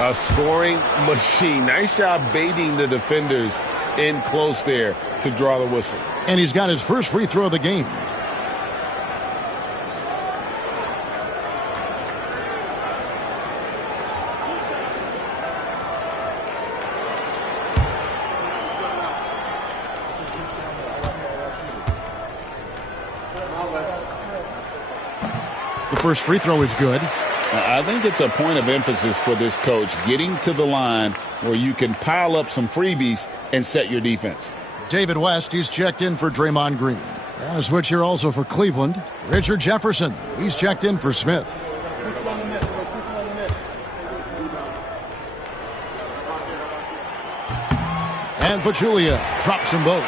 A scoring machine. Nice job baiting the defenders in close there to draw the whistle. And he's got his first free throw of the game. The first free throw is good. I think it's a point of emphasis for this coach, getting to the line where you can pile up some freebies and set your defense. David West, he's checked in for Draymond Green. And a switch here also for Cleveland. Richard Jefferson, he's checked in for Smith. And Pachulia drops them both.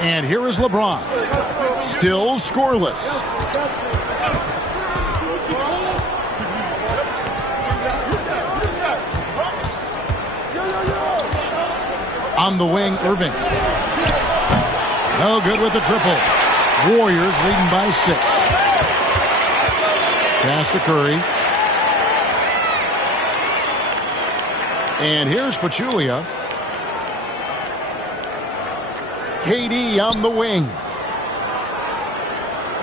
And here is LeBron. Still scoreless. On the wing, Irving. No good with the triple. Warriors leading by 6. Pass to Curry. And here's Pachulia. KD on the wing.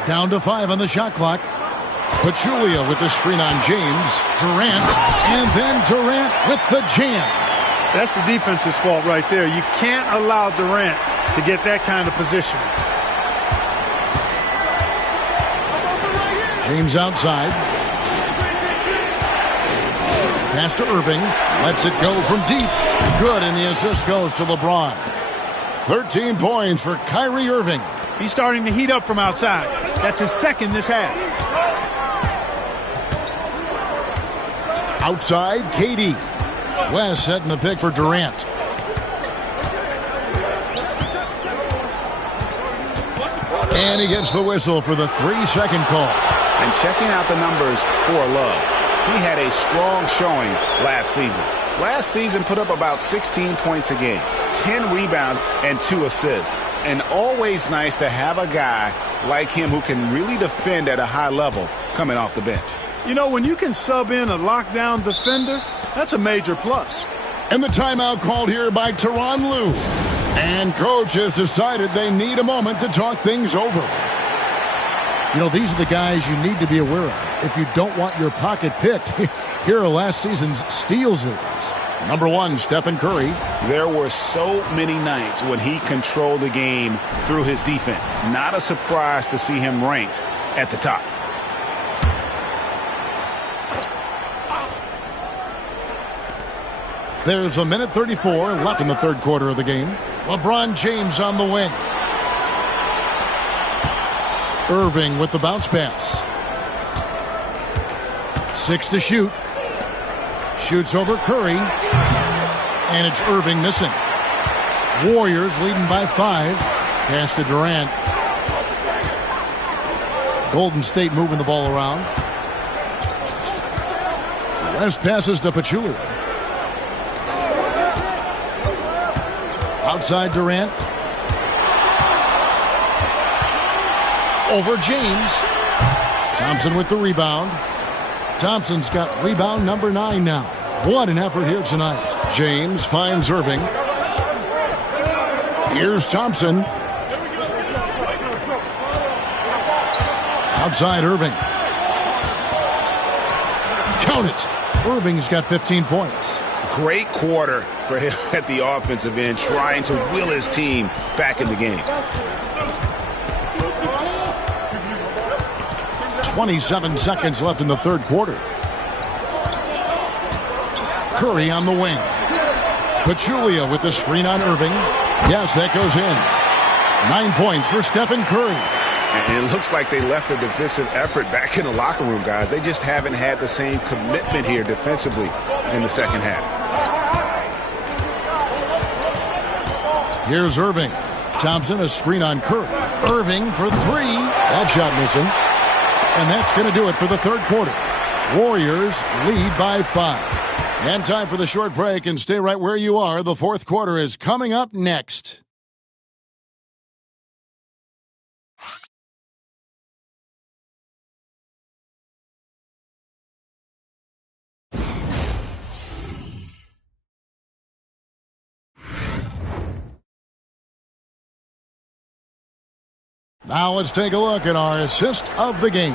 Down to 5 on the shot clock. Pachulia with the screen on James. Durant. And then Durant with the jam. That's the defense's fault right there. You can't allow Durant to get that kind of position. James outside. Pass to Irving. Lets it go from deep. Good, and the assist goes to LeBron. 13 points for Kyrie Irving. He's starting to heat up from outside. That's his second this half. Outside, KD. West setting the pick for Durant. And he gets the whistle for the 3-second call. And checking out the numbers for Love. He had a strong showing last season. Last season put up about 16 points a game, 10 rebounds, and 2 assists. And always nice to have a guy like him who can really defend at a high level coming off the bench. You know, when you can sub in a lockdown defender, that's a major plus. And the timeout called here by Tyronn Lue. And coach has decided they need a moment to talk things over. You know, these are the guys you need to be aware of if you don't want your pocket picked. Here are last season's steals leaders. Number 1, Stephen Curry. There were so many nights when he controlled the game through his defense. Not a surprise to see him ranked at the top. There's a minute 34 left in the third quarter of the game. LeBron James on the wing. Irving with the bounce pass. 6 to shoot. Shoots over Curry. And it's Irving missing. Warriors leading by 5. Pass to Durant. Golden State moving the ball around. West passes to Pachulia. Outside Durant. Over James. Thompson with the rebound. Thompson's got rebound number 9 now. What an effort here tonight. James finds Irving. Here's Thompson. Outside Irving. Count it. Irving's got 15 points. Great quarter for him at the offensive end, trying to will his team back in the game. 27 seconds left in the third quarter. Curry on the wing. Pachulia with the screen on Irving. Yes, that goes in. 9 points for Stephen Curry. And it looks like they left the defensive effort back in the locker room, guys. They just haven't had the same commitment here defensively in the second half. Here's Irving. Thompson, a screen on Curry. Irving for 3. That shot missing. And that's going to do it for the third quarter. Warriors lead by 5. And time for the short break, and stay right where you are. The fourth quarter is coming up next. Now let's take a look at our assist of the game.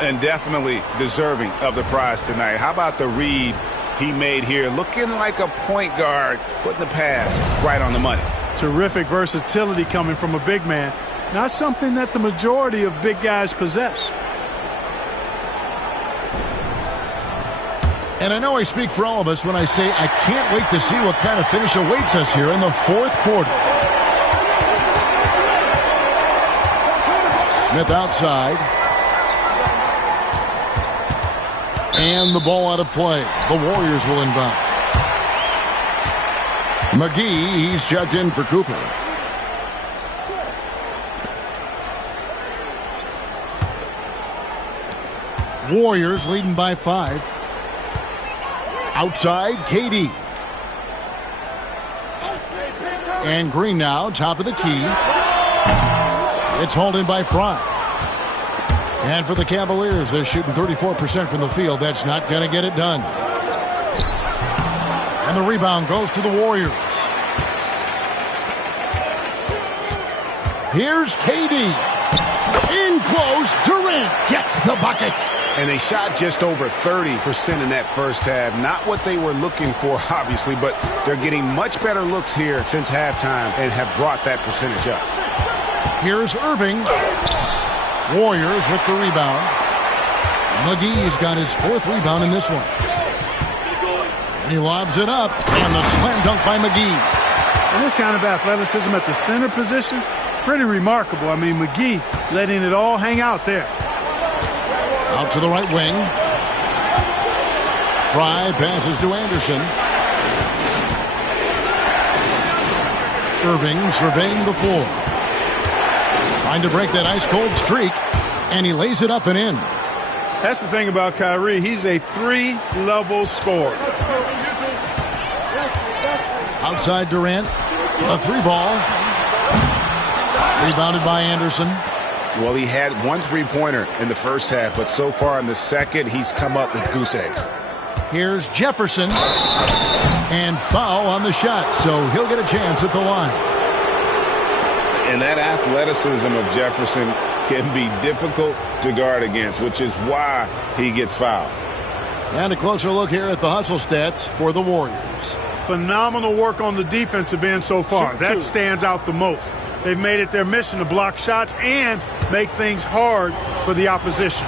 And definitely deserving of the prize tonight. How about the read he made here? Looking like a point guard, putting the pass right on the money. Terrific versatility coming from a big man. Not something that the majority of big guys possess. And I know I speak for all of us when I say I can't wait to see what kind of finish awaits us here in the fourth quarter. Smith outside. And the ball out of play. The Warriors will inbound. McGee, he's checked in for Cooper. Warriors leading by 5. Outside, KD. And Green now, top of the key. It's hauled in by Fry. And for the Cavaliers, they're shooting 34% from the field. That's not going to get it done. And the rebound goes to the Warriors. Here's KD. In close, Durant gets the bucket. And they shot just over 30% in that first half. Not what they were looking for, obviously, but they're getting much better looks here since halftime and have brought that percentage up. Here's Irving. Warriors with the rebound. McGee's got his 4th rebound in this one. And he lobs it up, and the slam dunk by McGee. And this kind of athleticism at the center position, pretty remarkable. I mean, McGee letting it all hang out there. Out to the right wing. Fry passes to Anderson. Irving surveying the floor. Trying to break that ice-cold streak, and he lays it up and in. That's the thing about Kyrie. He's a 3-level scorer. Outside Durant. A 3-ball. Rebounded by Anderson. Well, he had 1 3-pointer in the first half, but so far in the second, he's come up with goose eggs. Here's Jefferson. And foul on the shot, so he'll get a chance at the line. And that athleticism of Jefferson can be difficult to guard against, which is why he gets fouled. And a closer look here at the hustle stats for the Warriors. Phenomenal work on the defensive end so far. That stands out the most. They've made it their mission to block shots and make things hard for the opposition.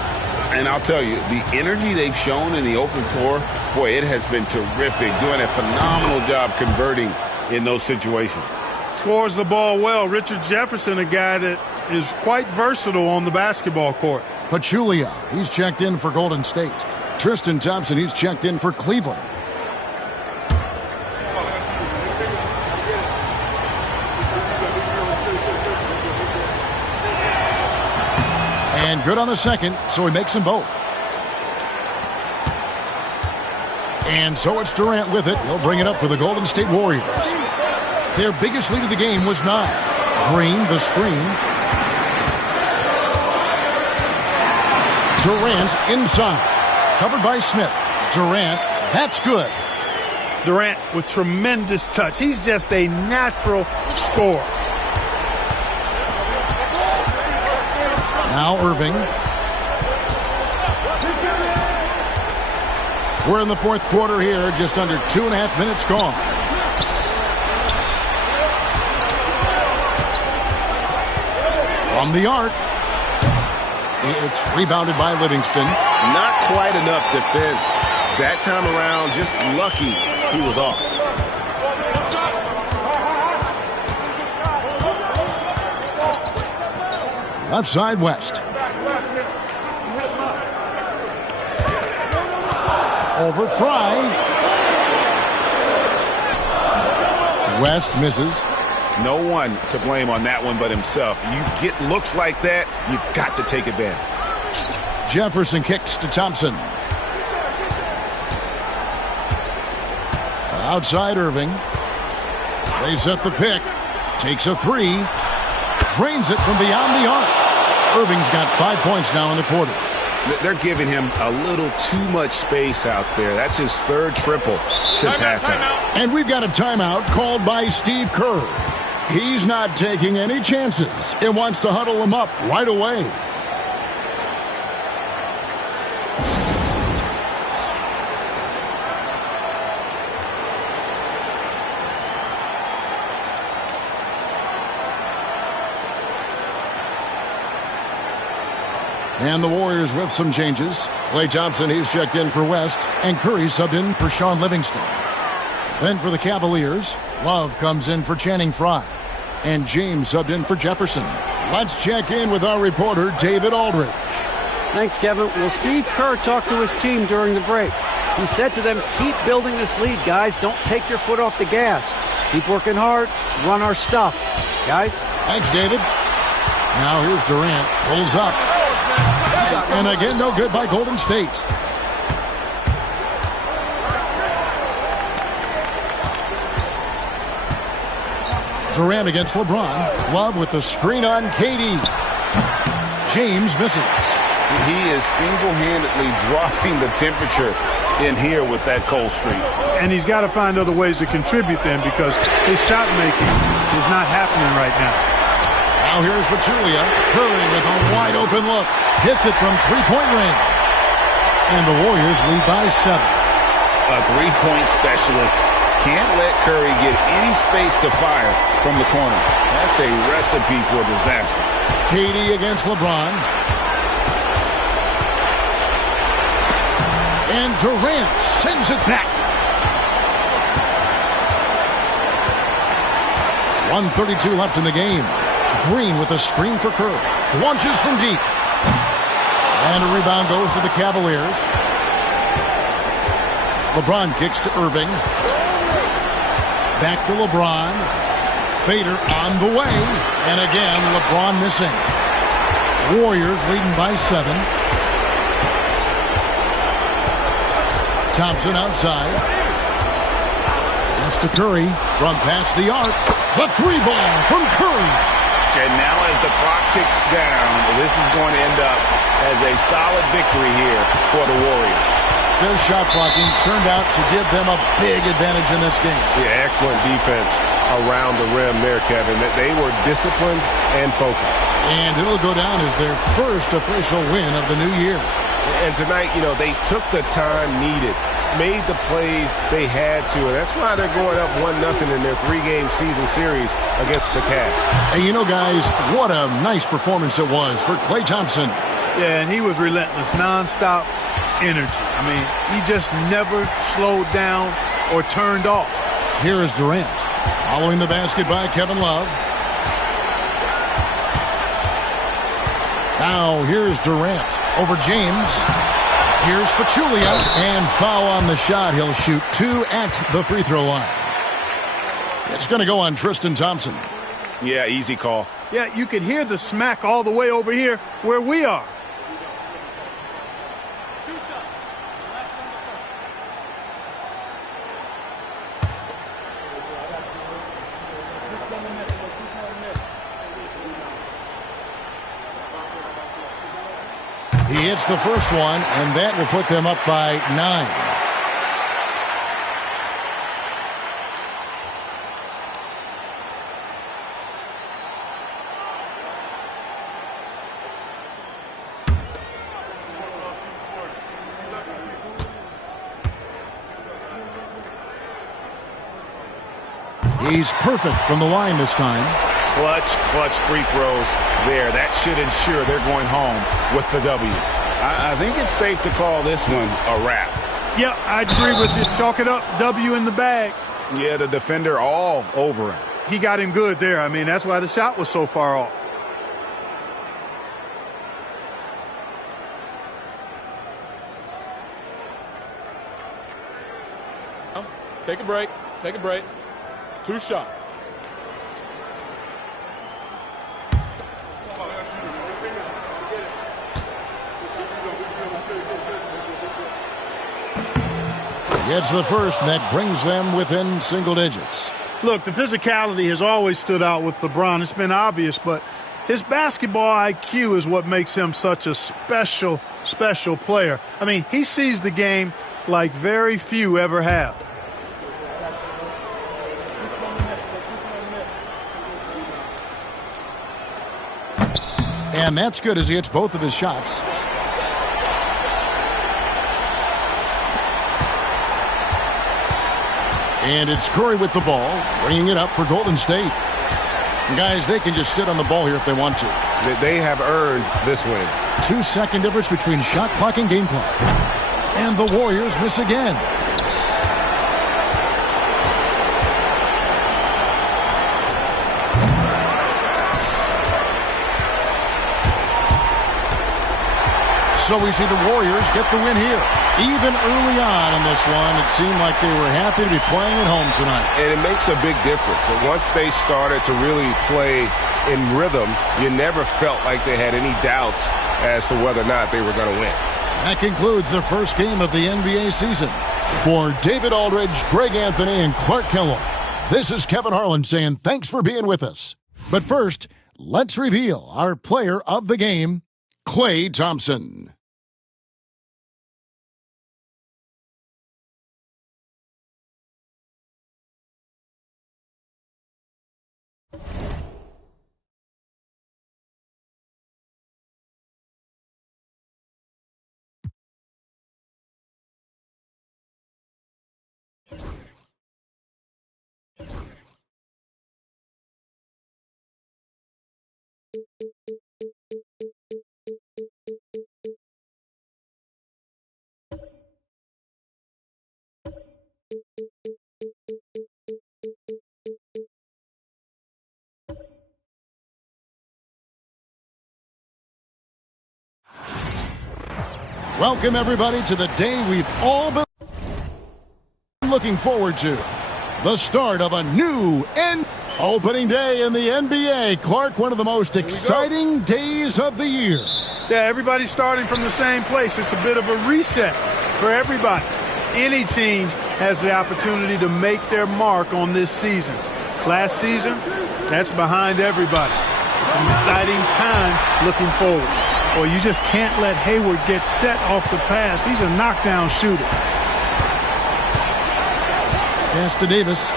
And I'll tell you, the energy they've shown in the open floor, boy, it has been terrific. Doing a phenomenal job converting in those situations. Scores the ball well. Richard Jefferson, a guy that is quite versatile on the basketball court. Pachulia, he's checked in for Golden State. Tristan Thompson, he's checked in for Cleveland. And good on the second, so he makes them both. And so it's Durant with it. He'll bring it up for the Golden State Warriors. Their biggest lead of the game was 9. Green, the screen. Durant inside. Covered by Smith. Durant, that's good. Durant with tremendous touch. He's just a natural scorer. Now Irving. We're in the 4th quarter here, just under 2.5 minutes gone. From the arc. It's rebounded by Livingston. Not quite enough defense. That time around, just lucky he was off. Left side, West. Over Fry. West misses. No one to blame on that one but himself. You get looks like that, you've got to take advantage. Jefferson kicks to Thompson. Outside Irving. They set the pick. Takes a 3. Drains it from beyond the arc. Irving's got 5 points now in the quarter. They're giving him a little too much space out there. That's his 3rd triple since halftime. And we've got a timeout called by Steve Kerr. He's not taking any chances and wants to huddle them up right away. And the Warriors with some changes. Klay Thompson, he's checked in for West, and Curry subbed in for Sean Livingston. Then for the Cavaliers, Love comes in for Channing Frye, and James subbed in for Jefferson. Let's check in with our reporter, David Aldridge. Thanks, Kevin. Well, Steve Kerr talked to his team during the break. He said to them, keep building this lead, guys. Don't take your foot off the gas. Keep working hard. Run our stuff, guys. Thanks, David. Now here's Durant. Pulls up. And again, no good by Golden State. Durant against LeBron. Love with the screen on KD. James misses. He is single-handedly dropping the temperature in here with that cold streak. And he's got to find other ways to contribute then, because his shot making is not happening right now. Now here's Pachulia. Curry with a wide-open look. Hits it from three-point range. And the Warriors lead by 7. A three-point specialist can't let Curry get any space to fire from the corner. That's a recipe for disaster. KD against LeBron. And Durant sends it back. 1:32 left in the game. Green with a screen for Curry. Launches from deep. And a rebound goes to the Cavaliers. LeBron kicks to Irving. Back to LeBron. Fader on the way. And again, LeBron missing. Warriors leading by 7. Thompson outside. Pass to Curry from past the arc. The free ball from Curry. And now as the clock ticks down, this is going to end up as a solid victory here for the Warriors. Their shot blocking turned out to give them a big advantage in this game. Yeah, excellent defense around the rim there, Kevin. They were disciplined and focused. And it'll go down as their first official win of the new year. And tonight, they took the time needed, made the plays they had to, and that's why they're going up 1-0 in their 3-game season series against the Cavs. And guys, what a nice performance it was for Klay Thompson. Yeah, and he was relentless, nonstop energy. I mean, he just never slowed down or turned off. Here is Durant, following the basket by Kevin Love. Now here's Durant over James. Here's Pachulia, and foul on the shot. He'll shoot 2 at the free throw line. It's going to go on Tristan Thompson. Yeah, easy call. Yeah, you could hear the smack all the way over here where we are. He hits the first one, and that will put them up by 9. He's perfect from the line this time. Clutch free throws there. That should ensure they're going home with the W. I think it's safe to call this one a wrap. Yeah, I agree with you. Chalk it up. W in the bag. Yeah, the defender all over him. He got him good there. I mean, that's why the shot was so far off. Take a break. Take a break. 2 shots. Gets the first, and that brings them within single digits. Look, the physicality has always stood out with LeBron. It's been obvious, but his basketball IQ is what makes him such a special player. I mean, he sees the game like very few ever have. And that's good as he hits both of his shots. And it's Curry with the ball, bringing it up for Golden State. And guys, they can just sit on the ball here if they want to. They have earned this win. 2-second difference between shot clock and game clock. And the Warriors miss again. So we see the Warriors get the win here. Even early on in this one, it seemed like they were happy to be playing at home tonight. And it makes a big difference. And once they started to really play in rhythm, you never felt like they had any doubts as to whether or not they were going to win. That concludes the first game of the NBA season. For David Aldridge, Greg Anthony, and Clark Kellogg, this is Kevin Harlan saying thanks for being with us. But first, let's reveal our player of the game, Klay Thompson. Welcome, everybody, to the day we've all been looking forward to. The start of a new opening day in the NBA. Clark, one of the most exciting days of the year. Yeah, everybody's starting from the same place. It's a bit of a reset for everybody. Any team has the opportunity to make their mark on this season. Last season, that's behind everybody. It's an exciting time looking forward. Or you just can't let Hayward get set off the pass. He's a knockdown shooter. Pass to Davis.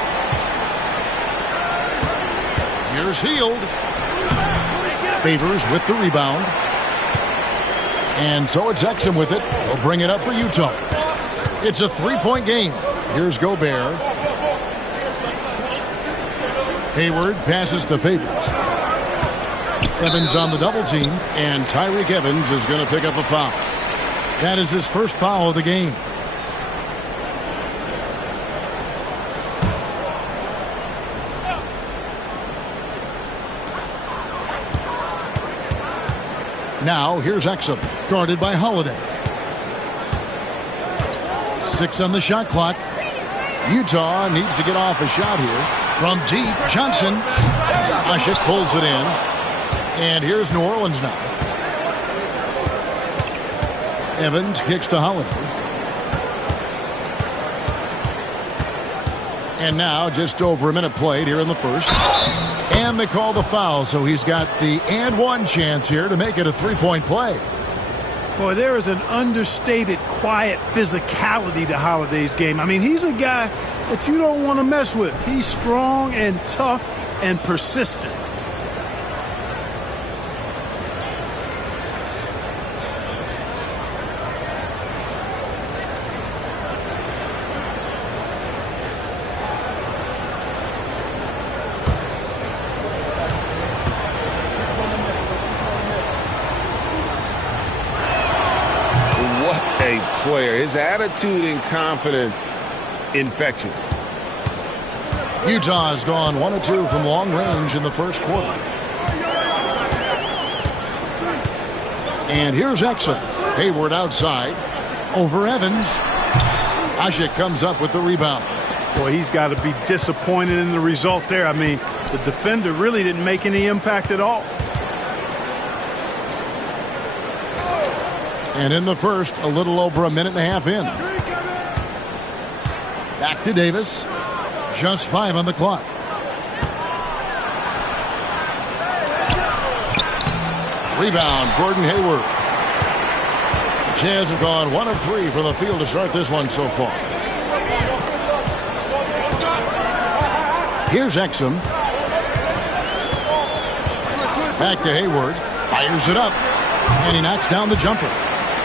Here's Hield. Favors with the rebound. And so it's Exum with it. He'll bring it up for Utah. It's a three-point game. Here's Gobert. Hayward passes to Favors. Evans on the double team, and Tyreek Evans is going to pick up a foul. That is his first foul of the game. Now here's Exum, guarded by Holiday. 6 on the shot clock. Utah needs to get off a shot here. From deep, Johnson. Ashik pulls it in. And here's New Orleans now. Evans kicks to Holiday. And now just over a minute played here in the first. And they call the foul, so he's got the and one chance here to make it a three-point play. Boy, there is an understated, quiet physicality to Holiday's game. I mean, he's a guy that you don't want to mess with. He's strong and tough and persistent. Player. His attitude and confidence infectious. Utah has gone 1 of 2 from long range in the first quarter. And here's Exum. Hayward outside. Over Evans. Ashik comes up with the rebound. Boy, he's got to be disappointed in the result there. I mean, the defender really didn't make any impact at all. And in the first, a little over a minute and a half in. Back to Davis. Just 5 on the clock. Rebound, Gordon Hayward. Jazz have gone 1 of 3 from the field to start this one so far. Here's Exum. Back to Hayward. Fires it up. And he knocks down the jumper.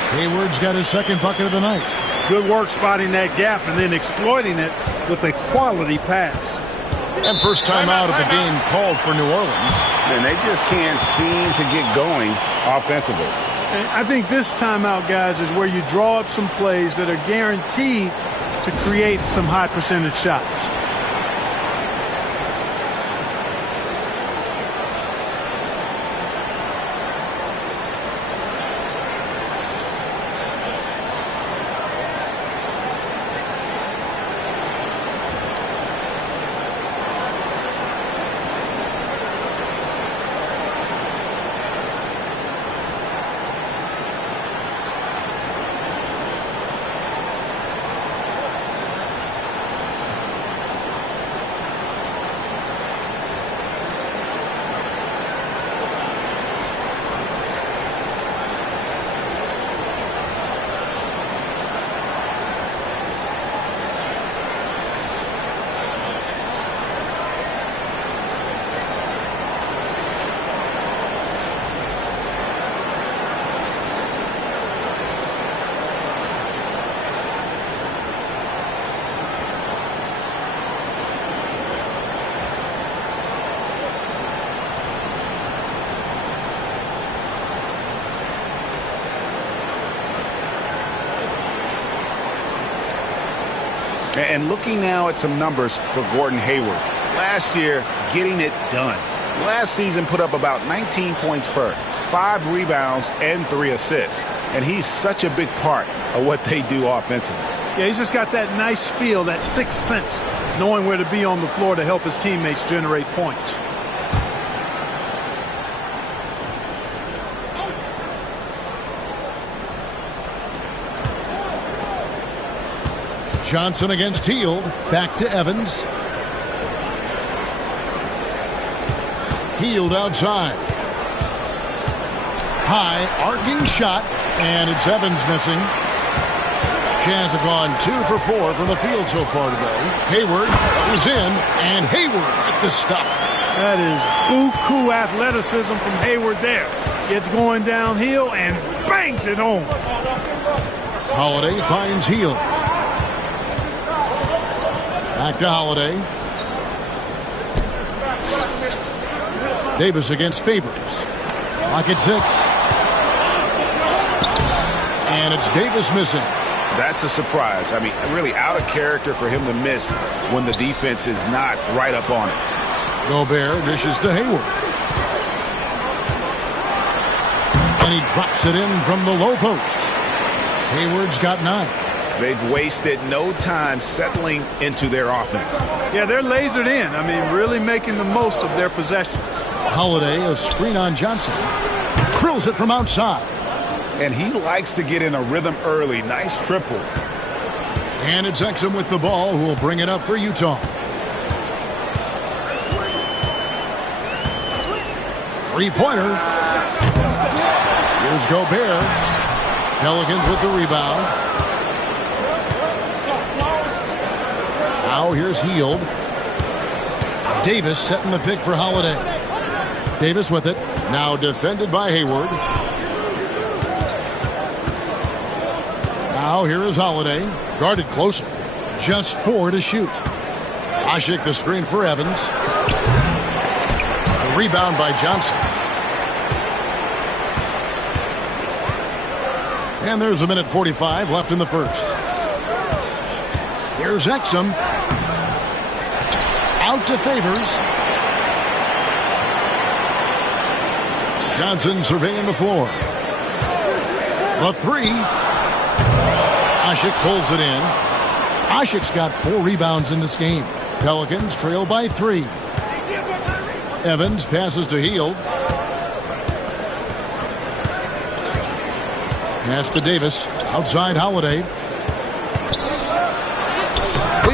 Hayward's got his second bucket of the night. Good work spotting that gap and then exploiting it with a quality pass. And first time out of the game called for New Orleans. And they just can't seem to get going offensively. And I think this timeout, guys, is where you draw up some plays that are guaranteed to create some high percentage shots. And looking now at some numbers for Gordon Hayward. Last year, getting it done. Last season put up about 19 points per, 5 rebounds, and 3 assists. And he's such a big part of what they do offensively. Yeah, he's just got that nice feel, that sixth sense, knowing where to be on the floor to help his teammates generate points. Johnson against Hield. Back to Evans. Hield outside. High, arcing shot, and it's Evans missing. Jazz have gone 2 for 4 from the field so far today. Hayward goes in, and Hayward with the stuff. That is buku athleticism from Hayward there. Gets going downhill and bangs it home. Holiday finds Hield. Back to Holiday. Davis against Favors. Lock at 6. And it's Davis missing. That's a surprise. I mean, really out of character for him to miss when the defense is not right up on it. Gobert dishes to Hayward. And he drops it in from the low post. Hayward's got 9. They've wasted no time settling into their offense. Yeah, they're lasered in. I mean, really making the most of their possessions. Holiday, a screen on Johnson. Drills it from outside. And he likes to get in a rhythm early. Nice triple. And it's Exum with the ball, who will bring it up for Utah. Three-pointer. Here's Gobert. Pelicans with the rebound. Now here's Hield. Davis setting the pick for Holiday. Davis with it. Now defended by Hayward. Now here is Holiday. Guarded closer. Just 4 to shoot. Ashik the screen for Evans. The rebound by Johnson. And there's 1:45 left in the first. Here's Exum. Out to Favors. Johnson surveying the floor. The 3. Ashik pulls it in. Ashik's got 4 rebounds in this game. Pelicans trail by 3. Evans passes to Hield. Pass to Davis. Outside Holiday.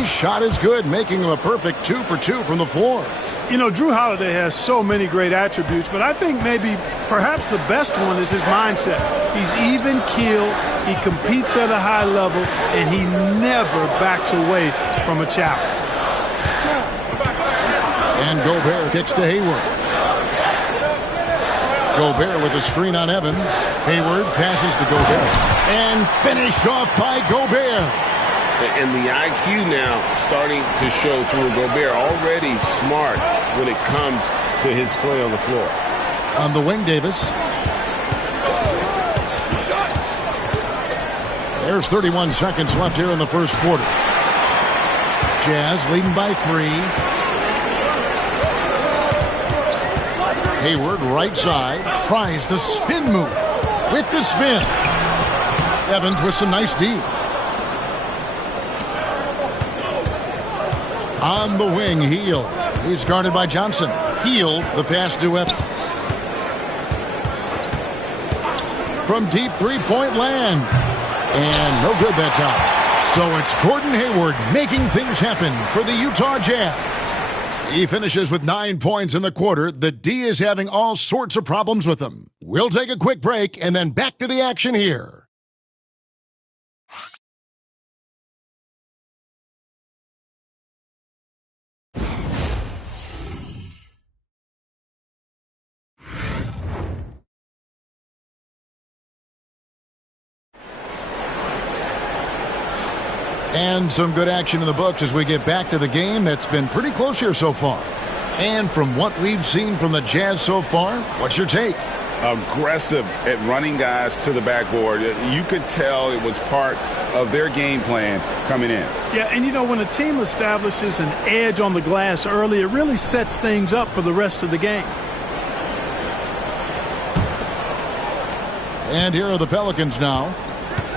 His shot is good, making him a perfect 2 for 2 from the floor. You know, Drew Holiday has so many great attributes, but I think perhaps the best one is his mindset. He's even keeled, he competes at a high level, and he never backs away from a challenge. And Gobert kicks to Hayward. Gobert with a screen on Evans. Hayward passes to Gobert. And finished off by Gobert. And the IQ now starting to show through. Gobert already smart when it comes to his play on the floor. On the wing, Davis. There's 31 seconds left here in the first quarter. Jazz leading by 3. Hayward right side. Tries the spin move. With the spin. Evans with some nice D. On the wing, Hield. He's guarded by Johnson. Hield, the pass to Evans. From deep three-point land. And no good that time. So it's Gordon Hayward making things happen for the Utah Jazz. He finishes with 9 points in the quarter. The D is having all sorts of problems with him. We'll take a quick break and then back to the action here. And some good action in the books as we get back to the game that's been pretty close here so far. And from what we've seen from the Jazz so far, what's your take? aggressive at running guys to the backboard. You could tell it was part of their game plan coming in. Yeah, and you know, when a team establishes an edge on the glass early, it really sets things up for the rest of the game. And here are the Pelicans now.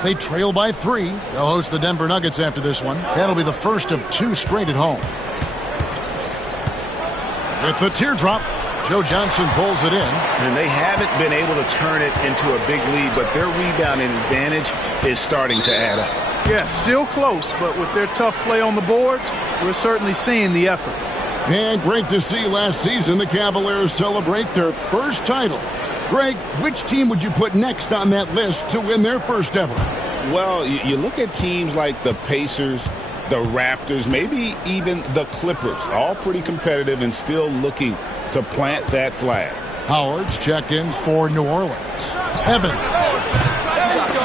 They trail by 3. They'll host the Denver Nuggets after this one. That'll be the first of 2 straight at home. With the teardrop, Joe Johnson pulls it in. And they haven't been able to turn it into a big lead, but their rebounding advantage is starting to add up. Yeah, still close, but with their tough play on the boards, we're certainly seeing the effort. And great to see last season the Cavaliers celebrate their first title. Greg, which team would you put next on that list to win their first ever? Well, you look at teams like the Pacers, the Raptors, maybe even the Clippers, all pretty competitive and still looking to plant that flag. Howard's checked in for New Orleans. Evans. You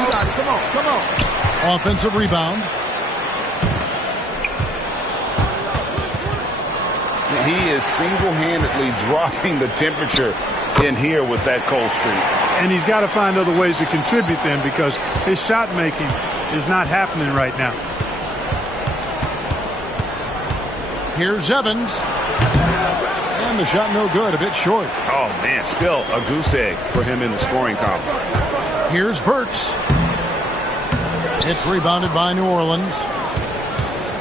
got it. Come on. Offensive rebound. He is single-handedly dropping the temperature in here with that cold streak. And he's got to find other ways to contribute then, because his shot making is not happening right now. Here's Evans. And the shot no good, a bit short. Oh, man, still a goose egg for him in the scoring column. Here's Burks. It's rebounded by New Orleans.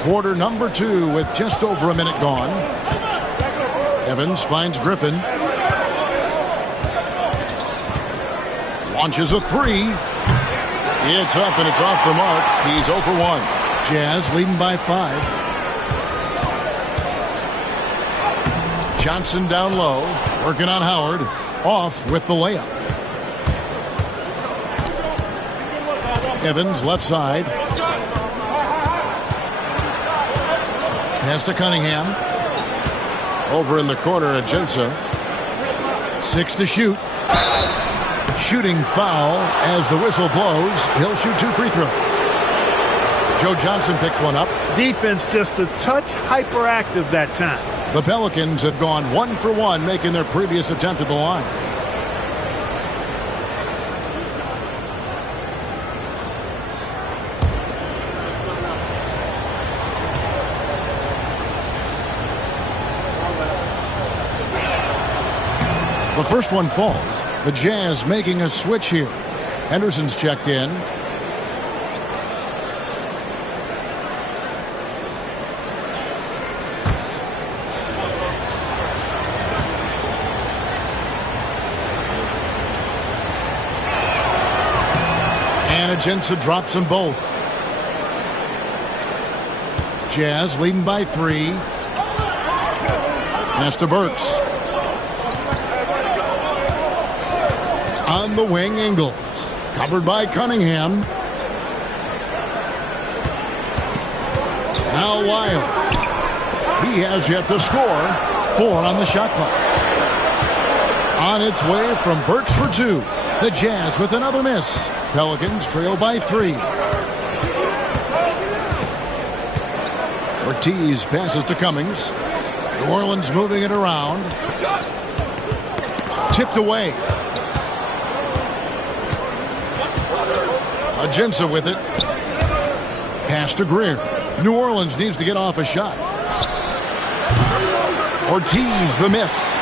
Quarter number 2 with just over a minute gone. Evans finds Griffin. Launches a 3. It's up and it's off the mark. He's 0 for 1. Jazz leading by 5. Johnson down low, working on Howard. Off with the layup. Evans left side. Pass to Cunningham. Over in the corner at Jensen. 6 to shoot. Shooting foul as the whistle blows. He'll shoot 2 free throws. Joe Johnson picks one up. Defense just a touch hyperactive that time. The Pelicans have gone 1 for 1, making their previous attempt at the line. The first one falls. The Jazz making a switch here. Henderson's checked in. Jensen drops them both. Jazz leading by 3. Pass to Burks. On the wing, Ingles. Covered by Cunningham. Now Wild. He has yet to score. 4 on the shot clock. On its way from Burks for 2. The Jazz with another miss. Pelicans trail by 3. Ortiz passes to Cummings. New Orleans moving it around. Tipped away. Agenza with it. Pass to Greer. New Orleans needs to get off a shot. Ortiz the miss.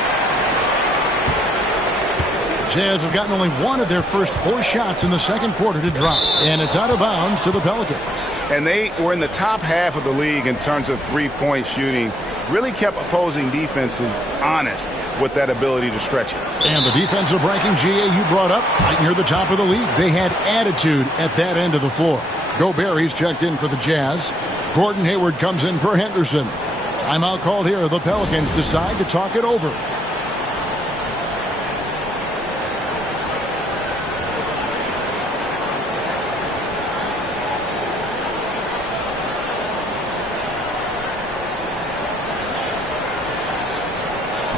Jazz have gotten only 1 of their first 4 shots in the second quarter to drop. And it's out of bounds to the Pelicans. And they were in the top half of the league in terms of three-point shooting. Really kept opposing defenses honest with that ability to stretch it. And the defensive ranking, GA, you brought up, right near the top of the league. They had attitude at that end of the floor. Gobert, he's checked in for the Jazz. Gordon Hayward comes in for Henderson. Timeout called here. The Pelicans decide to talk it over.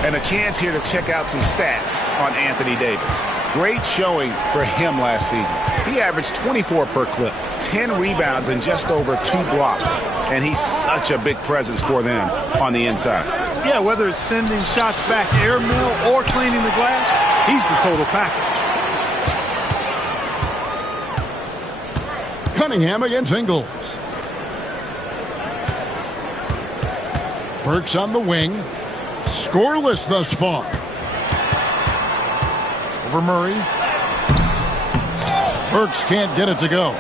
And a chance here to check out some stats on Anthony Davis. Great showing for him last season. He averaged 24 per clip, 10 rebounds, and just over 2 blocks. And he's such a big presence for them on the inside. Yeah, whether it's sending shots back air mill or cleaning the glass, he's the total package. Cunningham against Ingles. Burks on the wing. Scoreless thus far. Over Murray. Burks can't get it to go.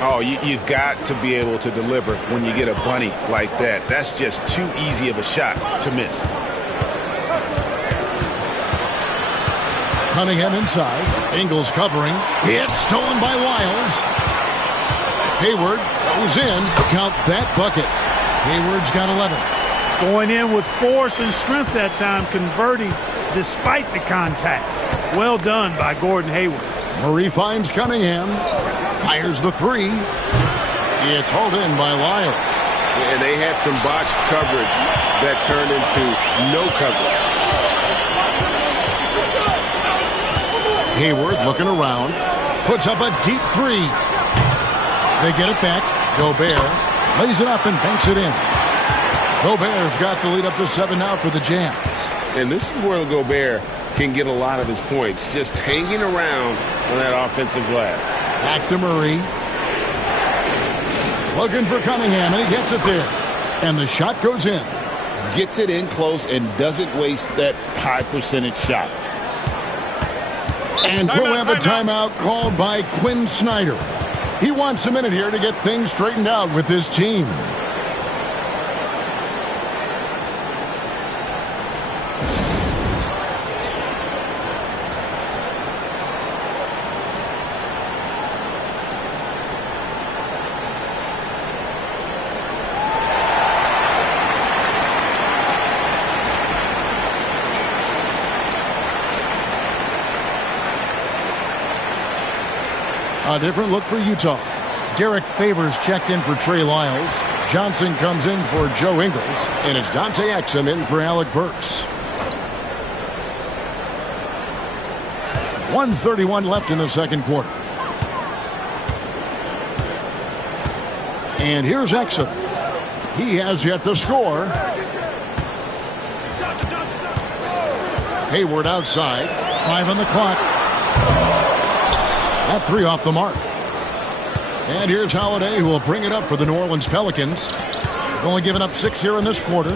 Oh, you've got to be able to deliver when you get a bunny like that. That's just too easy of a shot to miss. Cunningham inside. Ingles covering. It's stolen by Lyles. Hayward goes in. Count that bucket. Hayward's got 11. Going in with force and strength that time, converting despite the contact. Well done by Gordon Hayward. Murray finds Cunningham. Fires the three. It's hauled in by Lyles. And they had some botched coverage that turned into no coverage. Hayward looking around. Puts up a deep three. They get it back. Gobert lays it up and banks it in. Gobert's got the lead up to 7 now for the Jazz. And this is where Gobert can get a lot of his points, just hanging around on that offensive glass. Back to Murray. Looking for Cunningham, and he gets it there. And the shot goes in. Gets it in close and doesn't waste that high percentage shot. And we'll have a timeout called by Quinn Snyder. He wants a minute here to get things straightened out with his team. A different look for Utah. Derek Favors checked in for Trey Lyles. Johnson comes in for Joe Ingles. And it's Dante Exum in for Alec Burks. 1:31 left in the second quarter. And here's Exum. He has yet to score. Hayward outside. 5 on the clock. That three off the mark. And here's Holiday, who will bring it up for the New Orleans Pelicans. They've only given up 6 here in this quarter.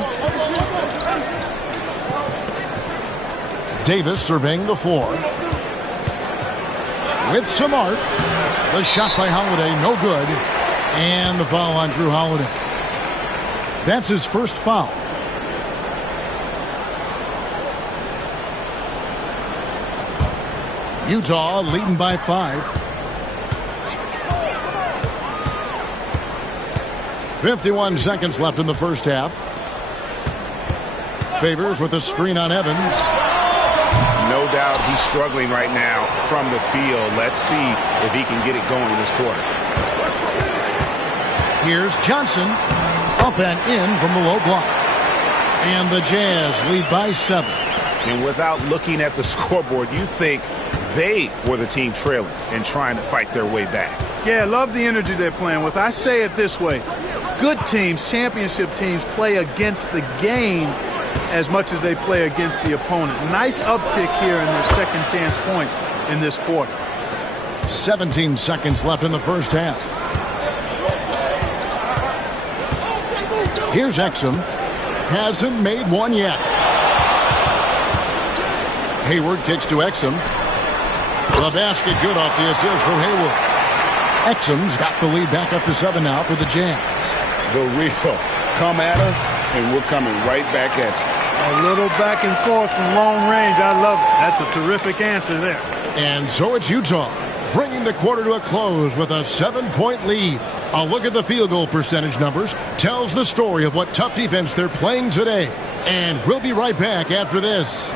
Davis surveying the floor. With some arc. The shot by Holiday, no good. And the foul on Drew Holiday. That's his first foul. Utah leading by 5. 51 seconds left in the first half. Favors with a screen on Evans. No doubt he's struggling right now from the field. Let's see if he can get it going this quarter. Here's Johnson. Up and in from the low block. And the Jazz lead by 7. And without looking at the scoreboard, you think they were the team trailing and trying to fight their way back. Yeah, I love the energy they're playing with. I say it this way. Good teams, championship teams, play against the game as much as they play against the opponent. Nice uptick here in their second chance points in this quarter. 17 seconds left in the first half. Here's Exum. Hasn't made one yet. Hayward kicks to Exum. The basket good off the assist from Hayward. Exum's got the lead back up to 7 now for the Jazz. The real come at us, and we're coming right back at you. A little back and forth from long range. I love it. That's a terrific answer there. And so it's Utah, bringing the quarter to a close with a 7-point lead. A look at the field goal percentage numbers tells the story of what tough defense they're playing today. And we'll be right back after this.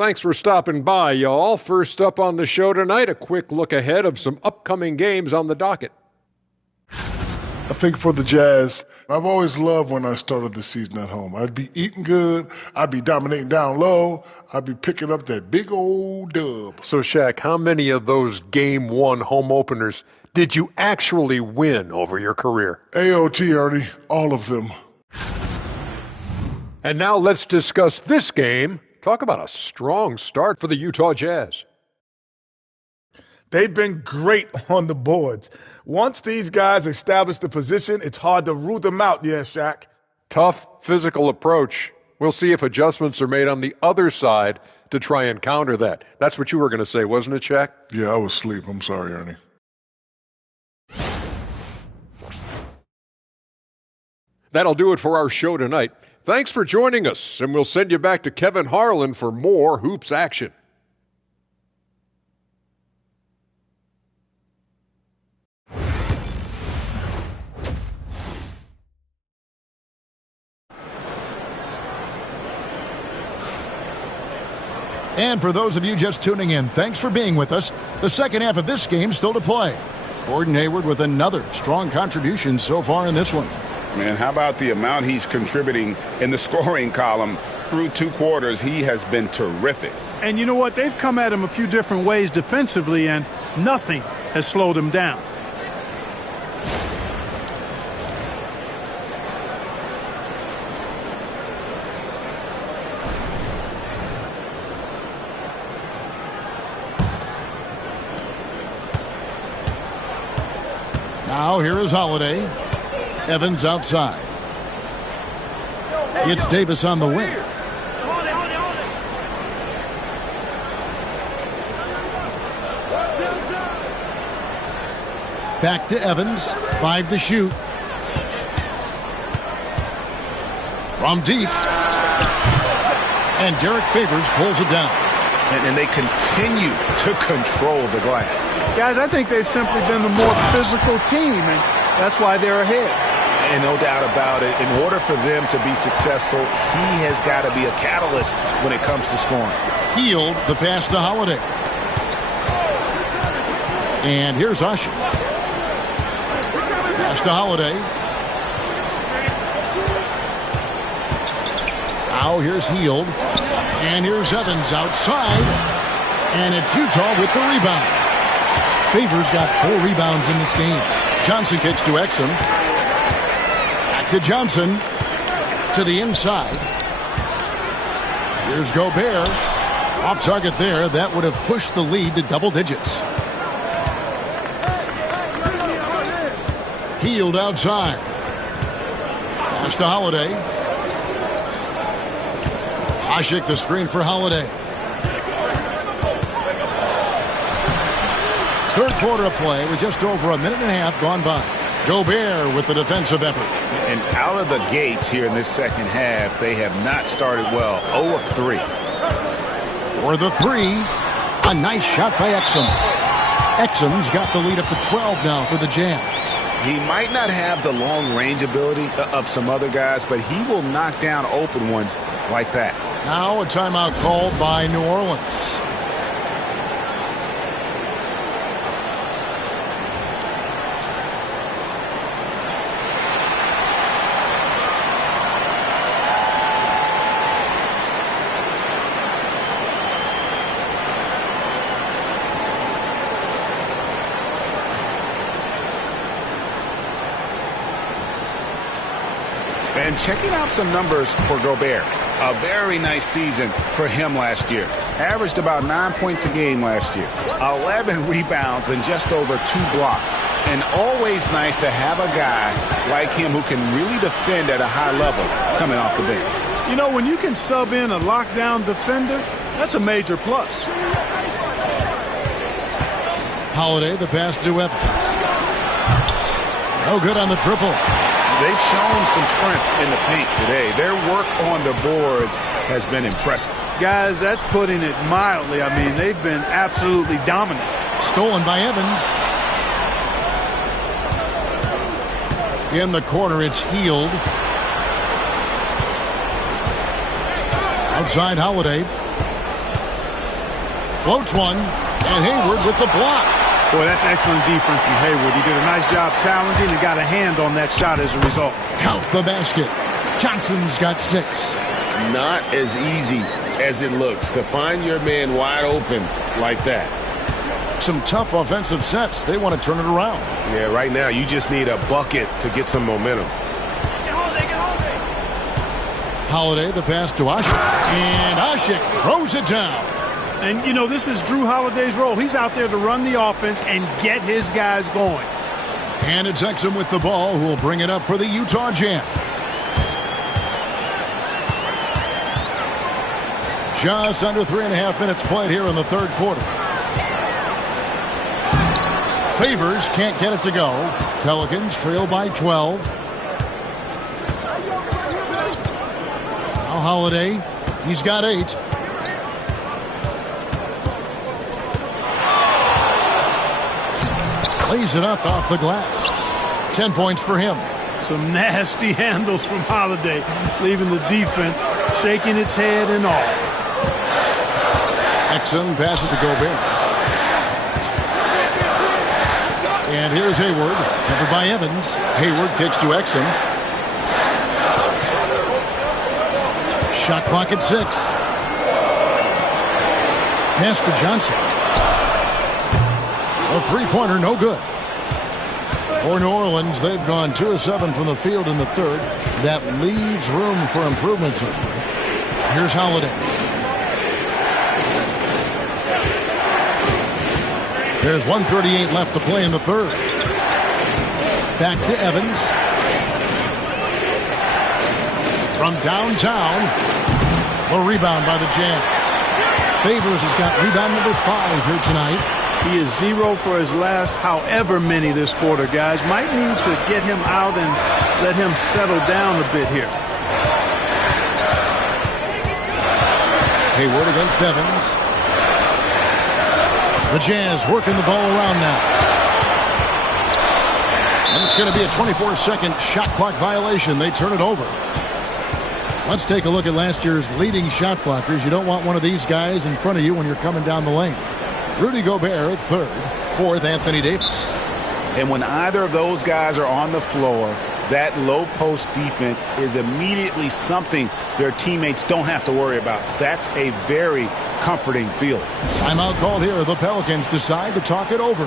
Thanks for stopping by, y'all. First up on the show tonight, a quick look ahead of some upcoming games on the docket. I think for the Jazz, I've always loved when I started the season at home. I'd be eating good, I'd be dominating down low, I'd be picking up that big old dub. So, Shaq, how many of those Game 1 home openers did you actually win over your career? AOT, Ernie, all of them. And now let's discuss this game. Talk about a strong start for the Utah Jazz. They've been great on the boards. Once these guys establish the position, it's hard to root them out, Shaq. Tough physical approach. We'll see if adjustments are made on the other side to try and counter that. That's what you were going to say, wasn't it, Shaq? Yeah, I was asleep. I'm sorry, Ernie. That'll do it for our show tonight. Thanks for joining us, and we'll send you back to Kevin Harlan for more hoops action. And for those of you just tuning in, thanks for being with us. The second half of this game still to play. Gordon Hayward with another strong contribution so far in this one. And how about the amount he's contributing in the scoring column through 2 quarters? He has been terrific. And you know what? They've come at him a few different ways defensively, and nothing has slowed him down. Now here is Holiday. Evans outside. It's Davis on the wing. Back to Evans. 5 to shoot. From deep. And Derek Favors pulls it down. And they continue to control the glass. Guys, I think they've simply been the more physical team, and that's why they're ahead. And no doubt about it, in order for them to be successful, he has got to be a catalyst when it comes to scoring. Healed the pass to Holiday. And here's Usher. Pass to Holiday. Now here's Healed. And here's Evans outside. And it's Utah with the rebound. Favors got 4 rebounds in this game. Johnson kicks to Exum. Back to Johnson. To the inside. Here's Gobert. Off target there. That would have pushed the lead to double digits. Healed outside. Pass to Holiday. Ashik the screen for Holiday. Third quarter of play with just over a minute and a half gone by. Gobert with the defensive effort. And out of the gates here in this second half, they have not started well. 0 of 3. For the 3, a nice shot by Exum. Exum's got the lead up to 12 now for the Jazz. He might not have the long-range ability of some other guys, but he will knock down open ones like that. Now a timeout called by New Orleans. And checking out some numbers for Gobert. A very nice season for him last year. Averaged about 9 points a game last year. 11 rebounds and just over 2 blocks. And always nice to have a guy like him who can really defend at a high level coming off the bench. You know, when you can sub in a lockdown defender, that's a major plus. Holiday, the pass to Evans. No good on the triple. They've shown some strength in the paint today. Their work on the boards has been impressive. Guys, that's putting it mildly. I mean, they've been absolutely dominant. Stolen by Evans. In the corner, it's Healed. Outside Holiday. Floats one, and Hayward with the block. Boy, that's excellent defense from Hayward. He did a nice job challenging and got a hand on that shot as a result. Count the basket. Johnson's got 6. Not as easy as it looks to find your man wide open like that. Some tough offensive sets. They want to turn it around. Yeah, right now you just need a bucket to get some momentum. Holiday, the pass to Ashik. And Ashik throws it down. And, you know, this is Drew Holiday's role. He's out there to run the offense and get his guys going. And it's Exum with the ball, who will bring it up for the Utah Jazz. Just under 3.5 minutes played here in the third quarter. Favors can't get it to go. Pelicans trail by 12. Now Holiday, he's got 8. Lays it up off the glass. 10 points for him. Some nasty handles from Holiday, leaving the defense shaking its head and all. Exum passes to Gobert. And here's Hayward, covered by Evans. Hayward kicks to Exum. Shot clock at 6. Pass to Johnson. A three-pointer, no good. For New Orleans, they've gone 2 of 7 from the field in the third. That leaves room for improvements. Here's Holiday. There's 1:38 left to play in the third. Back to Evans. From downtown, the rebound by the Jazz. Favors has got rebound number 5 here tonight. He is 0 for his last however many this quarter, guys. Might need to get him out and let him settle down a bit here. Hayward against Evans. The Jazz working the ball around now. And it's going to be a 24-second shot clock violation. They turn it over. Let's take a look at last year's leading shot blockers. You don't want one of these guys in front of you when you're coming down the lane. Rudy Gobert, 3rd. 4th, Anthony Davis. And when either of those guys are on the floor, that low post defense is immediately something their teammates don't have to worry about. That's a very comforting feeling. Timeout called here. The Pelicans decide to talk it over.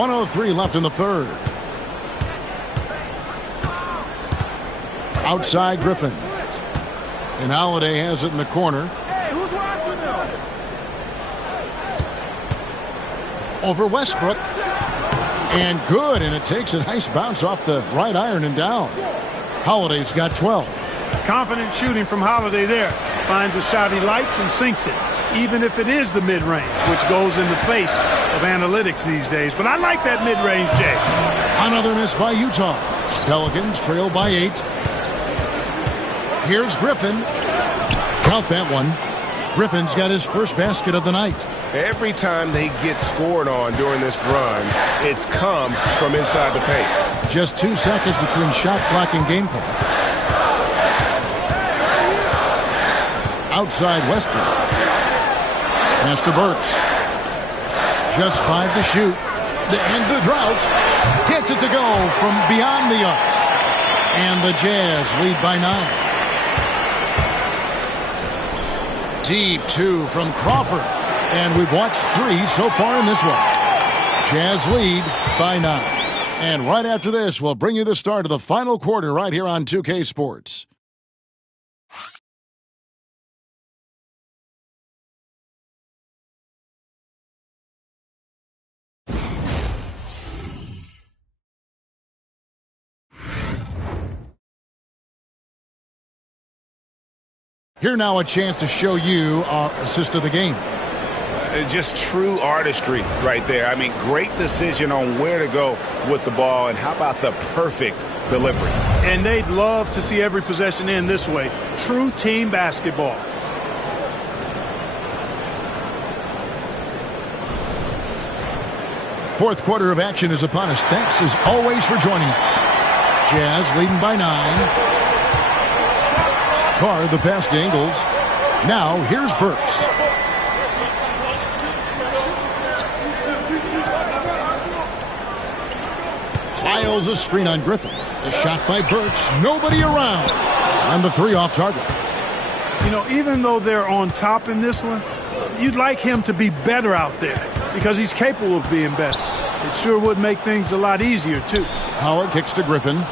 .103 left in the third. Outside Griffin. And Holiday has it in the corner. Hey, who's watching now? Over Westbrook. And good, and it takes a nice bounce off the right iron and down. Holiday's got 12. Confident shooting from Holiday there. Finds a shot he likes and sinks it, even if it is the mid-range, which goes in the face of analytics these days. But I like that mid-range, Jay. Another miss by Utah. Pelicans trail by 8. Here's Griffin. Count that one. Griffin's got his first basket of the night. Every time they get scored on during this run, it's come from inside the paint. Just 2 seconds between shot clock and game clock. Outside Westbrook. Pass to Burks. Just 5 to shoot. To end the drought. Gets it to go from beyond the arc. And the Jazz lead by 9. Deep 2 from Crawford. And we've watched 3 so far in this one. Jazz lead by 9. And right after this, we'll bring you the start of the final quarter right here on 2K Sports. Here now a chance to show you our assist of the game. Just true artistry right there. I mean, great decision on where to go with the ball, and how about the perfect delivery? And they'd love to see every possession end this way. True team basketball. Fourth quarter of action is upon us. Thanks as always for joining us. Jazz leading by 9. Carr, the pass to Ingles. Now, here's Burks. Lyles a screen on Griffin. A shot by Burks. Nobody around. And the 3 off target. You know, even though they're on top in this one, you'd like him to be better out there because he's capable of being better. It sure would make things a lot easier, too. Howard kicks to Griffin.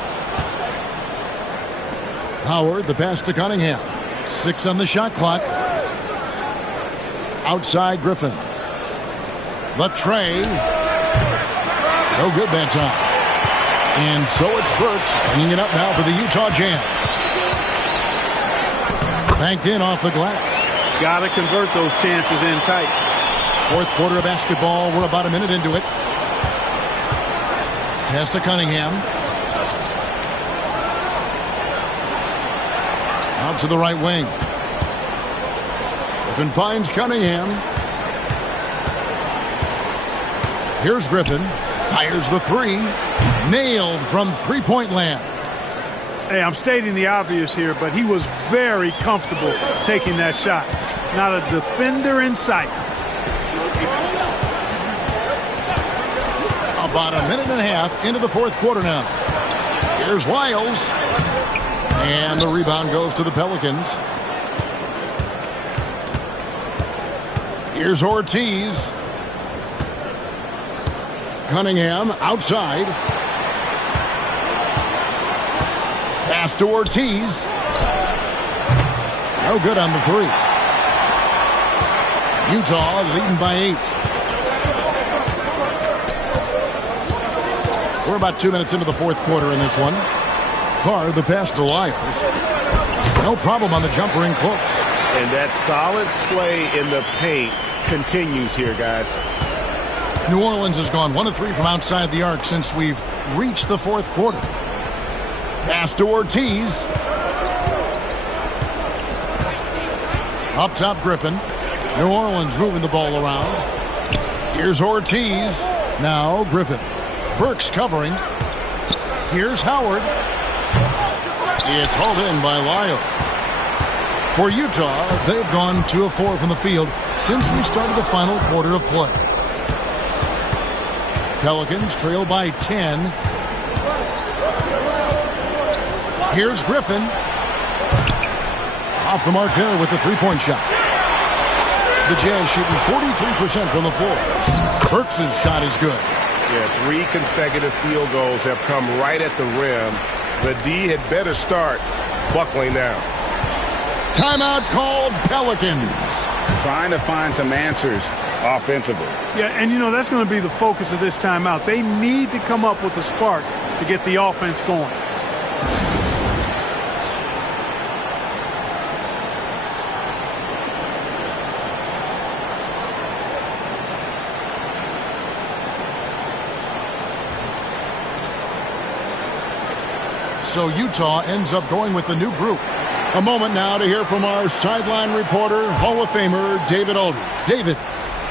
Howard, the pass to Cunningham. 6 on the shot clock. Outside Griffin. The tray. No good that time. And so it's Burks bringing it up now for the Utah Jazz. Banked in off the glass. Got to convert those chances in tight. Fourth quarter of basketball. We're about a minute into it. Pass to Cunningham. Out to the right wing. Griffin finds Cunningham. Here's Griffin. Fires the 3. Nailed from three-point land. Hey, I'm stating the obvious here, but he was very comfortable taking that shot. Not a defender in sight. About a minute and a half into the fourth quarter now. Here's Lyles. And the rebound goes to the Pelicans. Here's Ortiz. Cunningham outside. Pass to Ortiz. No good on the 3. Utah leading by 8. We're about 2 minutes into the fourth quarter in this one. Carr, the pass to Lyles. No problem on the jumper in close. And that solid play in the paint continues here, guys. New Orleans has gone 1 of 3 from outside the arc since we've reached the fourth quarter. Pass to Ortiz. Up top, Griffin. New Orleans moving the ball around. Here's Ortiz. Now Griffin. Burks covering. Here's Howard. It's hauled in by Lyles. For Utah, they've gone 2 of 4 from the field since we started the final quarter of play. Pelicans trail by 10. Here's Griffin. Off the mark there with the three-point shot. The Jazz shooting 43% from the floor. Burks' shot is good. Yeah, 3 consecutive field goals have come right at the rim. The D had better start buckling down. Timeout called Pelicans. Trying to find some answers offensively. Yeah, and you know, that's going to be the focus of this timeout. They need to come up with a spark to get the offense going. So Utah ends up going with the new group. A moment now to hear from our sideline reporter, Hall of Famer David Aldridge. David.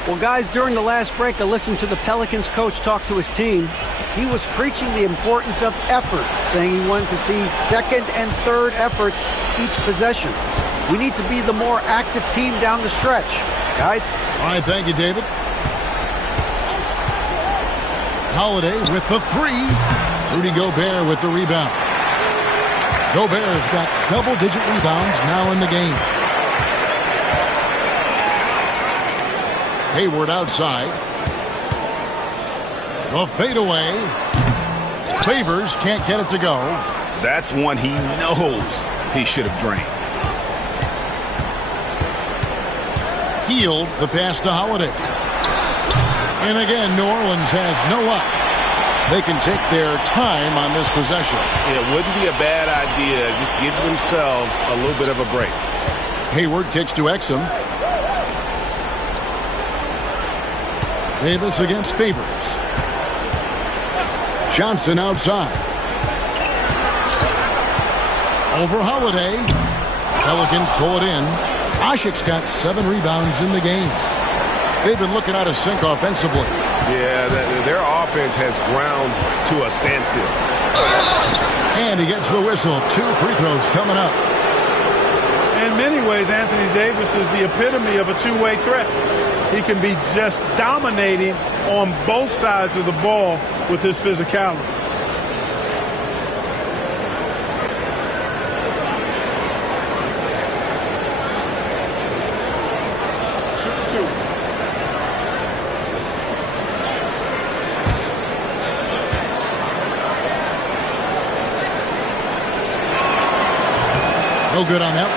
Well, guys, during the last break, I listened to the Pelicans coach talk to his team. He was preaching the importance of effort, saying he wanted to see second and third efforts each possession. We need to be the more active team down the stretch. Guys? All right, thank you, David. Holiday with the three. Rudy Gobert with the rebound. Gobert's got double-digit rebounds now in the game. Hayward outside. The fadeaway. Favors can't get it to go. That's one he knows he should have drained. Healed the pass to Holiday. And again, New Orleans has no luck. They can take their time on this possession. It wouldn't be a bad idea. Just give themselves a little bit of a break. Hayward kicks to Exum. Davis against Favors. Johnson outside. Over Holiday. Pelicans pull it in. Ashik's got 7 rebounds in the game. They've been looking out of sync offensively. Yeah, their offense has ground to a standstill. And he gets the whistle. 2 free throws coming up. In many ways, Anthony Davis is the epitome of a two-way threat. He can be just dominating on both sides of the ball with his physicality. No good on that.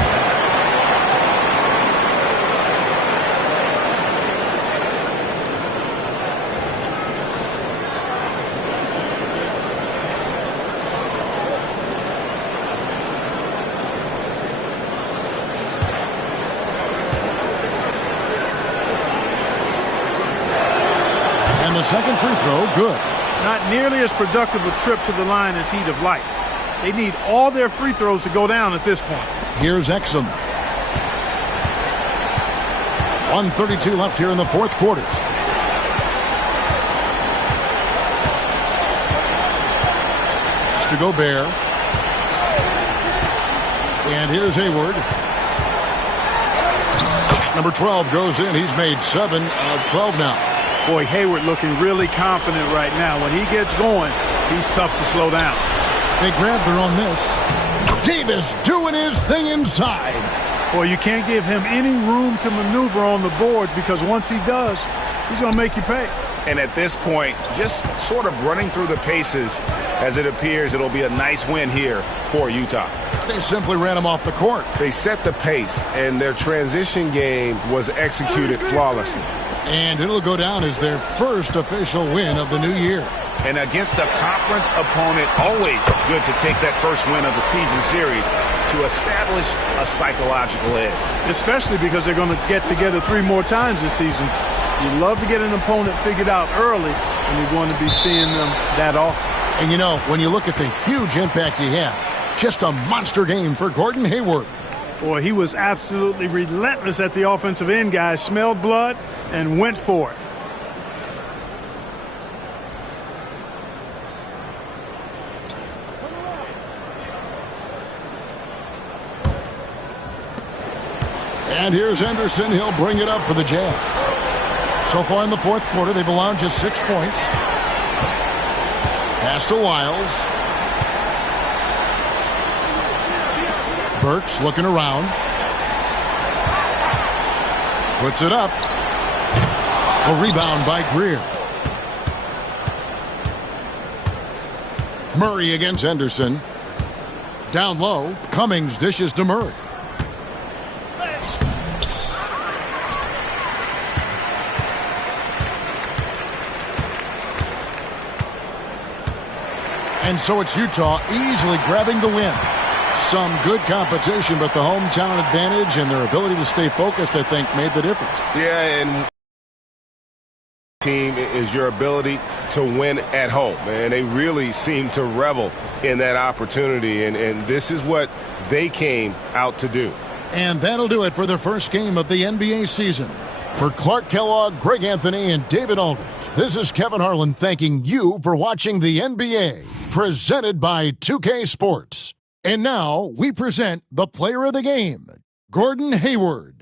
And the second free throw, good. Not nearly as productive a trip to the line as he'd have liked. They need all their free throws to go down at this point. Here's Exum. 1:32 left here in the fourth quarter. To Gobert. And here's Hayward. Number 12 goes in. He's made 7 out of 12 now. Boy, Hayward looking really confident right now. When he gets going, he's tough to slow down. They grab their own miss. Davis doing his thing inside. Boy, you can't give him any room to maneuver on the board because once he does, he's going to make you pay. And at this point, just sort of running through the paces as it appears it'll be a nice win here for Utah. They simply ran him off the court. They set the pace, and their transition game was executed flawlessly. And it'll go down as their first official win of the new year. And against a conference opponent, always good to take that first win of the season series to establish a psychological edge. Especially because they're going to get together 3 more times this season. You love to get an opponent figured out early, and you're going to be seeing them that often. And you know, when you look at the huge impact he had, just a monster game for Gordon Hayward. Boy, he was absolutely relentless at the offensive end, guys. Smelled blood and went for it. And here's Henderson. He'll bring it up for the Jazz. So far in the fourth quarter, they've allowed just 6 points. Pass to Wiles. Burks looking around. Puts it up. A rebound by Greer. Murray against Henderson. Down low, Cummings dishes to Murray. And so it's Utah easily grabbing the win. Some good competition, but the hometown advantage and their ability to stay focused, I think, made the difference. Yeah, and team is your ability to win at home. And they really seem to revel in that opportunity. And this is what they came out to do. And that'll do it for the first game of the NBA season. For Clark Kellogg, Greg Anthony, and David Aldridge, this is Kevin Harlan thanking you for watching the NBA, presented by 2K Sports. And now we present the player of the game, Gordon Hayward.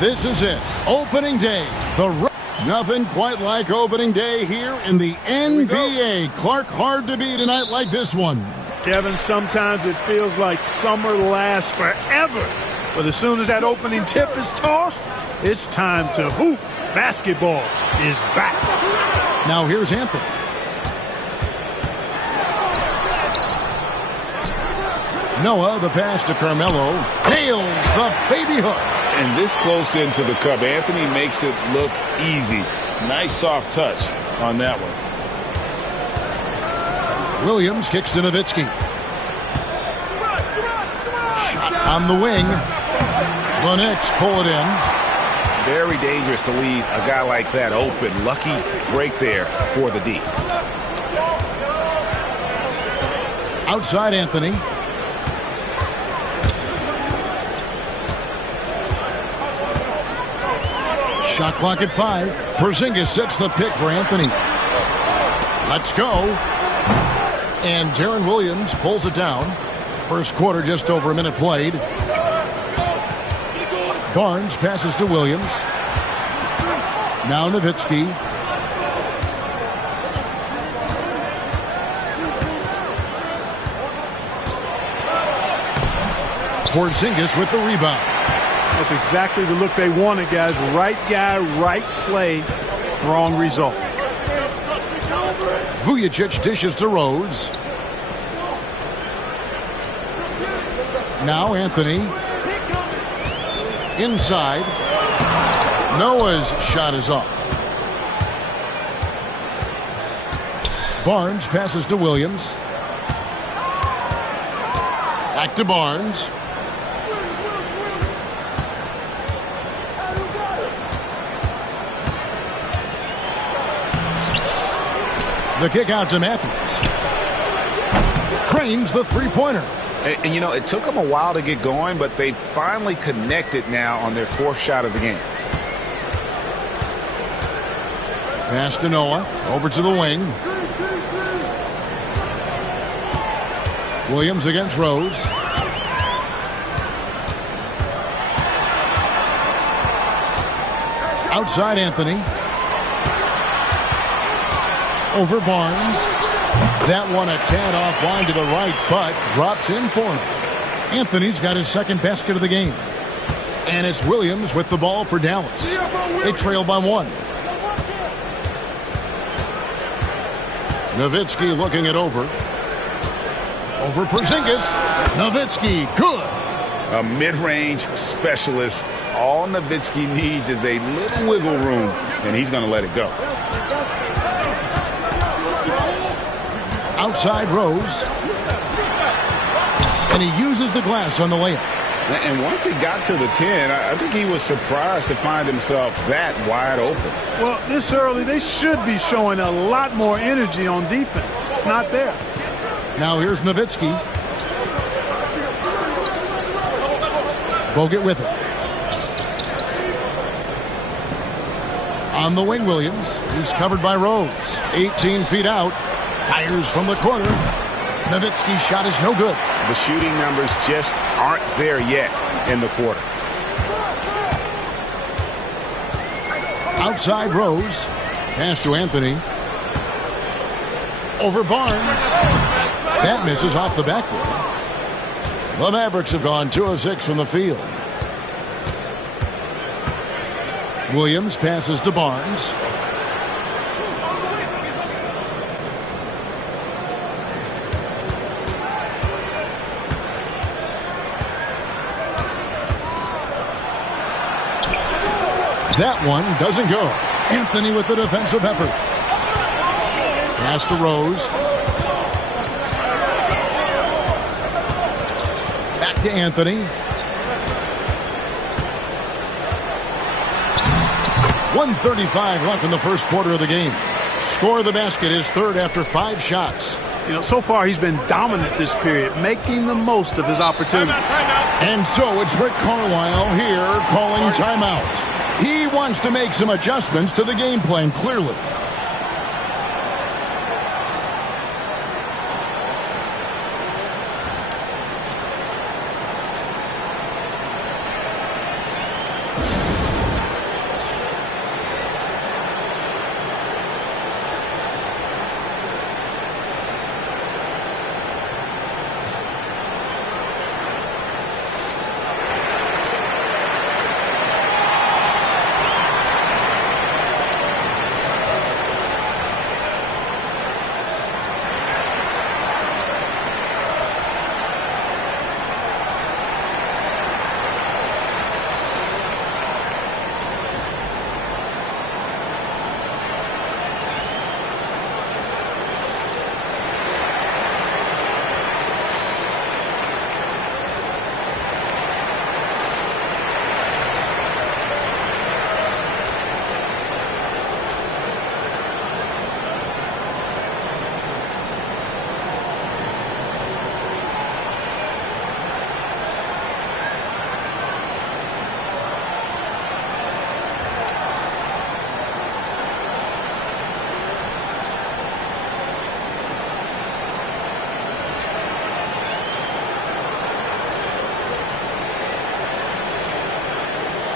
This is it, opening day. Nothing quite like opening day here in the NBA. Clark, hard to beat a night like this one. Kevin, sometimes it feels like summer lasts forever. But as soon as that opening tip is tossed, it's time to hoop. Basketball is back. Now here's Anthony. Noah, the pass to Carmelo. Nails the baby hook. And this close into the cup, Anthony makes it look easy. Nice soft touch on that one. Williams kicks to Nowitzki. Shot on the wing. The Knicks pull it in. Very dangerous to leave a guy like that open. Lucky break there for the D. Outside Anthony. Shot clock at 5. Porzingis sets the pick for Anthony. Let's go. And Deron Williams pulls it down. First quarter, just over a minute played. Barnes passes to Williams. Now Nowitzki. Porzingis with the rebound. That's exactly the look they wanted, guys. Right guy, right play, wrong result. Vujacic dishes to Rose. Now Anthony. Inside. Noah's shot is off. Barnes passes to Williams. Back to Barnes. The kick out to Matthews. Cranes the three-pointer. And, you know, it took them a while to get going, but they finally connected now on their fourth shot of the game. Pass to Noah. Over to the wing. Williams against Rose. Outside Anthony. Over Barnes. That one a tad offline to the right, but drops in for him. Anthony's got his second basket of the game. And it's Williams with the ball for Dallas. They trail by 1. Nowitzki looking it over. Over Porzingis. Nowitzki, good. A mid-range specialist. All Nowitzki needs is a little wiggle room, and he's going to let it go. Outside Rose. And he uses the glass on the layup. And once he got to the 10, I think he was surprised to find himself that wide open. Well, this early, they should be showing a lot more energy on defense. It's not there. Now here's Nowitzki. Bogut with it. On the wing, Williams. He's covered by Rose. 18 feet out. Fires from the corner. Nowitzki's shot is no good. The shooting numbers just aren't there yet in the quarter. Outside Rose. Pass to Anthony. Over Barnes. That misses off the backboard. The Mavericks have gone 2 of 6 from the field. Williams passes to Barnes. That one doesn't go. Anthony with the defensive effort. Pass to Rose. Back to Anthony. 1:35 left in the first quarter of the game. Score of the basket is third after 5 shots. You know, so far he's been dominant this period, making the most of his opportunity. And so it's Rick Carlisle here calling timeout. He wants to make some adjustments to the game plan, clearly.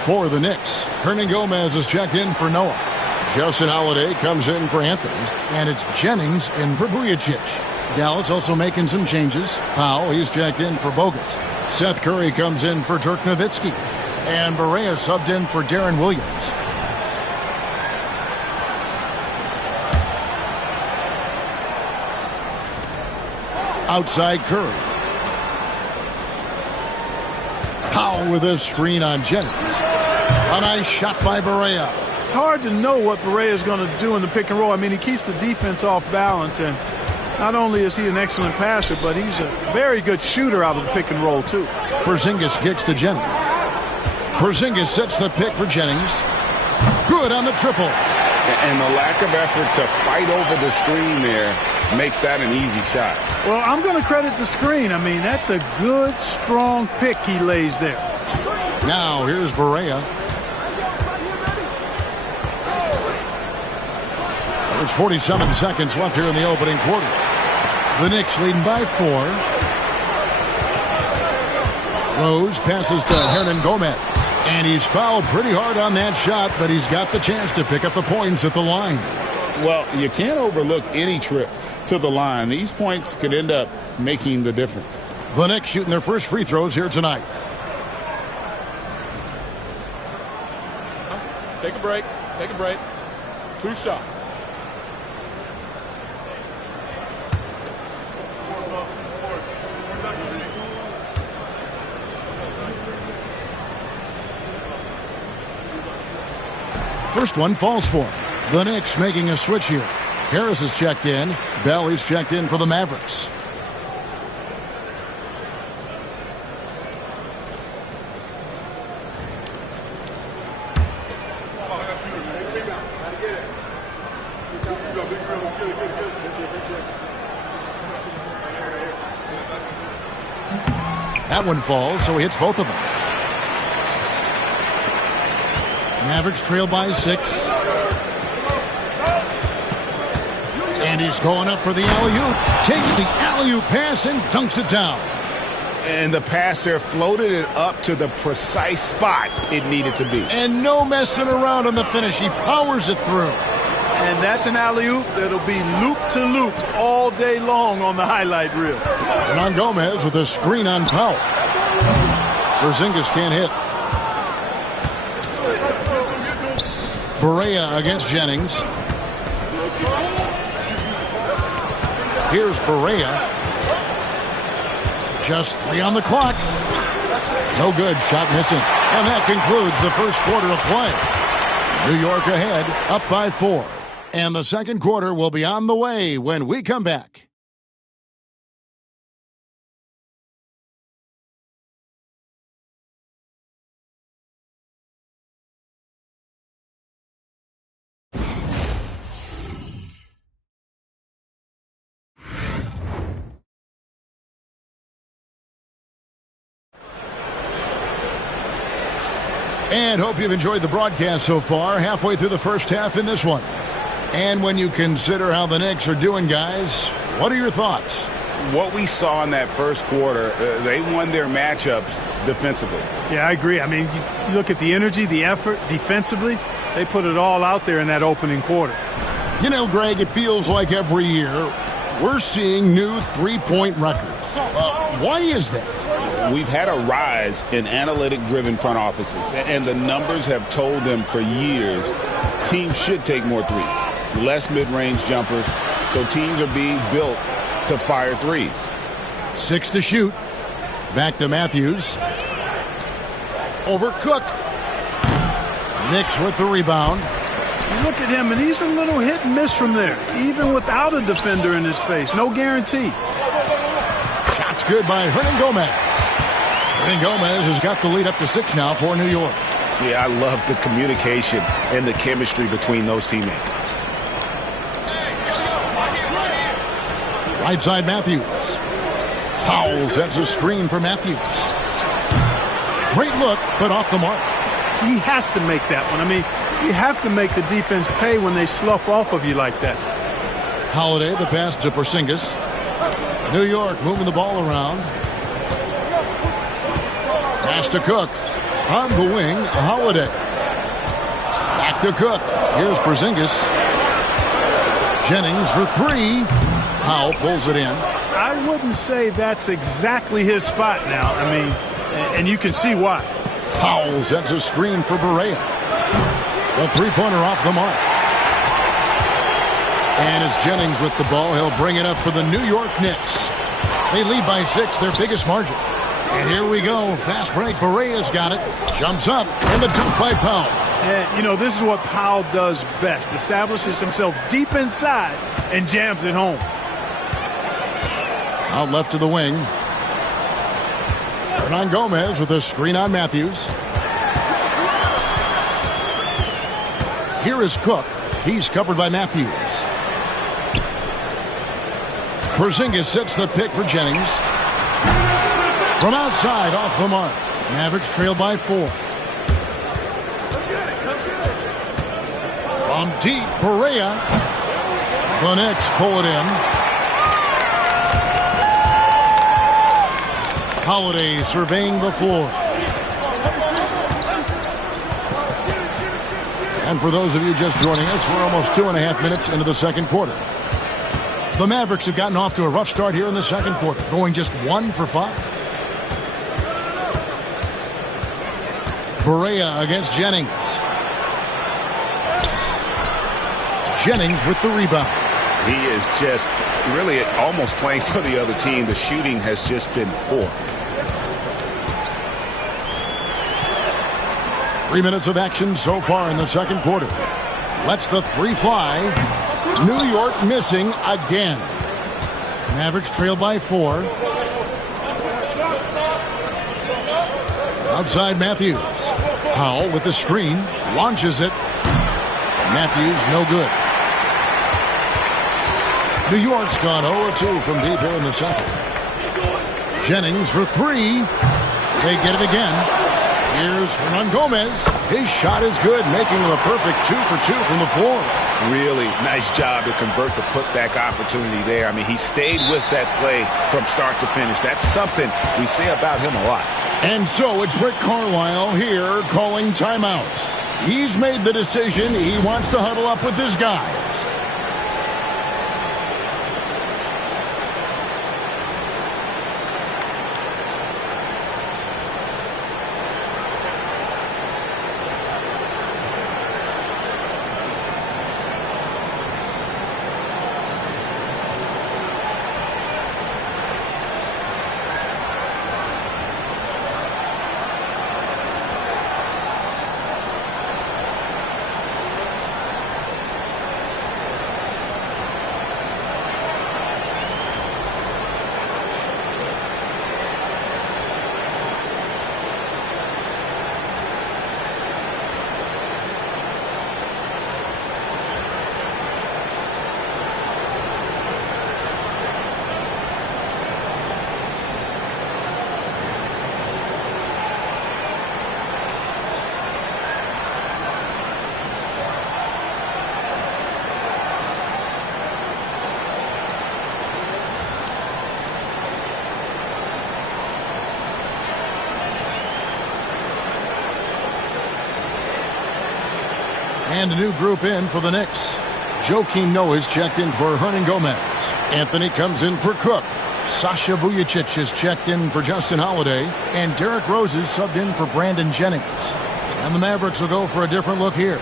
For the Knicks, Hernan Gomez is checked in for Noah. Justin Holiday comes in for Anthony. And it's Jennings in for Vujacic. Dallas also making some changes. Powell, he's checked in for Bogut. Seth Curry comes in for Dirk Nowitzki. And Barea subbed in for Darren Williams. Outside Curry. Powell with a screen on Jennings. A nice shot by Barea. It's hard to know what Barea is going to do in the pick and roll. I mean, he keeps the defense off balance, and not only is he an excellent passer, but he's a very good shooter out of the pick and roll, too. Porzingis kicks to Jennings. Porzingis sets the pick for Jennings. Good on the triple. And the lack of effort to fight over the screen there makes that an easy shot. Well, I'm going to credit the screen. I mean, that's a good, strong pick he lays there. Now, here's Barea. There's 47 seconds left here in the opening quarter. The Knicks leading by 4. Rose passes to Hernan Gomez. And he's fouled pretty hard on that shot, but he's got the chance to pick up the points at the line. Well, you can't overlook any trip to the line. These points could end up making the difference. The Knicks shooting their first free throws here tonight. Take a break. Take a break. 2 shots. First one falls for him. The Knicks making a switch here. Harris is checked in. Bell is checked in for the Mavericks. That one falls, so he hits both of them. Mavericks trail by 6. And he's going up for the alley-oop. Takes the alley-oop pass and dunks it down. And the pass there floated it up to the precise spot it needed to be. And no messing around on the finish. He powers it through. And that's an alley-oop that'll be loop-to-loop all day long on the highlight reel. Hernan Gomez with a screen on Powell. Porzingis can't hit. Barea against Jennings. Here's Barea. Just 3 on the clock. No good. Shot missing. And that concludes the first quarter of play. New York ahead, up by 4. And the second quarter will be on the way when we come back. And hope you've enjoyed the broadcast so far. Halfway through the first half in this one. And when you consider how the Knicks are doing, guys, what are your thoughts? What we saw in that first quarter, they won their matchups defensively. Yeah, I agree. I mean, you look at the energy, the effort defensively, they put it all out there in that opening quarter. You know, Greg, it feels like every year we're seeing new three-point records. Why is that? We've had a rise in analytic-driven front offices, and the numbers have told them for years teams should take more threes, less mid-range jumpers, so teams are being built to fire threes. 6 to shoot. Back to Matthews. Over Cook. Knicks with the rebound. You look at him, and he's a little hit and miss from there, even without a defender in his face. No guarantee. Shot's good by Hernan Gomez. Hernan Gomez has got the lead up to 6 now for New York. Yeah, I love the communication and the chemistry between those teammates. Right side Matthews. Powell sets a screen for Matthews. Great look, but off the mark. He has to make that one. I mean, you have to make the defense pay when they slough off of you like that. Holiday, the pass to Porzingis. New York moving the ball around. Pass to Cook. On the wing, Holiday. Back to Cook. Here's Porzingis. Jennings for 3. Powell pulls it in. I wouldn't say that's exactly his spot now. I mean, and you can see why. Powell sets a screen for Barea. The three-pointer off the mark. And it's Jennings with the ball. He'll bring it up for the New York Knicks. They lead by 6, their biggest margin. And here we go. Fast break. Barea's got it. Jumps up. And the dunk by Powell. And, you know, this is what Powell does best. Establishes himself deep inside and jams it home. Out left to the wing. Hernan Gomez with a screen on Matthews. Here is Cook. He's covered by Matthews. Porzingis sets the pick for Jennings. From outside, off the mark. Mavericks trail by 4. From deep, Barea. The Knicks pull it in. Holiday surveying the floor. And for those of you just joining us, we're almost 2.5 minutes into the second quarter. The Mavericks have gotten off to a rough start here in the second quarter, going just 1 for 5. Barea against Jennings. Jennings with the rebound. He is just really almost playing for the other team. The shooting has just been poor. 3 minutes of action so far in the second quarter. Lets the 3 fly. New York missing again. Mavericks trail by 4. Outside Matthews. Powell with the screen. Launches it. Matthews no good. New York's gone 0-2 from deep here in the second. Jennings for 3. They get it again. Here's Hernan Gomez. His shot is good, making him a perfect 2 for 2 from the floor. Really nice job to convert the putback opportunity there. I mean, he stayed with that play from start to finish. That's something we say about him a lot. And so it's Rick Carlisle here calling timeout. He's made the decision. He wants to huddle up with his guys. And a new group in for the Knicks. Joakim Noah is checked in for Hernan Gomez. Anthony comes in for Cook. Sasha Vujacic is checked in for Justin Holiday. And Derrick Rose is subbed in for Brandon Jennings. And the Mavericks will go for a different look here.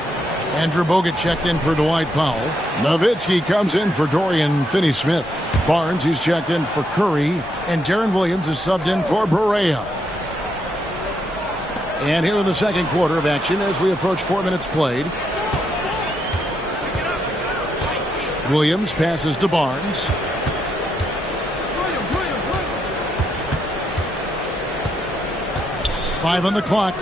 Andrew Bogut checked in for Dwight Powell. Nowitzki comes in for Dorian Finney-Smith. Barnes is checked in for Curry. And Darren Williams is subbed in for Barea. And here in the second quarter of action as we approach 4 minutes played. Williams passes to Barnes. Five on the clock.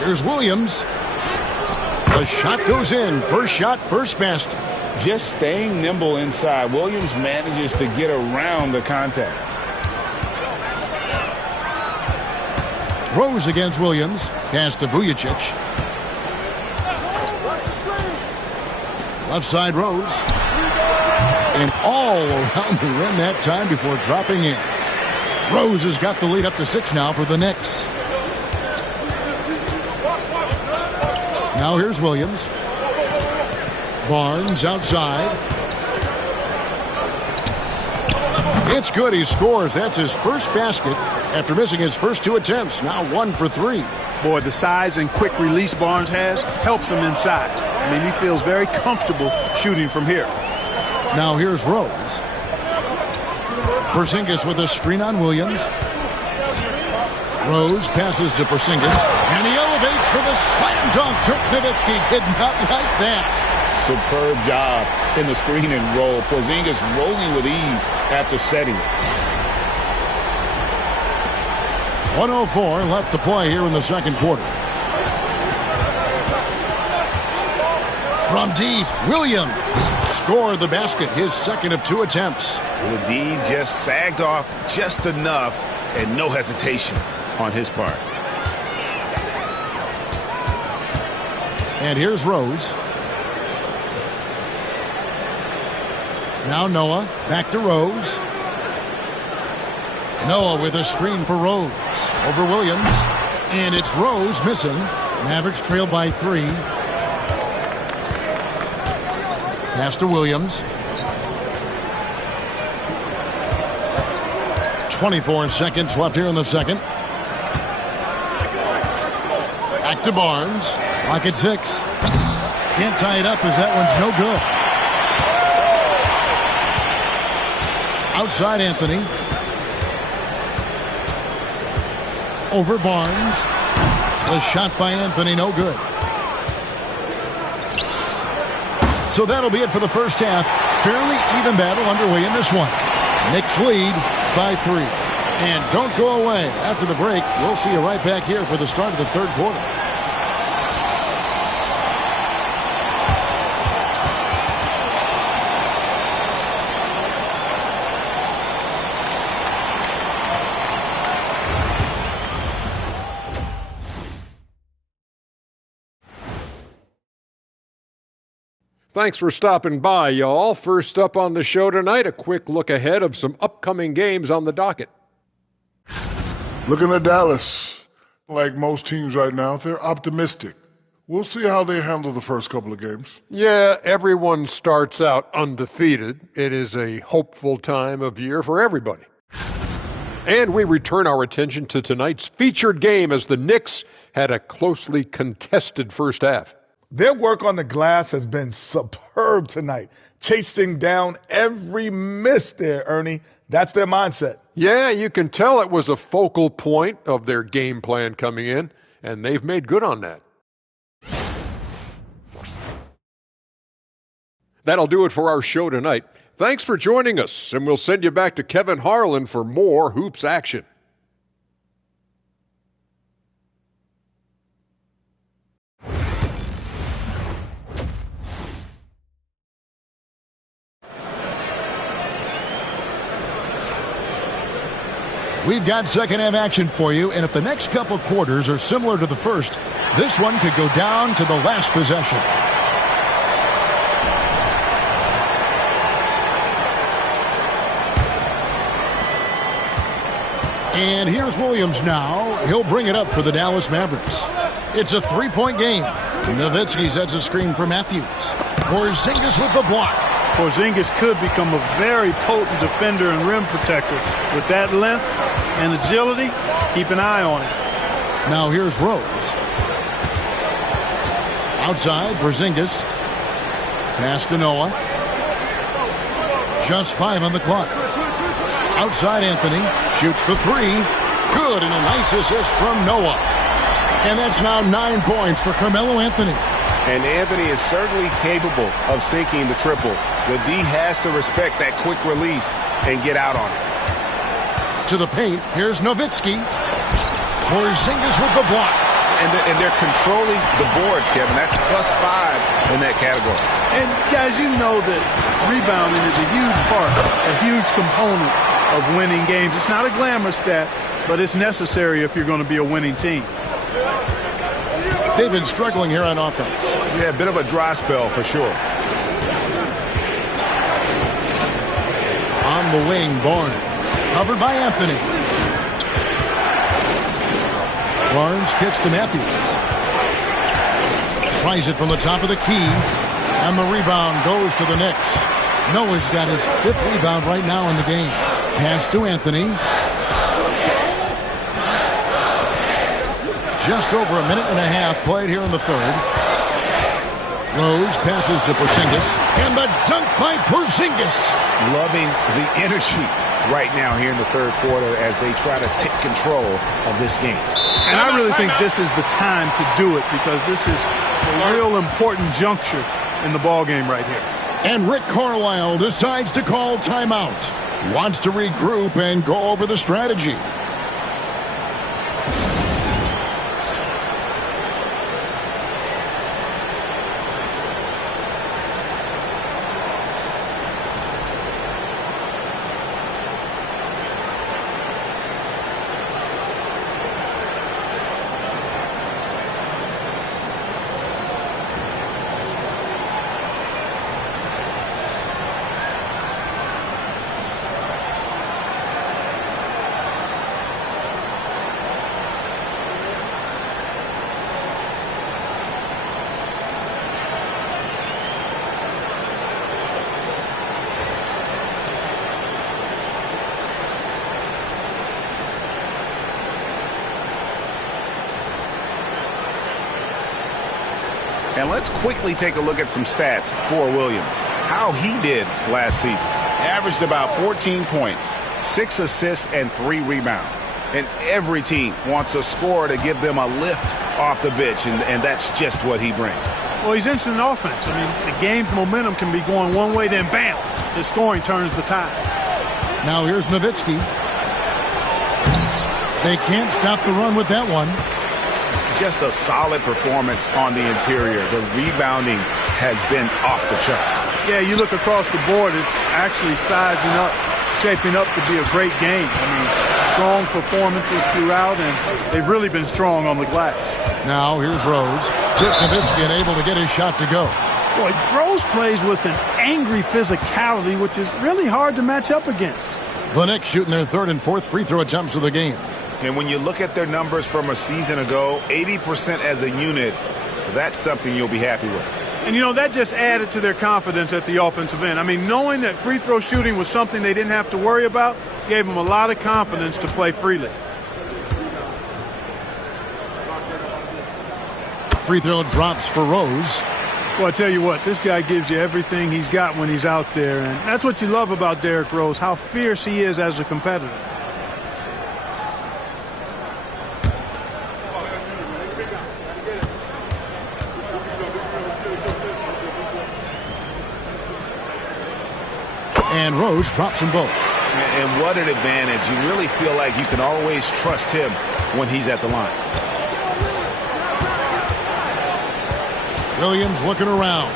Here's Williams. The shot goes in. First shot, first basket. Just staying nimble inside. Williams manages to get around the contact. Rose against Williams. Pass to Vujacic. Left side Rose. And all around the rim that time before dropping in. Rose has got the lead up to 6 now for the Knicks. Now here's Williams. Barnes outside. It's good. He scores. That's his first basket after missing his first 2 attempts. Now 1 for 3. Boy, the size and quick release Barnes has helps him inside. I mean, he feels very comfortable shooting from here. Now here's Rose. Porzingis with a screen on Williams. Rose passes to Porzingis. And he elevates for the slam dunk. Dirk Nowitzki did not like that. Superb job in the screen and roll. Porzingis rolling with ease after setting it. 1:04 left to play here in the second quarter. From deep, Williams scored the basket, his second of 2 attempts. The D just sagged off just enough and no hesitation on his part. And here's Rose. Now Noah, back to Rose. Noah with a screen for Rose. Over Williams. And it's Rose missing. Mavericks trail by 3. Pass to Williams. 24 seconds left here in the second. Back to Barnes. Clock at 6. Can't tie it up as that one's no good. Outside Anthony. Over Barnes. The shot by Anthony, no good. So that'll be it for the first half. Fairly even battle underway in this one. Knicks lead by 3. And don't go away. After the break, we'll see you right back here for the start of the third quarter. Thanks for stopping by, y'all. First up on the show tonight, a quick look ahead of some upcoming games on the docket. Looking at Dallas, like most teams right now, they're optimistic. We'll see how they handle the first couple of games. Yeah, everyone starts out undefeated. It is a hopeful time of year for everybody. And we return our attention to tonight's featured game as the Knicks had a closely contested first half. Their work on the glass has been superb tonight, chasing down every miss there, Ernie. That's their mindset. Yeah, you can tell it was a focal point of their game plan coming in, and they've made good on that. That'll do it for our show tonight. Thanks for joining us, and we'll send you back to Kevin Harlan for more Hoops action. We've got second half action for you, and if the next couple quarters are similar to the first, this one could go down to the last possession. And here's Williams now. He'll bring it up for the Dallas Mavericks. It's a three-point game. Nowitzki sets a screen for Matthews. Porzingis with the block. Porzingis could become a very potent defender and rim protector. With that length and agility, keep an eye on it. Now here's Rose. Outside, Porzingis. Pass to Noah. Just 5 on the clock. Outside, Anthony. Shoots the 3. Good, and a nice assist from Noah. And that's now 9 points for Carmelo Anthony. And Anthony is certainly capable of sinking the triple. The D has to respect that quick release and get out on it. To the paint, here's Nowitzki. Porzingis with the block. And they're controlling the boards, Kevin. That's +5 in that category. And guys, you know that rebounding is a huge part, a huge component of winning games. It's not a glamour stat, but it's necessary if you're going to be a winning team. They've been struggling here on offense. Yeah, a bit of a dry spell for sure. On the wing, Barnes. Covered by Anthony. Barnes kicks to Matthews. Tries it from the top of the key. And the rebound goes to the Knicks. Noah's got his 5th rebound right now in the game. Pass to Anthony. Just over a minute and a half played here in the third. Rose passes to Porzingis. And the dunk by Porzingis. Loving the energy right now here in the third quarter as they try to take control of this game. And I really think this is the time to do it because this is a real important juncture in the ball game right here. And Rick Carlisle decides to call timeout. He wants to regroup and go over the strategy. And let's quickly take a look at some stats for Williams. How he did last season. Averaged about 14 points, 6 assists, and 3 rebounds. And every team wants a scorer to give them a lift off the bench, and that's just what he brings. Well, he's instant offense. I mean, the game's momentum can be going one way, then bam, his scoring turns the tide. Now here's Nowitzki. They can't stop the run with that one. Just a solid performance on the interior. The rebounding has been off the charts. Yeah, you look across the board, it's actually sizing up, shaping up to be a great game. I mean, strong performances throughout, and they've really been strong on the glass. Now here's Rose. Nowitzki unable to get his shot to go. Boy, Rose plays with an angry physicality, which is really hard to match up against. The Knicks shooting their third and fourth free throw attempts of the game. And when you look at their numbers from a season ago, 80% as a unit, that's something you'll be happy with. And, you know, that just added to their confidence at the offensive end. I mean, knowing that free throw shooting was something they didn't have to worry about gave them a lot of confidence to play freely. Free throw drops for Rose. Well, I tell you what, this guy gives you everything he's got when he's out there. And that's what you love about Derrick Rose, how fierce he is as a competitor. And Rose drops them both. And what an advantage. You really feel like you can always trust him when he's at the line. Williams looking around.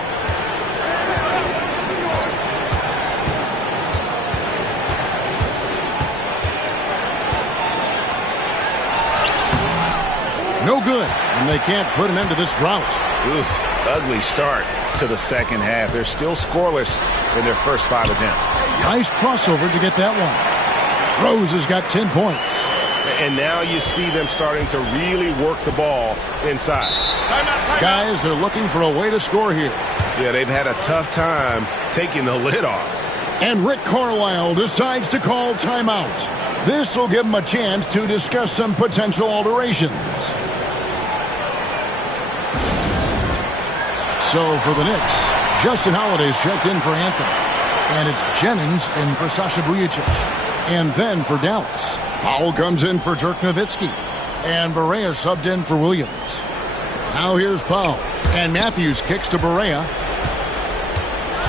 No good. And they can't put an end to this drought. Oof, ugly start to the second half. They're still scoreless in their first 5 attempts. Nice crossover to get that one. Rose has got 10 points. And now you see them starting to really work the ball inside. Guys, they're looking for a way to score here. Yeah, they've had a tough time taking the lid off. And Rick Carlisle decides to call timeout. This will give him a chance to discuss some potential alterations. So for the Knicks, Justin Holiday's checked in for Anthony. And it's Jennings in for Sasha Vujacic. And then for Dallas, Powell comes in for Dirk Nowitzki. And Barea subbed in for Williams. Now here's Powell. And Matthews kicks to Barea.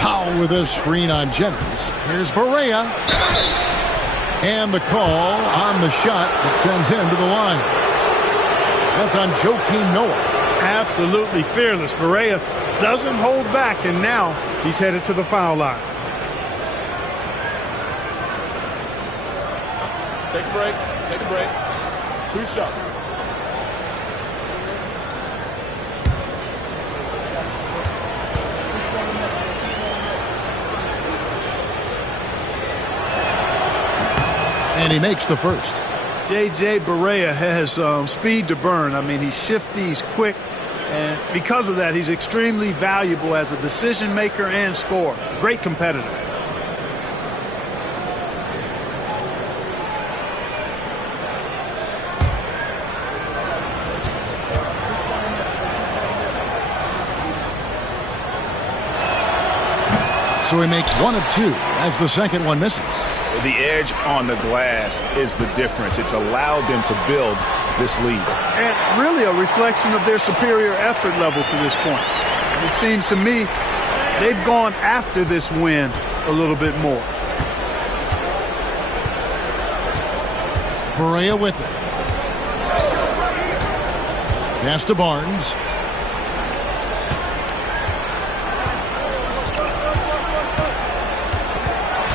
Powell with a screen on Jennings. Here's Barea. And the call on the shot that sends him to the line. That's on Joakim Noah. Absolutely fearless. Barea doesn't hold back, and now he's headed to the foul line. Take a break. Take a break. 2 shots. And he makes the first. J.J. Barea has speed to burn. I mean, he's shifty, he's quick, and because of that, he's extremely valuable as a decision maker and scorer. Great competitor. So he makes 1 of 2 as the second one misses. The edge on the glass is the difference. It's allowed them to build this lead. And really a reflection of their superior effort level to this point. It seems to me they've gone after this win a little bit more. Barea with it. Pass to Barnes.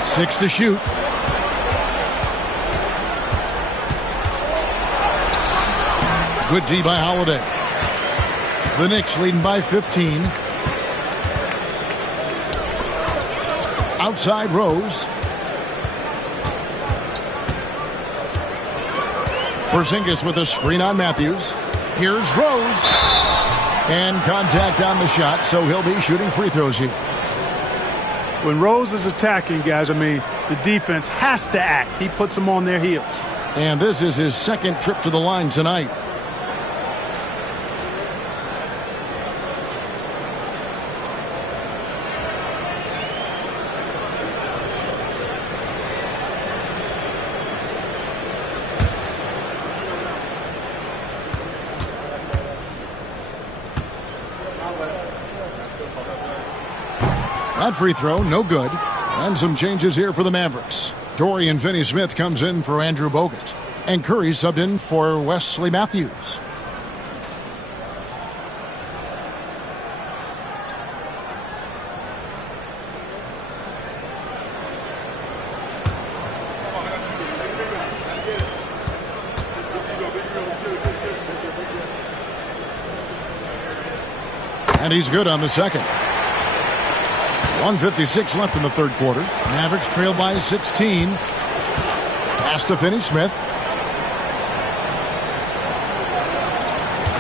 Six to shoot. Good D by Holiday. The Knicks leading by 15. Outside Rose. Porzingis with a screen on Matthews. Here's Rose. And contact on the shot, so he'll be shooting free throws here. When Rose is attacking, guys, I mean, the defense has to act. He puts them on their heels. And this is his second trip to the line tonight. That free throw, no good. And some changes here for the Mavericks. Dorian Finney-Smith comes in for Andrew Bogut. And Curry subbed in for Wesley Matthews. And he's good on the second. 1:56 left in the third quarter. Mavericks trail by 16. Pass to Finney-Smith.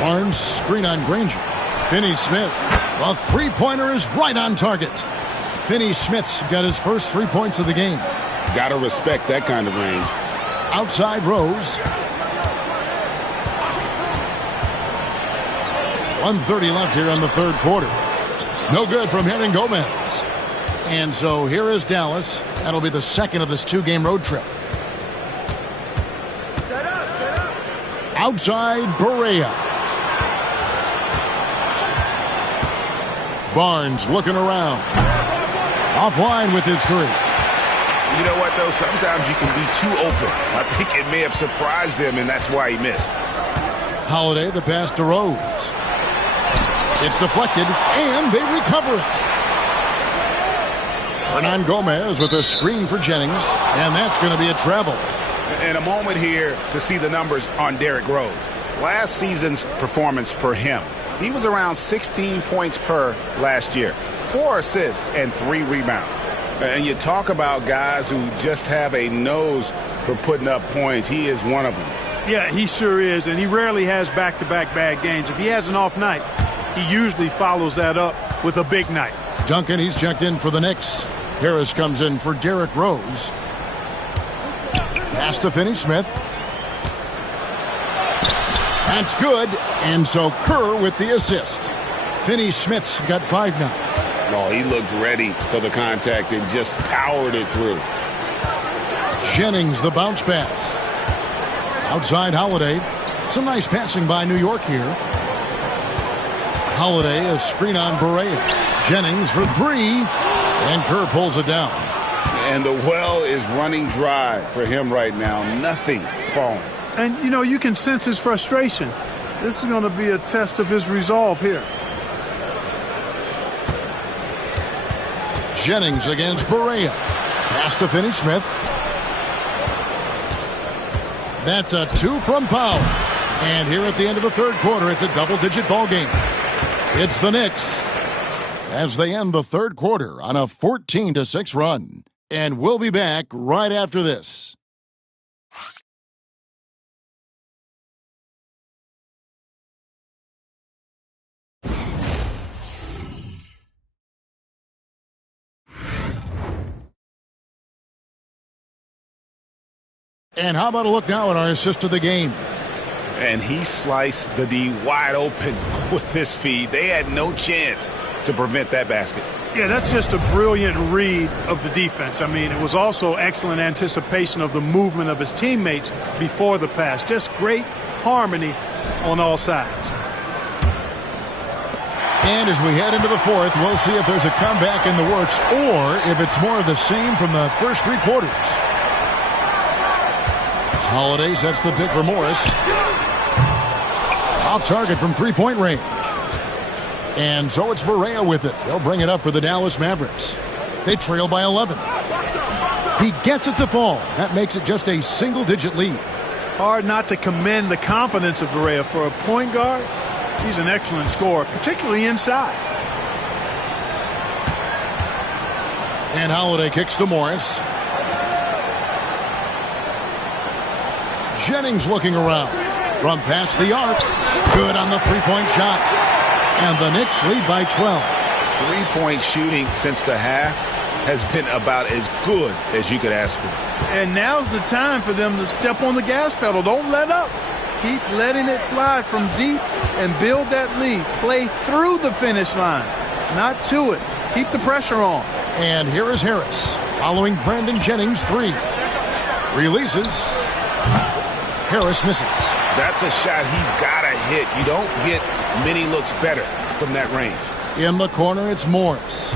Barnes screen on Granger. Finney-Smith. A three-pointer is right on target. Finney-Smith's got his first 3 points of the game. Gotta respect that kind of range. Outside Rose. 1:30 left here in the third quarter. No good from Hernan Gomez. And so here is Dallas. That'll be the second of this two-game road trip. Outside Barea. Barnes looking around. Offline with his three. You know what, though? Sometimes you can be too open. I think it may have surprised him, and that's why he missed. Holiday, the pass to Rose. It's deflected, and they recover it. Hernan Gomez with a screen for Jennings, and that's going to be a travel. And a moment here to see the numbers on Derrick Rose. Last season's performance for him. He was around 16 points per last year. 4 assists and 3 rebounds. And you talk about guys who just have a nose for putting up points. He is one of them. Yeah, he sure is, and he rarely has back-to-back bad games. If he has an off night, he usually follows that up with a big night. Duncan, he's checked in for the Knicks. Harris comes in for Derrick Rose. Pass to Finney-Smith. That's good. And so Kerr with the assist. Finney-Smith's got 5 now. No, he looked ready for the contact and just powered it through. Jennings, the bounce pass. Outside Holiday. Some nice passing by New York here. Holiday, a screen on Barea. Jennings for 3. And Kerr pulls it down. And the well is running dry for him right now. Nothing falling. And, you know, you can sense his frustration. This is going to be a test of his resolve here. Jennings against Barea. Pass to Finney-Smith. That's a 2 from Powell. And here at the end of the third quarter, it's a double-digit ball game. It's the Knicks as they end the third quarter on a 14-6 run. And we'll be back right after this. And how about a look now at our assist of the game? And he sliced the D wide open with this feed. They had no chance to prevent that basket. Yeah, that's just a brilliant read of the defense. I mean, it was also excellent anticipation of the movement of his teammates before the pass. Just great harmony on all sides. And as we head into the fourth, we'll see if there's a comeback in the works or if it's more of the same from the first 3 quarters. Holiday sets the pick for Morris. Off target from 3-point range. And so it's Barea with it. They'll bring it up for the Dallas Mavericks. They trail by 11. He gets it to fall. That makes it just a single-digit lead. Hard not to commend the confidence of Barea. For a point guard, he's an excellent scorer, particularly inside. And Holiday kicks to Morris. Jennings looking around. From past the arc. Good on the 3-point shot. And the Knicks lead by 12. 3-point shooting since the half has been about as good as you could ask for. And now's the time for them to step on the gas pedal. Don't let up. Keep letting it fly from deep and build that lead. Play through the finish line, not to it. Keep the pressure on. And here is Harris following Brandon Jennings' 3. Releases. Harris misses. That's a shot he's got to hit. You don't get many looks better from that range. In the corner, it's Morris.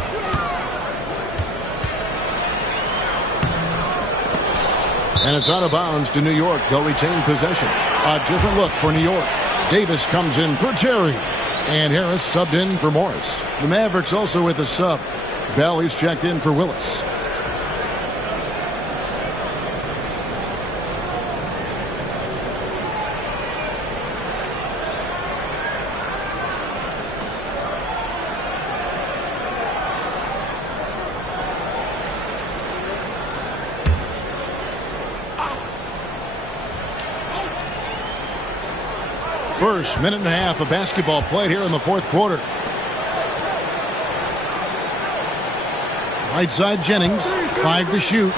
And it's out of bounds to New York. They'll retain possession. A different look for New York. Davis comes in for Terry. And Harris subbed in for Morris. The Mavericks also with a sub. Bell is checked in for Willis. First minute and a half of basketball played here in the fourth quarter. Right side Jennings, 5 to shoot.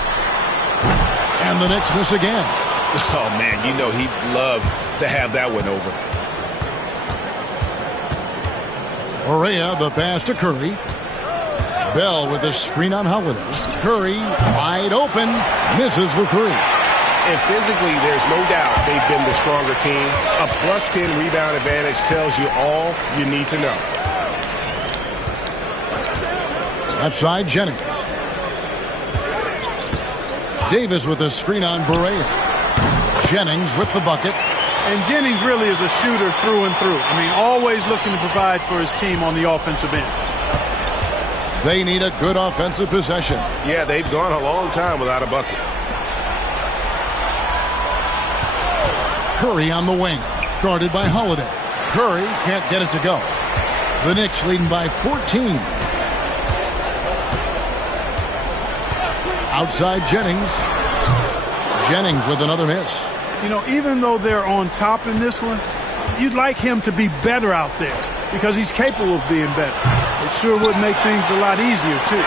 And the Knicks miss again. Oh, man, you know he'd love to have that one over. Orea, the pass to Curry. Bell with a screen on Holiday. Curry, wide open, misses the three. And physically, there's no doubt they've been the stronger team. A plus 10 rebound advantage tells you all you need to know. Outside Jennings. Davis with a screen on Berea. Jennings with the bucket. And Jennings really is a shooter through and through. I mean, always looking to provide for his team on the offensive end. They need a good offensive possession. Yeah, they've gone a long time without a bucket. Curry on the wing, guarded by Holiday. Curry can't get it to go. The Knicks leading by 14. Outside Jennings. Jennings with another miss. You know, even though they're on top in this one, you'd like him to be better out there because he's capable of being better. It sure would make things a lot easier, too.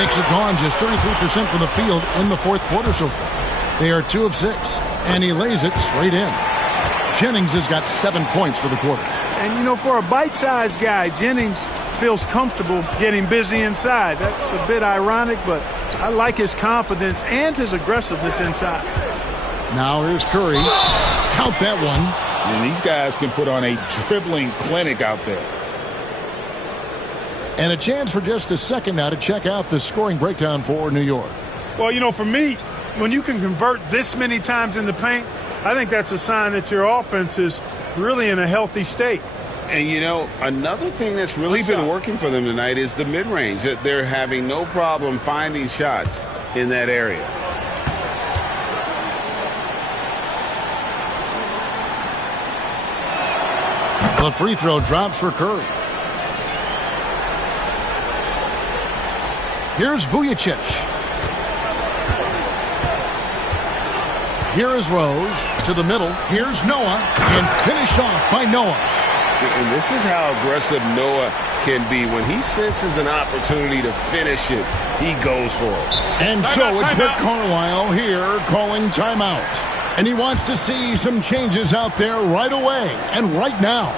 Knicks have gone just 33% from the field in the fourth quarter so far. They are 2 of 6, and he lays it straight in. Jennings has got 7 points for the quarter. And, you know, for a bite-sized guy, Jennings feels comfortable getting busy inside. That's a bit ironic, but I like his confidence and his aggressiveness inside. Now here's Curry. Count that one. And these guys can put on a dribbling clinic out there. And a chance for just a second now to check out the scoring breakdown for New York. Well, you know, for me, when you can convert this many times in the paint, I think that's a sign that your offense is really in a healthy state. And, you know, another thing that's really been working for them tonight is the mid-range. That they're having no problem finding shots in that area. The free throw drops for Curry. Here's Vujacic. Here is Rose to the middle. Here's Noah, and finished off by Noah. And this is how aggressive Noah can be. When he senses an opportunity to finish it, he goes for it. And so it's Rick Carlisle here calling timeout. And he wants to see some changes out there right away and right now.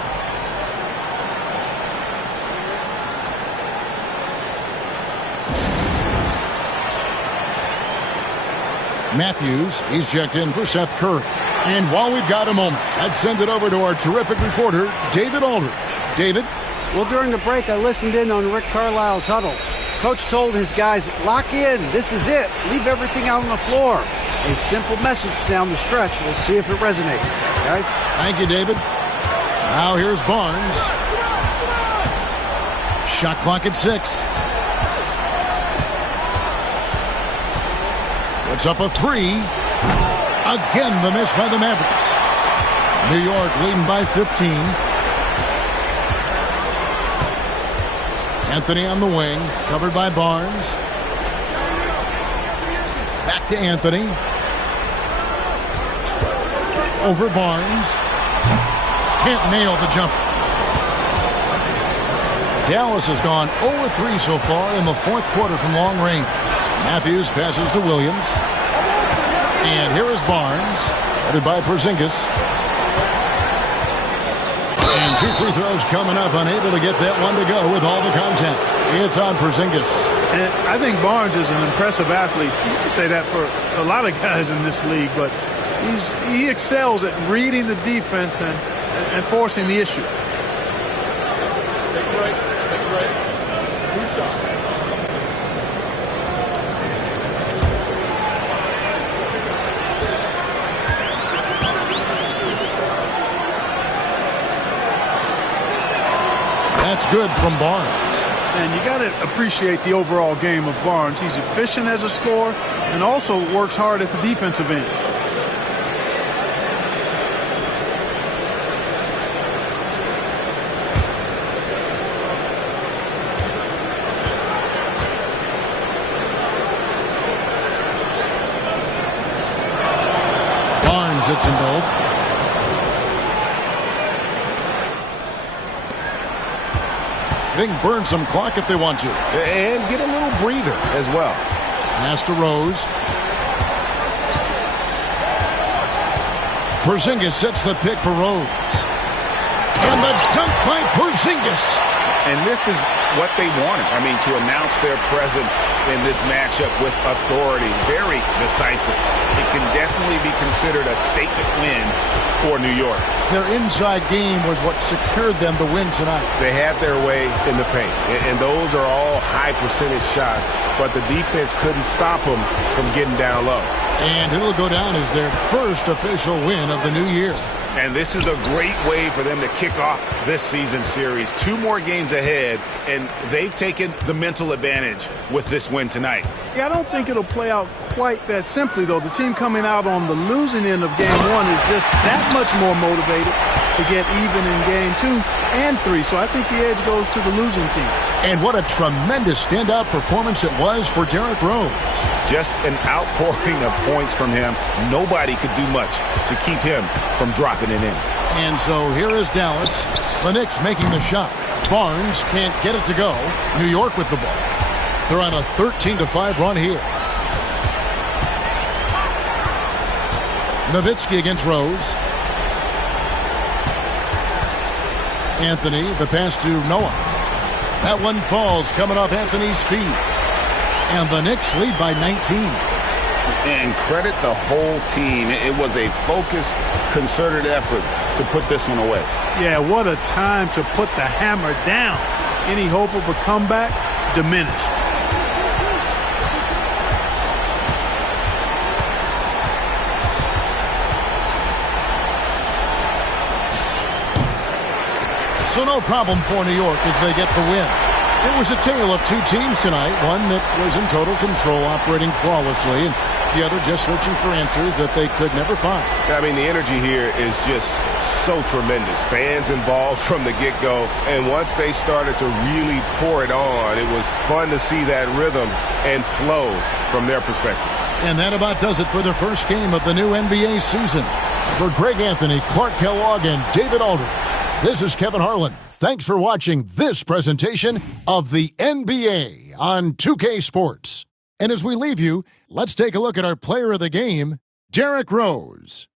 Matthews, he's checked in for Seth Curry. And while we've got a moment, let's send it over to our terrific reporter, David Aldridge. David? Well, during the break, I listened in on Rick Carlisle's huddle. Coach told his guys, lock in. This is it. Leave everything out on the floor. A simple message down the stretch. We'll see if it resonates. Guys? Thank you, David. Now here's Barnes. Shot clock at 6. Puts up a 3. Again, the miss by the Mavericks. New York leading by 15. Anthony on the wing, covered by Barnes. Back to Anthony. Over Barnes. Can't nail the jumper. Dallas has gone 0-3 so far in the fourth quarter from long range. Matthews passes to Williams. And here is Barnes, headed by Porzingis. And 2 free throws coming up, unable to get that one to go with all the contact. It's on Porzingis. And I think Barnes is an impressive athlete. You can say that for a lot of guys in this league, but he excels at reading the defense and forcing the issue. Take a break. Take a break. Two shots. good from Barnes. And you got to appreciate the overall game of Barnes. He's efficient as a scorer and also works hard at the defensive end. Barnes hits them both. They can burn some clock if they want to. And get a little breather as well. Pass to Rose. Porzingis sets the pick for Rose. And the dunk by Porzingis. And this is what they wanted. I mean, to announce their presence in this matchup with authority. Very decisive. It can definitely be considered a statement win for New York. Their inside game was what secured them the win tonight. They had their way in the paint, and those are all high percentage shots, but the defense couldn't stop them from getting down low. And it'll go down as their first official win of the new year. And this is a great way for them to kick off this season series. 2 more games ahead, and they've taken the mental advantage with this win tonight. Yeah, I don't think it'll play out quite that simply, though. The team coming out on the losing end of game 1 is just that much more motivated to get even in game 2 and 3. So I think the edge goes to the losing team. And what a tremendous standout performance it was for Derrick Rose. Just an outpouring of points from him. Nobody could do much to keep him from dropping it in. And so here is Dallas. The Knicks making the shot. Barnes can't get it to go. New York with the ball. They're on a 13-5 run here. Nowitzki against Rose. Anthony, the pass to Noah. That one falls coming off Anthony's feet. And the Knicks lead by 19. And credit the whole team. It was a focused, concerted effort to put this one away. Yeah, what a time to put the hammer down. Any hope of a comeback diminished. So no problem for New York as they get the win. It was a tale of 2 teams tonight, one that was in total control, operating flawlessly, and the other just searching for answers that they could never find. I mean, the energy here is just so tremendous. Fans involved from the get-go, and once they started to really pour it on, it was fun to see that rhythm and flow from their perspective. And that about does it for the first game of the new NBA season. For Greg Anthony, Clark Kellogg, and David Aldridge, this is Kevin Harlan. Thanks for watching this presentation of the NBA on 2K Sports. And as we leave you, let's take a look at our player of the game, Derrick Rose.